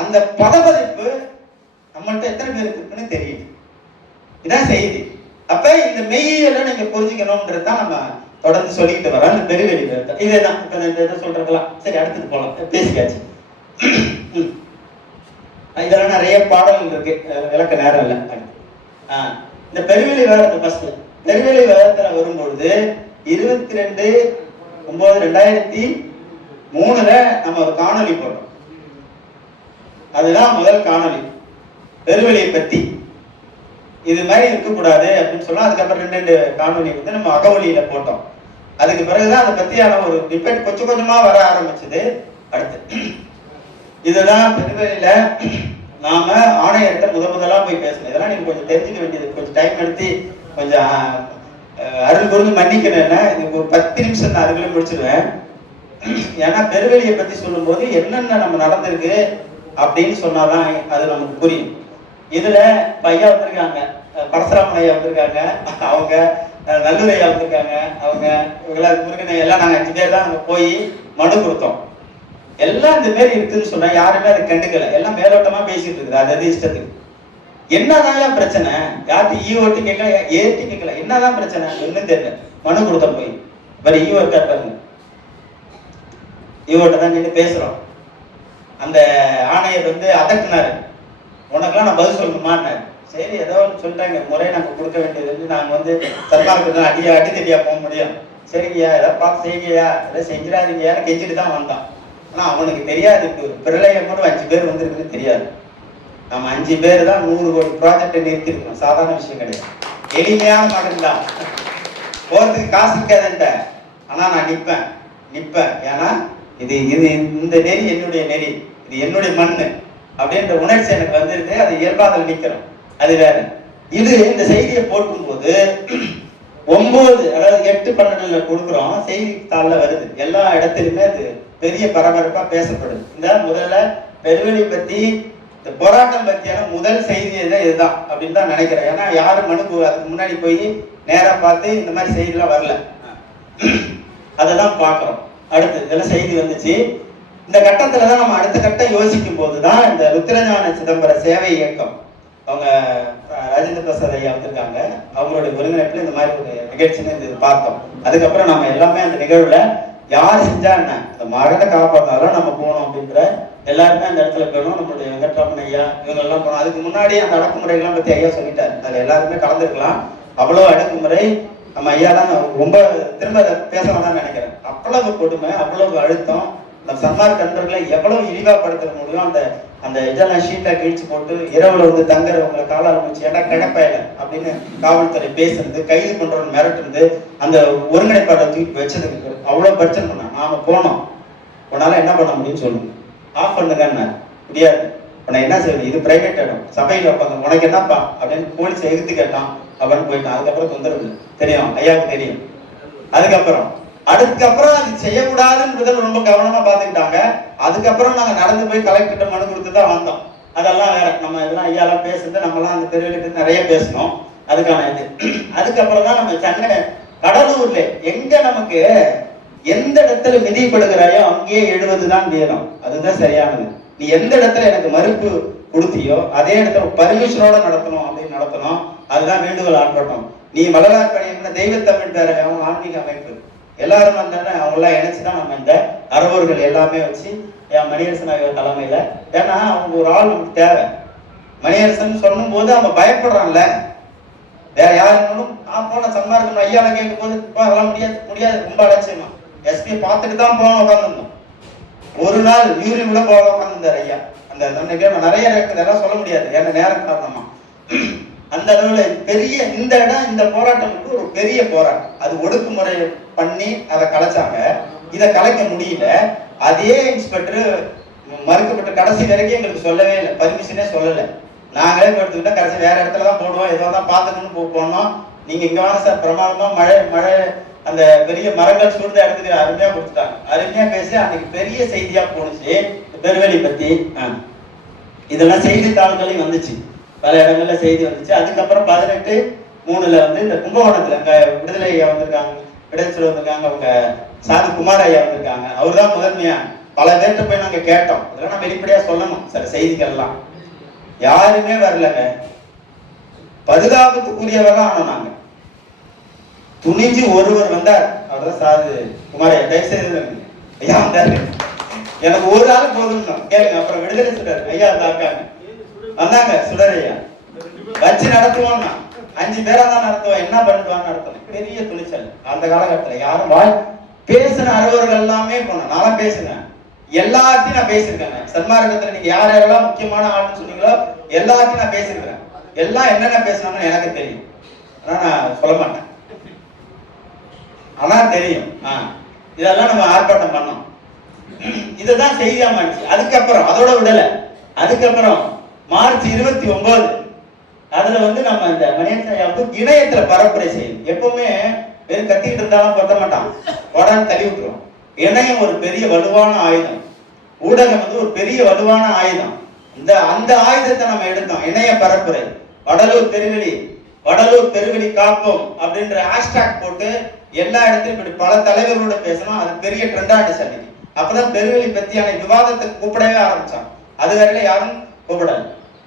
அந்த பதபதிப்பு நம்மள்ட்ட எத்தனை பேருக்கு இருக்குன்னு தெரியுது. இதான் செய்தி. அப்ப இந்த மெய்யியலை நீங்க புரிஞ்சுக்கணும்ன்றதுதான் நம்ம தொடர்ந்து சொல்லிட்டு வரோம். அந்த பெருவெளி இதேதான் இப்ப இதை சொல்றதுலாம். சரி, அடுத்தது போலாம், பேசியாச்சு. இதெல்லாம் நிறைய பாடல்கள் இருக்கு, விளக்க நேரம் இல்லை. இந்த பெருவெளி விவரத்தை ஃபர்ஸ்ட், பெருவெளி விவரத்துல வரும்பொழுது 22/9/2003 நம்ம ஒரு காணொலி போட்டோம். அதுதான் முதல் காணொலி, பெருவெளியை பத்தி. இது மாதிரி இருக்கக்கூடாது அப்படின்னு சொன்னா அதுக்கப்புறம் 2 காணொலி வந்து நம்ம அகவலியில போட்டோம். அதுக்கு பிறகுதான் அதை பத்தியான ஒரு டிபேட் கொஞ்சம் கொஞ்சமா வர ஆரம்பிச்சது. அடுத்து இதுதான் பெருவெளியில நாம ஆணையர்கிட்ட முதலா போய் பேசணும். இதெல்லாம் நீங்க கொஞ்சம் தெரிஞ்சுக்க வேண்டியது, கொஞ்சம் டைம் எடுத்து கொஞ்சம் அருள் கூர்ந்து மன்னிக்கணும்னா இதுக்கு ஒரு 10 நிமிஷம் நான் அதுக்குள்ளே முடிச்சிடுவேன். ஏன்னா பெருவெளியை பத்தி சொல்லும் போது என்னென்ன நம்ம நடந்திருக்கு அப்படின்னு சொன்னாதான் அது நமக்கு புரியும். இதுல ஐயா வந்திருக்காங்க, பரசுராமன் ஐயா வந்திருக்காங்க, அவங்க நல்லூர் ஐயா வந்திருக்காங்க, அவங்க முருகன் எல்லாம் நாங்க 5 பேர் தான் அங்க போய் மனு கொடுத்தோம். எல்லாம் இந்த மாதிரி இருக்குன்னு சொன்னா யாருமே அதை கண்டுக்கல, எல்லாம் மேலோட்டமா பேசிட்டு இருக்குது. அது இஷ்டத்துக்கு என்னதான் பிரச்சனை, யார்ட்டு ஈஓட்டு கேட்கல, ஏட்டு கேட்கல, என்னதான் பிரச்சனை ஒன்னும் தெரியல. மனு கொடுத்த போய் வேற ஈஓ இருக்காரு, ஈஓட்ட தான் நின்று பேசுறோம். அந்த ஆணையர் வந்து அதட்டினாரு, உனக்கெல்லாம் நான் பதில் சொல்லணுமான்னு. சரி ஏதோ சொல்லிட்டாங்க, முறை நாங்க கொடுக்க வேண்டியது, நாங்க வந்து சர்மாருக்கு அடி தடியா போக முடியும். சரிங்கய்யா ஏதாவது பார்த்து செய்யுங்கய்யா, ஏதாவது செஞ்சிடாதீங்கன்னு கெஞ்சிட்டு தான் வந்தான். ஆனா அவனுக்கு தெரியாது இப்படி ஒரு பிரளயம் கூட 5 பேர் வந்துருக்குன்னு தெரியாது. நம்ம 5 பேர் தான் 100 கோடி ப்ராஜெக்டை நிறுத்திருக்கோம். சாதாரண விஷயம் கிடையாது, எளிமையான மகன் தான். போறதுக்கு காசு இருக்காதுன்ட்ட, ஆனா நான் நிப்பேன். ஏன்னா இது இந்த நெறி என்னுடைய நெறி, இது என்னுடைய மண்ணு அப்படின்ற உணர்ச்சி எனக்கு வந்துருக்கு. அது இயல்பாக நிக்கிறோம், அது வேற. இது இந்த செய்தியை போட்டும் போது 9 அதாவது 8/12 கொடுக்குறோம், செய்தித்தாள்ல வருது, எல்லா இடத்துலயுமே அது பெரிய பரபரப்பா பேசப்படுது. இந்த முதல்ல பெருவெளி பத்தி இந்த போராட்டம் பத்தியான முதல் செய்தி இதுதான் அப்படின்னு தான் நினைக்கிறேன். ஏன்னா யாரும் மனு அதுக்கு முன்னாடி போய் நேரா பார்த்து இந்த மாதிரி செய்திலாம் வரல, அதெல்லாம் பாக்குறோம். அடுத்து இதெல்லாம் செய்தி வந்துச்சு. இந்த கட்டத்துலதான் நம்ம அடுத்த கட்டம் யோசிக்கும் போதுதான் இந்த ருத்ரஞான சிதம்பர சேவை இயக்கம், அவங்க ராஜேந்திர பிரசாத் ஐயா வந்திருக்காங்க, அவங்களுடைய ஒருங்கிணைப்புல இந்த மாதிரி ஒரு நிகழ்ச்சின்னு இது பார்த்தோம். அதுக்கப்புறம் நம்ம எல்லாமே அந்த நிகழ்வுல யார் செஞ்சா என்ன, இந்த மகனை காப்பாத்தாலும் நம்ம போகணும் அப்படின்ற எல்லாருமே அந்த இடத்துல போகணும். நம்மளுடைய வெங்கட்ராமன் ஐயா இவங்க எல்லாம் போனோம். அதுக்கு முன்னாடி அந்த அடக்குமுறைகள்லாம் பத்தி ஐயா சொல்லிட்டாரு, அதுல எல்லாருமே கலந்துருக்கலாம். அவ்வளவு அடக்குமுறை நம்ம ஐயா தான் ரொம்ப திரும்ப பேச வேண்டாம்னு நினைக்கிறேன். அவ்வளவு கொடுமை, அவ்வளவு அழுத்தம், நம்ம சன்மார்க்க நண்பர்களை எவ்வளவு இழிவாப்படுத்த முடியும். அந்த இதெல்லாம் ஷீட்டை கிழிச்சு போட்டு இரவுல வந்து தங்குறவங்களை காலால் முடிச்சு ஏன்னா கிடப்பையில அப்படின்னு காவல்துறை பேசுறது, கைது பண்றவங்க மிரட்டுறது, அந்த ஒருங்கிணைப்பாட்டை தூக்கி வச்சதுக்கு அவ்வளவு பிரச்சனை பண்ண. நாம போனோம், உன்னால என்ன பண்ண முடியும்னு சொல்லுங்க, ஆஃப் பண்ணுங்க. முடியாது, உன்னை என்ன செய்யுது, இது பிரைவேட் இடம், சபையில் வைப்பாங்க, உனக்கு என்னப்பா அப்படின்னு போலீஸ் எதிர்த்து கேட்டான் அப்படின்னு போயிட்டான். அதுக்கப்புறம் தொந்தரவு தெரியும், ஐயாவுக்கு தெரியும். அதுக்கப்புறம் அது செய்யக்கூடாதுன்றத ரொம்ப கவனமா பாத்துக்கிட்டாங்க. அதுக்கப்புறம் நாங்க நடந்து போய் கலெக்டர் மனு கொடுத்து தான் வந்தோம். அதெல்லாம் வேற, நம்ம இதெல்லாம் ஐயாலாம் பேசுறது, நம்மலாம் அந்த பெருவெளிக்கு நிறைய பேசணும். அதுக்கான இது அதுக்கப்புறம் தான் நம்ம சென்னை கடலூர்ல எங்க நமக்கு எந்த இடத்துல மிதிப்படுகிறாயோ அங்கேயே 70 தான் வீதம், அதுதான் சரியானது. நீ எந்த இடத்துல எனக்கு மறுப்பு கொடுத்தியோ அதே இடத்துல பர்மிஷனோட நடத்தணும் அப்படின்னு நடத்தணும். அதுதான் வேண்டுகோள் ஆர்ப்பாட்டம். நீ வள்ளலார் பணி தெய்வத்தமிழ் பேரவை ஆன்மீக அமைப்பு எல்லாரும் வந்தானே அவங்களாம் இணைச்சுதான் நம்ம இந்த அறவோர்கள் எல்லாமே வச்சு மணியரசன் தலைமையில. ஏன்னா அவங்க ஒரு ஆள் நமக்கு தேவை. மணியரசன் சொல்லும் போது அவன் பயப்படுறான்ல, வேற யாருன்னு நான் போன சன்மார்க்கம் ஐயாவை கேட்கும் போது அதெல்லாம் முடியாது ரொம்ப அலட்சியமா எஸ்பி பார்த்துட்டு தான் போன உட்காந்துருந்தோம். ஒரு நாள் யூரி விட போக உட்காந்துருந்தார் ஐயா. அந்த நிறைய இதெல்லாம் சொல்ல முடியாது, ஏன்னா நேரம் காரணமா. அந்த அளவுல பெரிய இந்த இடம், இந்த போராட்டம் வந்து ஒரு பெரிய போராட்டம். அது ஒடுக்குமுறை பண்ணி அதை கலைச்சாங்க, இதை கலைக்க முடியல. அதே இன்ஸ்பெக்டர் மறுக்கப்பட்ட கடைசி வரைக்கும் எங்களுக்கு சொல்லவே இல்லை, பர்மிஷனே சொல்லலை. நாங்களே எடுத்துக்கிட்டா கடைசி வேற இடத்துல தான் போடுவோம், ஏதோ தான் பார்த்துக்கணும்னு போனோம். நீங்க இங்க வாங்க சார், பிரமாதமா மழை அந்த பெரிய மரங்கள் சூழ்ந்த இடத்துக்கு அருமையா கொடுத்துட்டாங்க. அருமையா பேசி அன்னைக்கு பெரிய செய்தியா போனுச்சு பெருவெளி பத்தி. இதெல்லாம் செய்தித்தாள்களையும் வந்துச்சு, பல இடங்கள்ல செய்தி வந்துச்சு. அதுக்கப்புறம் 18/3 வந்து இந்த கும்பகோணத்துல அங்க விடுதலை ஐயா வந்திருக்காங்க, விடுதலை வந்திருக்காங்க, அவங்க சாதி குமார் ஐயா வந்திருக்காங்க. அவர் தான் முதன்மையா பல பேர்கிட்ட போய் நாங்க கேட்டோம். இதெல்லாம் நம்ம வெளிப்படையா சொல்லணும், சில செய்திகள்லாம் யாருமே வரலங்க. பரிதாபத்துக்குரியவர்கள் ஆனோம் நாங்க. துணிஞ்சு ஒருவர் வந்தார், அவர்தான் சாது குமார் ஐயா. தயவுசெய்து ஐயா வந்தாரு, எனக்கு ஒரு ஆள் போதும் கேளுங்க. அப்புறம் விடுதலை சுடர் ஐயா தாக்காங்க வந்தாங்க, சுடர் ஐயா வச்சு நடத்துவோம்னா 5 பேரா தான் நடத்துவோம், என்ன பண்ணுவான்னு நடத்தணும். பெரிய துணிச்சல் அந்த காலகட்டத்துல. யாரும் பேசின அறுவர்கள் எல்லாமே போனோம். நான் பேசுனேன், எல்லாத்தையும் நான் பேசியிருக்கேன். சன்மார்க்கத்துல நீங்க யார் யாரெல்லாம் முக்கியமான ஆளுன்னு சொன்னீங்களோ எல்லாத்தையும் நான் பேசியிருக்கிறேன். எல்லாம் என்னென்ன பேசணும்னு எனக்கு தெரியும், ஆனா நான் சொல்ல மாட்டேன். ஆனா தெரியும். இதெல்லாம் நம்ம ஆர்ப்பாட்டம் பண்ணோம். இதுதான் செய்தியா மாறிச்சு. அதுக்கப்புறம் அதோட விடல. அதுக்கப்புறம் மார்ச் 29 அதுல நம்ம இந்த மணியன் இணையத்துல பரப்புரை செய்யும். எப்பவுமே வெறும் கத்திக்கிட்டு இருந்தாலும் கொட்ட மாட்டான், உடனே தள்ளி விட்டுரும். இணையம் ஒரு பெரிய வலுவான ஆயுதம், ஊடகம் ஒரு பெரிய வலுவான ஆயுதம். அந்த ஆயுதத்தை நம்ம எடுத்தோம். இணைய பரப்புரை, வடலூர் பெருவெளி காப்போம் அப்படின்ற ஹேஷ்டாக் போட்டு எல்லா இடத்திலும் இப்படி பல தலைவர்களோட பேசணும். அது பெரிய ட்ரெண்டா இருந்துச்சு அன்னைக்கு. அப்பதான் பெருவெளி பத்தியான விவாதத்தை கூப்பிடவே ஆரம்பிச்சான். அது வரையில யாரும் கூப்பிடல.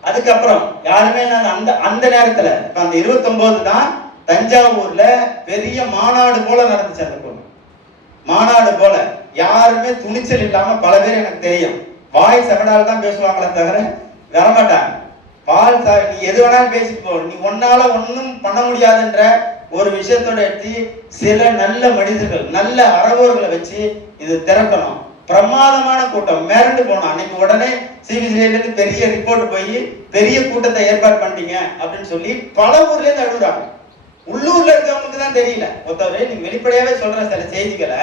அதுக்கப்புறம் யாருமே அந்த நேரத்துல இப்ப அந்த 29 தான் தஞ்சாவூர்ல பெரிய மாநாடு போல நடந்துச்சு. அந்த பொண்ணு மாநாடு போல யாருமே துணிச்சல் இல்லாம பல பேர் எனக்கு தெரியும் வாய் சகடால் தான் பேசுவாங்களே தவிர வரமாட்டாங்க. நீ எது வேணாலும் பேசிட்டு போ, நீ ஒன்னால ஒன்னும் பண்ண முடியாதுன்ற ஒரு விஷயத்தோட எடுத்து சில நல்ல மனிதர்கள் நல்ல அறவோர்களை வச்சு இது திரட்டணும். பிரமாதமான கூட்டம், மிரண்டு போனோம் அன்னைக்கு. உடனே சிபிசிஐல பெரிய ரிப்போர்ட் போய் பெரிய கூட்டத்தை ஏற்பாடு பண்ணிட்டீங்க அப்படின்னு சொல்லி பல ஊர்ல இருந்து அழுகுறாங்க. உள்ளூர்ல இருக்கவங்களுக்கு தான் தெரியல. ஒருத்தவரை நீங்க வெளிப்படையாவே சொல்ற சில செய்திகளை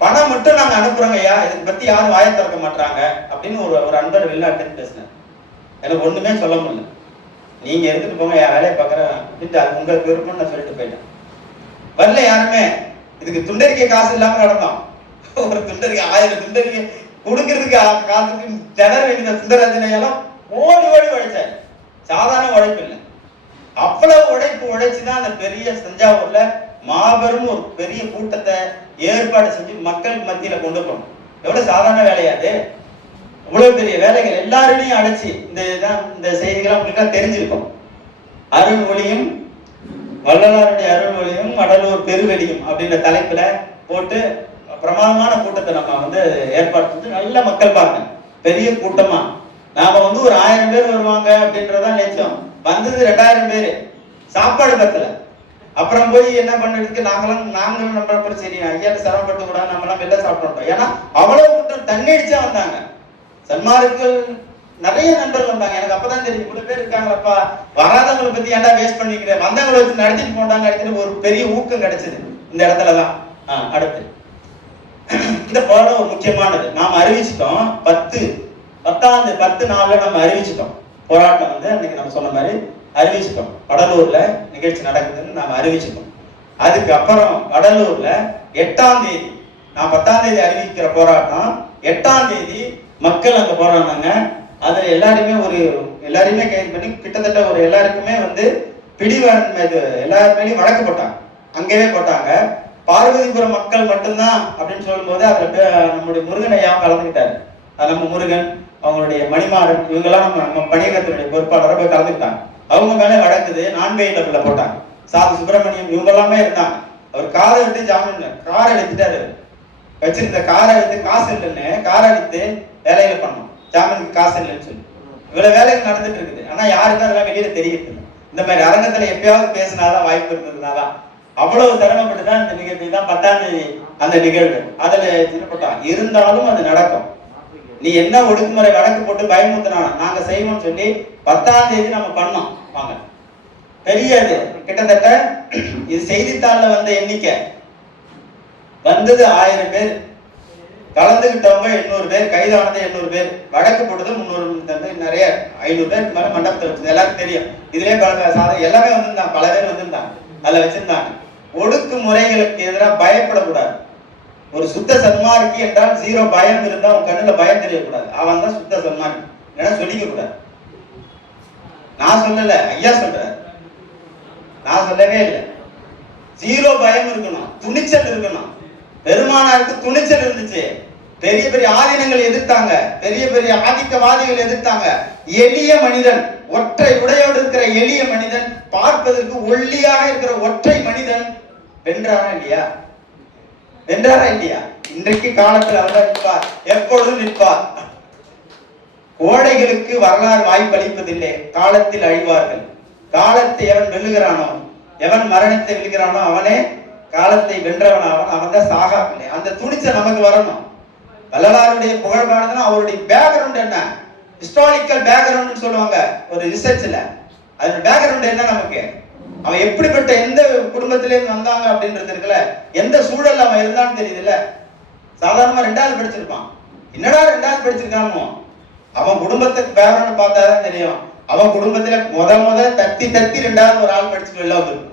பணம் மட்டும் நாங்க அனுப்புறோங்க ஐயா, இதுக்கு பத்தி யாரும் வாயை திறக்க மாட்டாங்க அப்படின்னு ஒரு அன்பர் வெளிநாட்டுன்னு பேசினேன். எனக்கு ஒண்ணுமே சொல்ல முடியல. நீங்க எடுத்துட்டு போங்க, என் வேலையை பாக்குறேன், அது உங்களுக்கு விருப்பம்னு சொல்லிட்டு போயிட்டேன். வரல யாருமே. இதுக்கு துண்டறிக்கை காசு இல்லாம நடந்தோம். ஒரு துண்டறிக்கை 1000 துண்டறிக்கை கொடுக்கறதுக்கு காசுக்கு திணற வேண்டிய சுந்தரராஜனையெல்லாம் ஓடி உழைச்சாரு. சாதாரண உழைப்பு இல்லை, அவ்வளவு உழைச்சுதான் அந்த பெரிய தஞ்சாவூர்ல மாபெரும் ஒரு பெரிய கூட்டத்தை ஏற்பாடு செஞ்சு மக்கள் மத்தியில கொண்டு போகணும். எவ்வளவு சாதாரண வேலையாது. இவ்வளவு பெரிய வேலைகள் எல்லாரையும் அழைச்சி இந்த செய்திகள் உங்களுக்கு தெரிஞ்சிருக்கும். அருள் ஒளியும் வள்ளலாருடைய அருள் ஒளியும் வடலூர் பெருவெளியும் அப்படின்ற தலைப்புல போட்டு பிரமாதமான கூட்டத்தை நம்ம ஏற்பாடு செஞ்சு நல்ல மக்கள் பார்க்கணும். பெரிய கூட்டமா நாம ஒரு 1000 பேர் வருவாங்க அப்படின்றதான் லட்சம். வந்தது 2000 பேரு. சாப்பாடு பத்தல. அப்புறம் போய் என்ன பண்ணுறதுக்கு நாங்களும் நம்ம சரி ஐயாட்ட சிரமப்பட்டு கூட நம்ம எல்லாம் வெளில சாப்பிட்டோம். ஏன்னா அவ்வளவு கூட்டம் தண்ணடிச்சா வந்தாங்க. சன்மார்கள் நிறைய நண்பர்கள் வந்தாங்க. எனக்கு அப்பதான் தெரியும் இவ்வளவு பேர் இருக்காங்களப்பா, வராதவங்களை பத்தி ஏன்டா வேஸ்ட் பண்ணிக்கிறேன், வந்தவங்களை வச்சு நடத்திட்டு போட்டாங்க அப்படின்னு ஒரு பெரிய ஊக்கம் கிடைச்சது இந்த இடத்துலதான். அடுத்து இந்த பாடம் ஒரு முக்கியமானது. நாம அறிவிச்சிட்டோம் 10 நாள்ல நம்ம அறிவிச்சிட்டோம். போராட்டம் அன்னைக்கு நம்ம சொன்ன மாதிரி அறிவிச்சிட்டோம். வடலூர்ல நிகழ்ச்சி நடக்குதுன்னு நாம அறிவிச்சிட்டோம். அதுக்கப்புறம் வடலூர்ல 8ஆம் தேதி, நான் 10ஆம் தேதி அறிவிக்கிற போராட்டம் 8ஆம் தேதி மக்கள் அங்க போறாங்க. அதுல எல்லாருமே கைது பண்ணி கிட்டத்தட்ட எல்லாருக்குமே பிடிவாண்மை எல்லாருமேலையும் வழக்கு போட்டாங்க. அங்கேயே போட்டாங்க. பார்வதிபுரம் மக்கள் மட்டும்தான் அப்படின்னு சொல்லும் போது அதுல நம்முடைய முருகன் ஐயா கலந்துக்கிட்டாரு. நம்ம முருகன், அவங்களுடைய மணிமாறன், இவங்கெல்லாம் நம்ம பணியகத்தினுடைய பொறுப்பாளராக போய் கலந்துக்கிட்டாங்க. அவங்க மேல வழக்குது நான்கையில போட்டாங்க. சாது சுப்பிரமணியம் இவங்க எல்லாமே இருந்தாங்க. அவர் காரை விட்டு ஜாமீன் காரை எடுத்துட்டாரு. வச்சிருந்த காரை எடுத்து காசு இல்லைன்னு காரை எடுத்து வேலையில பண்ணோம். ஜாமீனுக்கு காசு இல்லைன்னு சொல்லி இவ்வளவு வேலைகள் நடந்துட்டு இருக்குது. ஆனா யாருக்கும் அதெல்லாம் வெளியில தெரியுது. இந்த மாதிரி அரங்கத்துல எப்பயாவது பேசினாதான் வாய்ப்பு இருந்ததுனாதான் அவ்வளவு சிரமப்பட்டுதான் இந்த நிகழ்ச்சி தான் 10ஆம் தேதி அந்த நிகழ்வு. அதுல சின்னப்பட்டான் இருந்தாலும் அது நடக்கும். நீ என்ன ஒடுக்குமுறை வழக்கு போட்டு பயமுறுத்தினாலும் நாங்க செய்வோம்னு சொல்லி 10ஆம் தேதி நம்ம பண்ணோம். வாங்க, பெரியது கிட்டத்தட்ட இது செய்தித்தாள்ல வந்த எண்ணிக்கை வந்தது 1000 பேர், கலந்துகிட்டவங்க 800 பேர், கைதானது 800 பேர், வழக்கு போட்டது 300, நிறைய 500 பேருக்கு மேல மண்டபத்தில் வச்சது எல்லாருக்கும் தெரியும். இதுலயே எல்லாமே வந்திருந்தாங்க, பல பேர் வந்திருந்தாங்க. அதுல வச்சிருந்தாங்க ஒடுக்குமுறைகளுக்கு எதிராக பயப்படக்கூடாது. ஒரு சுத்த சன்மார்க்கி என்றால் 0 பயம் இருந்தா அவன் கண்ணுல பயம் தெரியக்கூடாது. அவன் தான் சுத்த சன்மார்க்கி. ஏன்னா சொல்லிக்க கூடாது. நான் சொல்லல, ஐயா சொல்ற, நான் சொல்லவே இல்லை. 0 பயம் இருக்கணும், துணிச்சல் இருக்கணும். பெருமானாருக்கு துணிச்சல் இருந்துச்சு. பெரிய பெரிய ஆதீனங்கள் எதிர்த்தாங்க, பெரிய பெரிய ஆதிக்கவாதிகள் எதிர்த்தாங்க. எளிய மனிதன், ஒற்றை உடையோடு இருக்கிற எளிய மனிதன், பார்ப்பதற்கு ஒல்லியாக இருக்கிற ஒற்றை மனிதன் வென்றாரா இல்லையா? வென்றாரா இல்லையா? இன்றைக்கு காலத்தில் அவர் நிற்பார், எப்பொழுதும் நிற்பார். கோடைகளுக்கு வரலாறு வாய்ப்பு அளிப்பதில்லை, காலத்தில் அழிவார்கள். காலத்தை எவன் வெல்லுகிறானோ, எவன் மரணத்தை வெல்லுகிறானோ அவனே காலத்தை வென்றவனாவன், அவன் தான் சாகா பிள்ளை. அந்த துணிச்சல் நமக்கு வரணும். வள்ளலாருடைய புகழ் பாடுதுன்னா அவருடைய பேக்ரவுண்ட் என்ன, ஹிஸ்டாரிக்கல் பேக்ரவுண்ட் சொல்லுவாங்க ஒரு ரிசர்ச்ல. அதோட பேக்ரவுண்ட் என்ன, நமக்கு அவன் எப்படிப்பட்ட எந்த குடும்பத்திலேருந்து வந்தாங்க அப்படின்றது இருக்குல்ல, எந்த சூழல்ல அவன் இருந்தான்னு தெரியுதுல்ல. சாதாரணமா 2வது படிச்சிருப்பான், என்னடா 2வது படிச்சிருக்கானோ, அவன் குடும்பத்துக்கு பேக்ரவுண்ட் பார்த்தாதான் தெரியும். அவன் குடும்பத்துல முத தத்தி 2வது ஒரு ஆள் படிச்சுட்டு வெளில வந்துருக்கும்.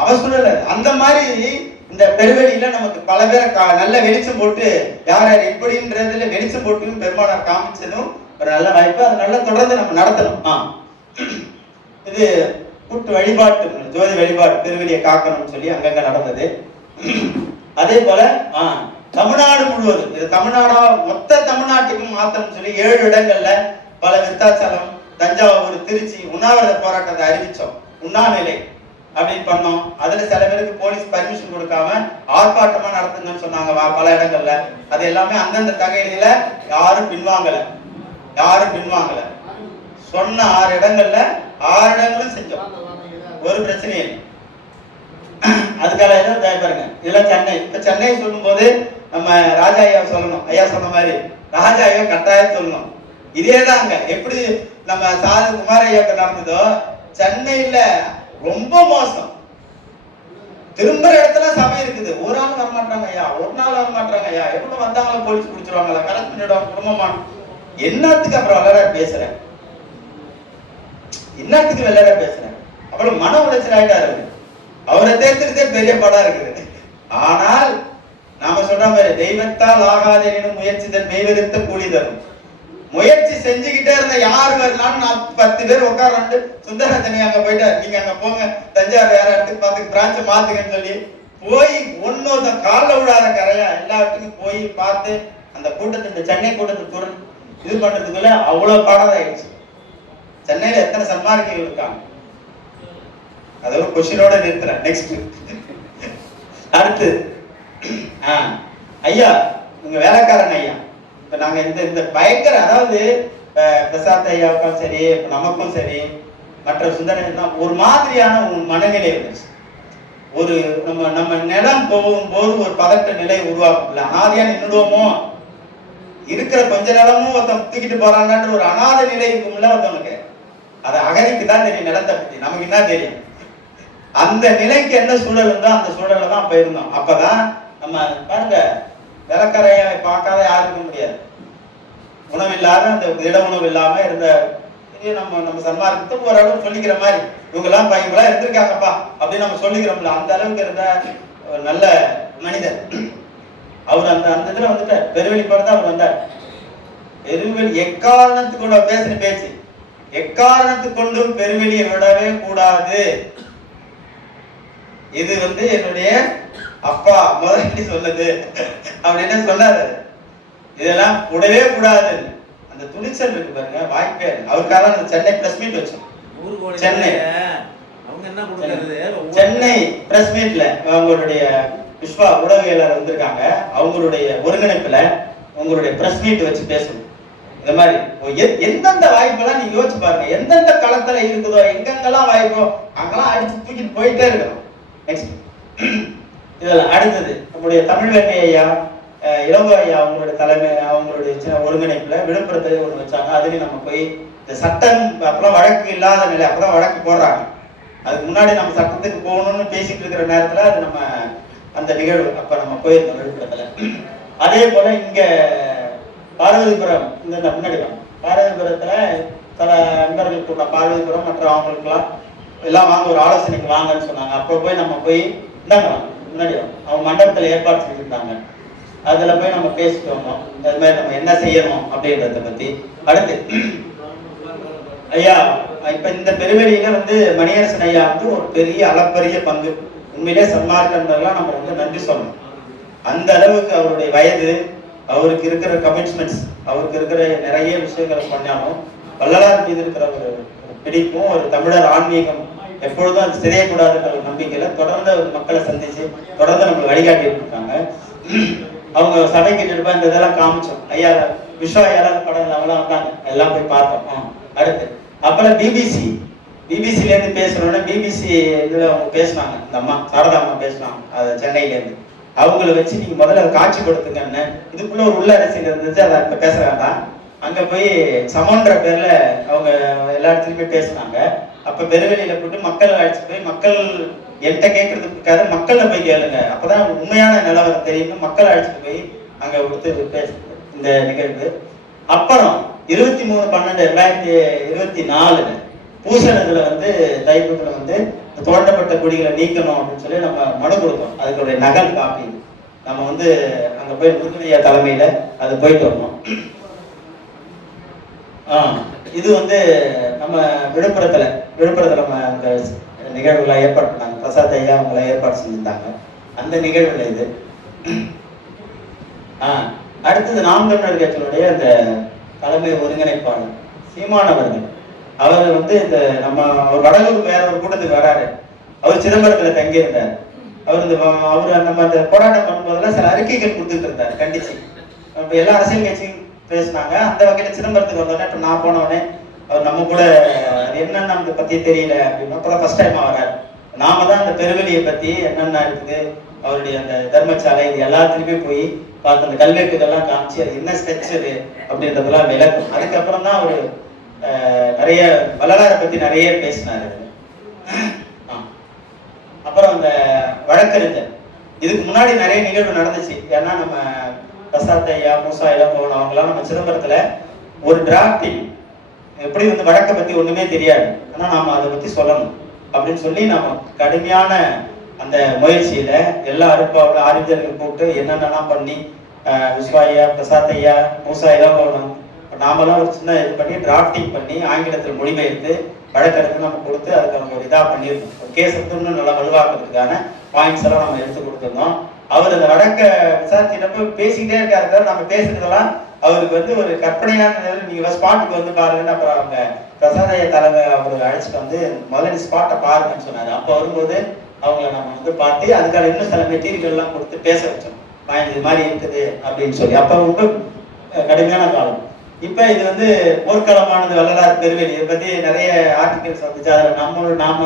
அவன் சூழல் அந்த மாதிரி. இந்த பெருவெளியில நமக்கு பல பேரை நல்ல வெளிச்சம் போட்டு யார் யார் எப்படின்றதுல வெளிச்சம் போட்டும் பெருமானார் காமிச்சதும் ஒரு நல்ல வாய்ப்பு. அதை நல்லா தொடர்ந்து நம்ம நடத்தணும். இது கூட்டு வழிபாட்டு, ஜோதி வழிபாடு, பெருவெளியை காக்கணும்னு சொல்லி அங்கங்க நடந்தது. அதே போல தமிழ்நாடு முழுவதும், இது தமிழ்நாடா மொத்த தமிழ்நாட்டுக்கும் மாத்தணும்னு சொல்லி 7 இடங்கள்ல பல விருத்தாச்சலம், தஞ்சாவூர், திருச்சி உண்ணாவிரத போராட்டத்தை அறிவிச்சோம். உண்ணாநிலை அப்படின்னு பண்ணோம். அதுல சில பேருக்கு போலீஸ் பர்மிஷன் கொடுக்காம ஆர்ப்பாட்டமா நடத்துங்கன்னு சொன்னாங்க பல இடங்கள்ல. அது எல்லாமே அந்தந்த தகையில யாரும் பின்வாங்கல. சொன்ன 6 இடங்கள்ல 6 இடங்களும் செஞ்சோம். ஒரு பிரச்சனையும் இல்லை. அதுக்காக பாருங்க, இதெல்லாம் சென்னை. இப்ப சென்னை சொல்லும் போது நம்ம ராஜா ஐயா சொல்லணும். ஐயா சொன்ன மாதிரி ராஜா ஐயா கட்டாயம் சொல்லணும். இதேதாங்க எப்படி நம்ம சாது குமார ஐயாவுக்கு நடந்ததோ, சென்னையில ரொம்ப மோசம். திரும்புற இடத்துல சபை இருக்குது, ஒரு ஆள் வரமாட்டாங்க ஐயா, ஒரு நாள் வரமாட்டாங்க ஐயா, எவ்வளவு வந்தாங்களோ போலீஸ் பிடிச்சிருவாங்களா, கலெக்ட் பண்ணிடுவாங்க குடும்பமா. என்னத்துக்கு அப்புறம் வெள்ளற பேசுறேன், என்னத்துக்கு வெள்ளற பேசுறேன், அவ்வளவு மன உளைச்சல் ஆயிட்டாரு. அவரை தேர்ந்தெடுத்தே பெரிய படம் இருக்குது. ஆனால் நாம சொல்ற மாதிரி தெய்வத்தால் ஆகாத முயற்சி தன் மெய்வெறுத்த கூலி தரும். முயற்சி செஞ்சுக்கிட்டே இருந்த யாரு வரலாம்னு 10 பேர் உட்கார்ந்து சுந்தரராஜனி அங்க போயிட்டார், நீங்க அங்க போங்க தஞ்சாவூர் வேற இடத்துக்கு பார்த்து பிரான்ச்சை மாத்துங்கன்னு சொல்லி போய் ஒன்னொரு காலில் விடாத கரையா எல்லா இடத்துக்கும் போய் பார்த்து அந்த கூட்டத்தை, இந்த சென்னை கூட்டத்தை இது பண்றதுக்குள்ள அவ்வளவு பாடம் ஆயிடுச்சு. சென்னையில எத்தனை சன்மார்க்கிகள் இருக்காங்க, அது ஒரு கொஸ்டினோட நிறுத்துறேன். நெக்ஸ்ட் அடுத்து ஐயா, உங்க வேலைக்காரன் ஐயா, இப்ப நாங்க இந்த பயங்கர, அதாவது பிரசாத் ஐயாவுக்கும் சரி நமக்கும் சரி மற்ற சுந்தரம் ஒரு மாதிரியான மனநிலை இருந்துச்சு. ஒரு நம்ம நிலம் போகும்போது ஒரு பதட்ட நிலை உருவாக்கல. அனாதையா நின்றுடுவோமோ, இருக்கிற கொஞ்ச நிலமும் ஒருத்தன் தூக்கிட்டு போறான்னு ஒரு அனாத நிலை இருக்கும்ல ஒருத்தவனுக்கு. அது அகதிக்கு தான் தெரியும், நிலத்தை பத்தி நமக்கு என்ன தெரியும். அந்த நிலைக்கு என்ன சூழல் இருந்தோ அந்த சூழல்ல தான் போயிருந்தோம். அப்பதான் நம்ம பாருங்க, விளக்கரையை பார்க்காத யாருக்க முடியாது. உணவில்லாத, அந்த திட உணவு இல்லாம இருந்த நம்ம சன்மார்க்கத்தை ஓரளவு சொல்லிக்கிற மாதிரி இவங்க எல்லாம் இருந்திருக்காங்கப்பா அப்படின்னு நம்ம சொல்லிக்கிறோம்ல, அந்த அளவுக்கு இருந்த ஒரு நல்ல மனிதர். அவர் அந்த இதுல வந்துட்டார். பெருவெளி பிறந்தா அவர் வந்தார். பெருவெளி எக்காரணத்துக்கு கொண்டு பேசின பேச்சு, எக்காரணத்துக்கு கொண்டும் பெருவெளியை விடவே கூடாது. இது என்னுடைய அப்பா முதல்ல சொன்னது அப்படின்னு சொன்னாரு. இதெல்லாம் கூடவே கூடாது. அந்த துணிச்சல் இருக்கு பாருங்க, வாய்ப்பே. அவருக்காக அந்த சென்னை பிரஸ் மீட் வச்சோம். சென்னை பிரஸ் மீட்ல அவங்களுடைய விஸ்வா ஊடகவியலாளர் வந்திருக்காங்க. அவங்களுடைய ஒருங்கிணைப்புல உங்களுடைய பிரஸ் மீட் வச்சு பேசணும். இந்த மாதிரி எந்தெந்த வாய்ப்பெல்லாம் நீங்க யோசிச்சு பாருங்க. எந்தெந்த களத்துல இருக்குதோ, எங்கெங்கெல்லாம் வாய்ப்போ அங்கெல்லாம் அடிச்சு தூக்கிட்டு போயிட்டே இருக்கணும். நெக்ஸ்ட் இதெல்லாம் அடுத்தது நம்முடைய தமிழ் வேங்கை ஐயா, இளங்கோ ஐயா அவங்களுடைய தலைமை, அவங்களுடைய ஒருங்கிணைப்புல விழுப்புரத்தை ஒண்ணு வச்சாங்க. அதுலயும் நம்ம போய் இந்த சட்டம் அப்பெல்லாம் வழக்கு இல்லாத நிலை, அப்பதான் வழக்கு போடுறாங்க. அதுக்கு முன்னாடி நம்ம சட்டத்துக்கு போகணும்னு பேசிட்டு இருக்கிற நேரத்துல அது நம்ம அந்த நிகழ்வு அப்ப நம்ம போயிருந்தோம் விழுப்புரத்துல. அதே போல இங்க பார்வதிபுரம், இந்த முன்னாடி பார்வதிபுரத்துல சில நண்பர்கள் கூட பார்வதிபுரம் மற்ற அவங்களுக்குலாம் எல்லாம் வாங்க, ஒரு ஆலோசனைக்கு வாங்கன்னு சொன்னாங்க. அப்போ போய் நம்ம போய் இந்தாங்க முன்னாடி அவங்க மண்டபத்துல ஏற்பாடு செஞ்சிருந்தாங்க. அதுல போய் நம்ம பேசிட்டு வந்தோம். அது மாதிரி நம்ம என்ன செய்யணும் அப்படின்றத பத்தி. அடுத்து ஐயா, இப்ப இந்த பெருவெளியில மணியரசன் ஐயா ஒரு பெரிய அளப்பரிய பங்கு. உண்மையிலே சன்மார்க்கன்றதெல்லாம் நம்ம நன்றி சொல்லணும். அந்த அளவுக்கு அவருடைய வயது, அவருக்கு இருக்கிற கமிட்மெண்ட்ஸ், அவருக்கு இருக்கிற நிறைய விஷயங்களை பண்ணாலும் வள்ளலார் மீது இருக்கிற ஒரு பிடிப்பும், ஒரு தமிழர் ஆன்மீகம் எப்பொழுதும் அது சிதையக்கூடாதுன்ற ஒரு நம்பிக்கையில தொடர்ந்து மக்களை சந்திச்சு தொடர்ந்து நம்மளுக்கு வழிகாட்டிட்டு இருக்காங்க. அவங்க சபைக்கு நிருபா இந்த இதெல்லாம் காமிச்சோம். ஐயா விஸ்வா ஐயா படம் அவங்களாம் வந்தாங்க, எல்லாம் போய் பார்த்தோம். அடுத்து அப்பெல்லாம் பிபிசி பிபிசிலேருந்து பேசணும்னா பிபிசி இதில் அவங்க பேசினாங்க, இந்த அம்மா சாரதா அம்மா பேசினாங்க, அது சென்னையிலேருந்து. அவங்கள வச்சு நீங்கள் முதல்ல அதை காட்சிப்படுத்துங்கன்னு. இதுக்குள்ள ஒரு உள்ள அரசியல் இருந்துச்சு, அதை இப்போ பேச வேண்டாம். அங்கே போய் சமன்ற பேரில் அவங்க எல்லா இடத்துலையுமே பேசினாங்க. அப்போ பெருவெளியில் போட்டு மக்களை அழைச்சி போய், மக்கள் என்கிட்ட கேட்கறதுக்காக மக்களை போய் கேளுங்க, அப்போதான் உண்மையான நிலவரம் தெரியும்னு மக்களை அழைச்சிட்டு போய் அங்கே கொடுத்து பேச இந்த நிகழ்வு. அப்புறம் 23/12/2024 பூசணத்துல வந்து தைப்பூசத்துல வந்து தோண்டப்பட்ட குடிகளை நீக்கணும் அப்படின்னு சொல்லி நம்ம மனு கொடுத்தோம். அதுக்குடைய நகல் காப்பி நம்ம வந்து அங்க போய் முருகனையா தலைமையில அது போயிட்டு வரணும். இது வந்து நம்ம விழுப்புரத்துல நம்ம அந்த நிகழ்வுகளை ஏற்பாடு பண்ணாங்க. பிரசாத் ஐயா அவங்கள ஏற்பாடு செஞ்சிருந்தாங்க அந்த நிகழ்வுல இது. அடுத்தது நாம் தமிழர் கட்சியினுடைய அந்த தலைமை ஒருங்கிணைப்பாளர் சீமானவர்கள், அவர் வந்து இந்த நம்ம ஒரு வடலூர் வேற ஒரு கூட்டத்துக்கு வராரு. அவர் சிதம்பரத்துல தங்கியிருந்தார். அவர் நம்ம அந்த போராட்டம் பண்ணும்போதெல்லாம் சில அறிக்கைகள் கொடுத்துட்டு இருந்தார் கண்டிச்சு. இப்போ எல்லா அரசியல் கட்சியும் பேசினாங்க. அந்த வகையில சிதம்பரத்துக்கு வந்தோடனே இப்போ நான் போனோடனே அவர் நம்ம கூட அது என்னன்னு நமக்கு பத்தி தெரியல அப்படின்னா அப்புறம் ஃபர்ஸ்ட் டைமா வராரு. நாம தான் அந்த பெருவெளியை பத்தி என்னென்ன இருக்குது, அவருடைய அந்த தர்மசாலை இது எல்லாத்துலயுமே போய் பார்த்து அந்த கல்வெட்டுகள்லாம் காமிச்சு அது என்ன ஸ்ட்ரெச் அது அப்படின்றதெல்லாம் விளக்கும். அதுக்கப்புறம் தான் அவரு நிறைய வரலாறை பத்தி நிறைய பேசினாரு. அப்புறம் அந்த வழக்கறிஞர், இதுக்கு முன்னாடி நிறைய நிகழ்வு நடந்துச்சு. ஏன்னா நம்ம பிரசாத் ஐயா, மூசா இளங்கோவன் அவங்களாம் நம்ம சிதம்பரத்துல ஒரு டிராப்டிங் எப்படி வந்து வழக்கை பத்தி ஒண்ணுமே தெரியாது, ஆனா நாம அதை பத்தி சொல்லணும் அப்படின்னு சொல்லி நம்ம கடுமையான அந்த முயற்சியில எல்லா அறிஞர்கள் கூப்பிட்டு என்னென்னலாம் பண்ணி விஸ்வா ஐயா, பிரசாத் ஐயா, மூசா இளங்கோவன் நாமெல்லாம் ஒரு சின்ன இது பண்ணி டிராப்டிங் பண்ணி ஆங்கிலத்தில் மொழிபெயர்த்து வழக்கறிஞர் நம்ம கொடுத்து அதுக்கு நம்ம ஒரு இதாக பண்ணியிருந்தோம். ஒரு கேஸ் இன்னும் நல்லா வலுவாக்குறதுக்கான பாயிண்ட்ஸ் எல்லாம் நம்ம எடுத்து கொடுத்துருந்தோம். அவர் அந்த வழக்க விசாரிச்சிட்டப்ப பேசிக்கிட்டே இருக்காரு. நம்ம பேசுறதெல்லாம் அவருக்கு வந்து ஒரு கற்பனையான, நீங்க ஸ்பாட்டுக்கு வந்து பாருங்கன்னு அப்புறம் அவங்க பிரசாதைய தலைமை அவர் அழைச்சிட்டு வந்து முதல்ல ஸ்பாட்டை பாருங்கன்னு சொன்னாரு. அப்போ வரும்போது அவங்கள நம்ம வந்து பார்த்து அதுக்கான இன்னும் சில மெட்டீரியல்லாம் கொடுத்து பேச வச்சோம். பாயிண்ட் இது மாதிரி இருக்குது அப்படின்னு சொல்லி. அப்போ ரொம்ப கடுமையான காலம். இப்ப இது வந்து போர்க்களமானது வரலாறு பெருவெளி, இதை பத்தி நிறைய ஆர்டிகல்ஸ் வந்துச்சு. அதில் நாம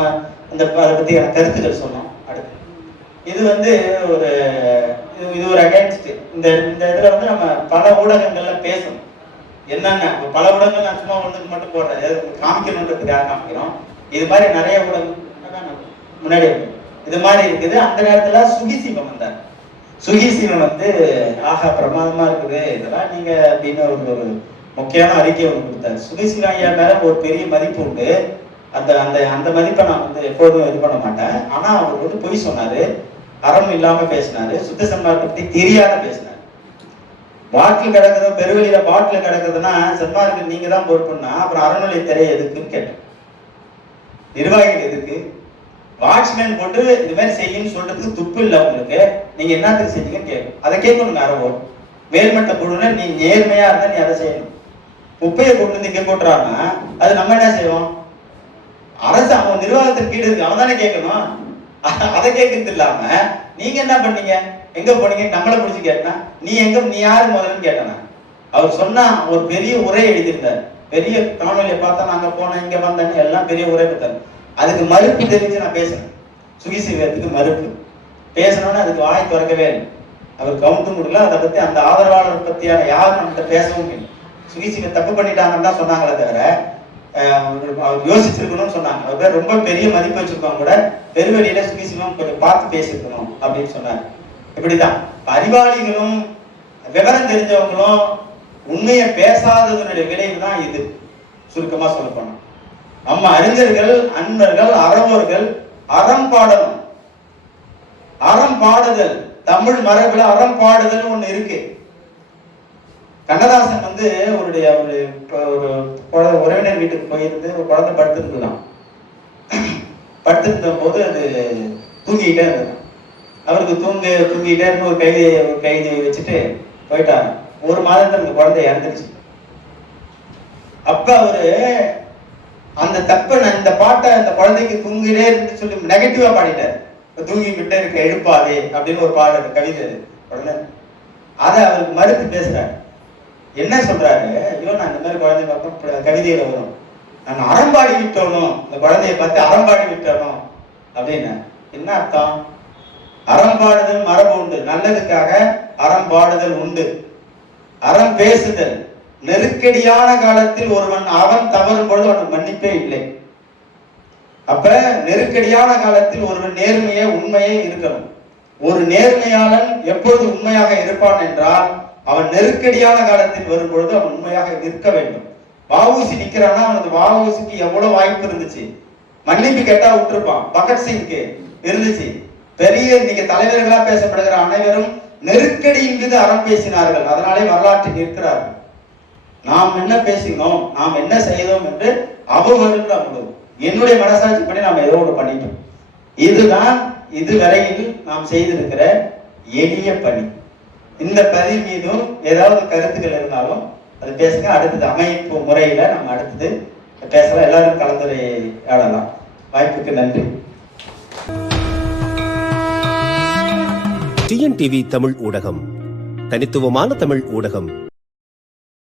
அந்த அதை பத்தி கருத்துக்கள் சொன்னோம். அடுத்து இது வந்து இது ஒரு அகைன்ஸ்ட் இந்த இதுல வந்து நம்ம பல ஊடகங்கள்ல பேசணும். என்னென்ன பல ஊடகங்கள் நான் சும்மா ஒண்ணுக்கு மட்டும் போடுறேன், காமிக்கணுன்றதுக்காக காமிக்கிறோம். இது மாதிரி நிறைய ஊடகம் முன்னாடி இது மாதிரி இருக்குது. அந்த நேரத்துல சுகிசிவம் வந்தார். சுகிசிவம் வந்து ஆஹா பிரமாதமா இருக்குது இதெல்லாம் நீங்க அப்படின்னு ஒரு முக்கியமான அறிக்கை ஒன்று கொடுத்தாரு. சுகிசிவம் ஐயா மேல ஒரு பெரிய மதிப்பு உண்டு. அந்த அந்த அந்த மதிப்பை நான் வந்து எப்போதும் இது பண்ண மாட்டேன். ஆனா அவர் வந்து பொய் சொன்னாரு, அறம் இல்லாம பேசினாரு, சுத்த சன்மார்க்கத்தை பத்தி தெரியாத பேசினாரு. பாட்டில் கிடக்குது, பெருவெளியில பாட்டில் கிடக்குதுன்னா சன்மார்க்கு நீங்க தான் பொறுப்புன்னா அப்புறம் அறநிலையத்துறை எதுக்குன்னு கேட்டேன். நிர்வாகிகள் எதுக்கு? வாட்ச்மேன் போட்டு இது மாதிரி செய்யுன்னு சொல்றதுக்கு துப்பு இல்லை உங்களுக்கு, நீங்க என்னத்துக்கு செஞ்சீங்கன்னு கேட்கும். அதை கேட்கணுங்க. அறவோ மேல்மட்ட குழுன்னு நீ நேர்மையா இருந்தா நீ அதை செய்யணும். குப்பையை கொண்டு வந்து இங்க போட்டுறான்னா அது நம்ம என்ன செய்வோம்? அரசு அவன் நிர்வாகத்திற்கு கீழே இருக்கு, அவன் தானே கேட்கணும். அதை கேட்கறது இல்லாம நீங்க என்ன பண்ணீங்க, எங்க போனீங்க, நம்மளை பிடிச்சி கேட்டா நீ எங்க, நீ யாரு முதல்ல கேட்டானா. அவர் சொன்னா ஒரு பெரிய உரை எழுதியிருந்தார். பெரிய காணொலியை பார்த்தா நாங்க போனோம் இங்க வந்தேன்னு எல்லாம் பெரிய உரை கொடுத்தாரு. அதுக்கு மறுப்பு தெரிஞ்சு நான் பேசுறேன். சுகிசிவத்துக்கு மறுப்பு பேசணும்னு அதுக்கு வாய் திறக்கவே இல்லை. அவர் கவுண்டும் கொடுக்கல. அதை பத்தி அந்த ஆதரவாளர் பத்தியான யாரும் நம்மகிட்ட பேசவும் இல்லை. சுகிசிவ தப்பு பண்ணிட்டாங்கன்னு தான் சொன்னாங்களே தவிர அவர் யோசிச்சிருக்கணும்னு சொன்னாங்க. அவர் பேர் ரொம்ப பெரிய மதிப்பு வச்சிருக்கவங்க கூட பெருவெளியில சுகிசிவம் கொஞ்சம் பார்த்து பேசிருக்கணும் அப்படின்னு சொன்னாங்க. இப்படிதான் அறிவாளிகளும் விவரம் தெரிஞ்சவங்களும் உண்மையை பேசாததனுடைய விளைவு தான் இது. சுருக்கமா சொல்ல போனா நம்ம அறிஞர்கள், அன்பர்கள், அறவோர்கள் அறம் பாடணும். அறம் பாடுதல், தமிழ் மரபுல அறம் பாடுதல் ஒண்ணு இருக்கு. கண்ணதாசன் வந்து ஒரு உறவினர் வீட்டுக்கு போயிருந்து ஒரு குழந்தை படுத்துருந்துதான். படுத்திருந்த போது அது தூங்கிக்கிட்டே இருந்தது. அவருக்கு தூங்கிட்டே இருந்து ஒரு கைதி வச்சுட்டு போயிட்டாங்க. ஒரு மாதத்துல அந்த குழந்தை இறந்துருச்சு. அப்ப அவரு அந்த தப்ப இந்த பாட்டை அந்த குழந்தைக்கு தூங்கிட்டே இருந்து சொல்லி நெகட்டிவா பாடிட்டாரு. தூங்கிக்கிட்டே இருக்க எழுப்பாதே அப்படின்னு ஒரு பாடல் கவிதை உடனே அதை அவருக்கு மறுத்து பேசுறாரு. என்ன சொல்றாரு, ஐயோ நான் இந்த மாதிரி குழந்தை பார்ப்போம் கவிதையில வரும், நான் அறம்பாடி விட்டோனும், இந்த குழந்தைய பார்த்து அறம்பாடி விட்டணும் அப்படின்னு என்ன அர்த்தம்? அறம்பாடுதல் மரபு உண்டு, நல்லதுக்காக அறம்பாடுதல் உண்டு. அறம் பேசுதல், நெருக்கடியான காலத்தில் ஒருவன் அவன் தவறும் பொழுது அவனுக்கு மன்னிப்பே இல்லை. அப்ப நெருக்கடியான காலத்தில் ஒருவன் நேர்மையே உண்மையே இருக்கணும். ஒரு நேர்மையாளன் எப்பொழுது உண்மையாக இருப்பான் என்றால் அவன் நெருக்கடியான காலத்தில் வரும் பொழுது அவன் உண்மையாக நிற்க வேண்டும். வஉசி நிக்கிறான்னா அவனுக்கு வஉசிக்கு எவ்வளவு வாய்ப்பு இருந்துச்சு, மன்னிப்பு கேட்டா விட்டுருப்பான். பகத்சிங்க்கு இருந்துச்சு. பெரிய இன்னைக்கு தலைவர்களா பேசப்படுகிற அனைவரும் நெருக்கடியின் மீது அறம் பேசினார்கள், அதனாலே வரலாற்றில் நிற்கிறார்கள். நாம் என்ன பேசினோம், நாம் என்ன செய்தோம் என்று அவர்களுக்கு முடியும். என்னுடைய மனசாட்சி படி நாம் ஏதோ ஒன்று பண்ணிட்டோம். இதுதான் இதுவரையில் நாம் செய்திருக்கிற எளிய பணி. இந்த பதிவு மீதும் ஏதாவது கருத்துக்கள் இருந்தாலும் அது பேசுங்க. அடுத்தது அமைப்பு முறையில நம்ம அடுத்தது பேசலாம். எல்லாரும் கலந்துரையாடலாம். வாய்ப்புக்கு நன்றி. டிஎன்டிவி தமிழ் ஊடகம், தனித்துவமான தமிழ் ஊடகம்.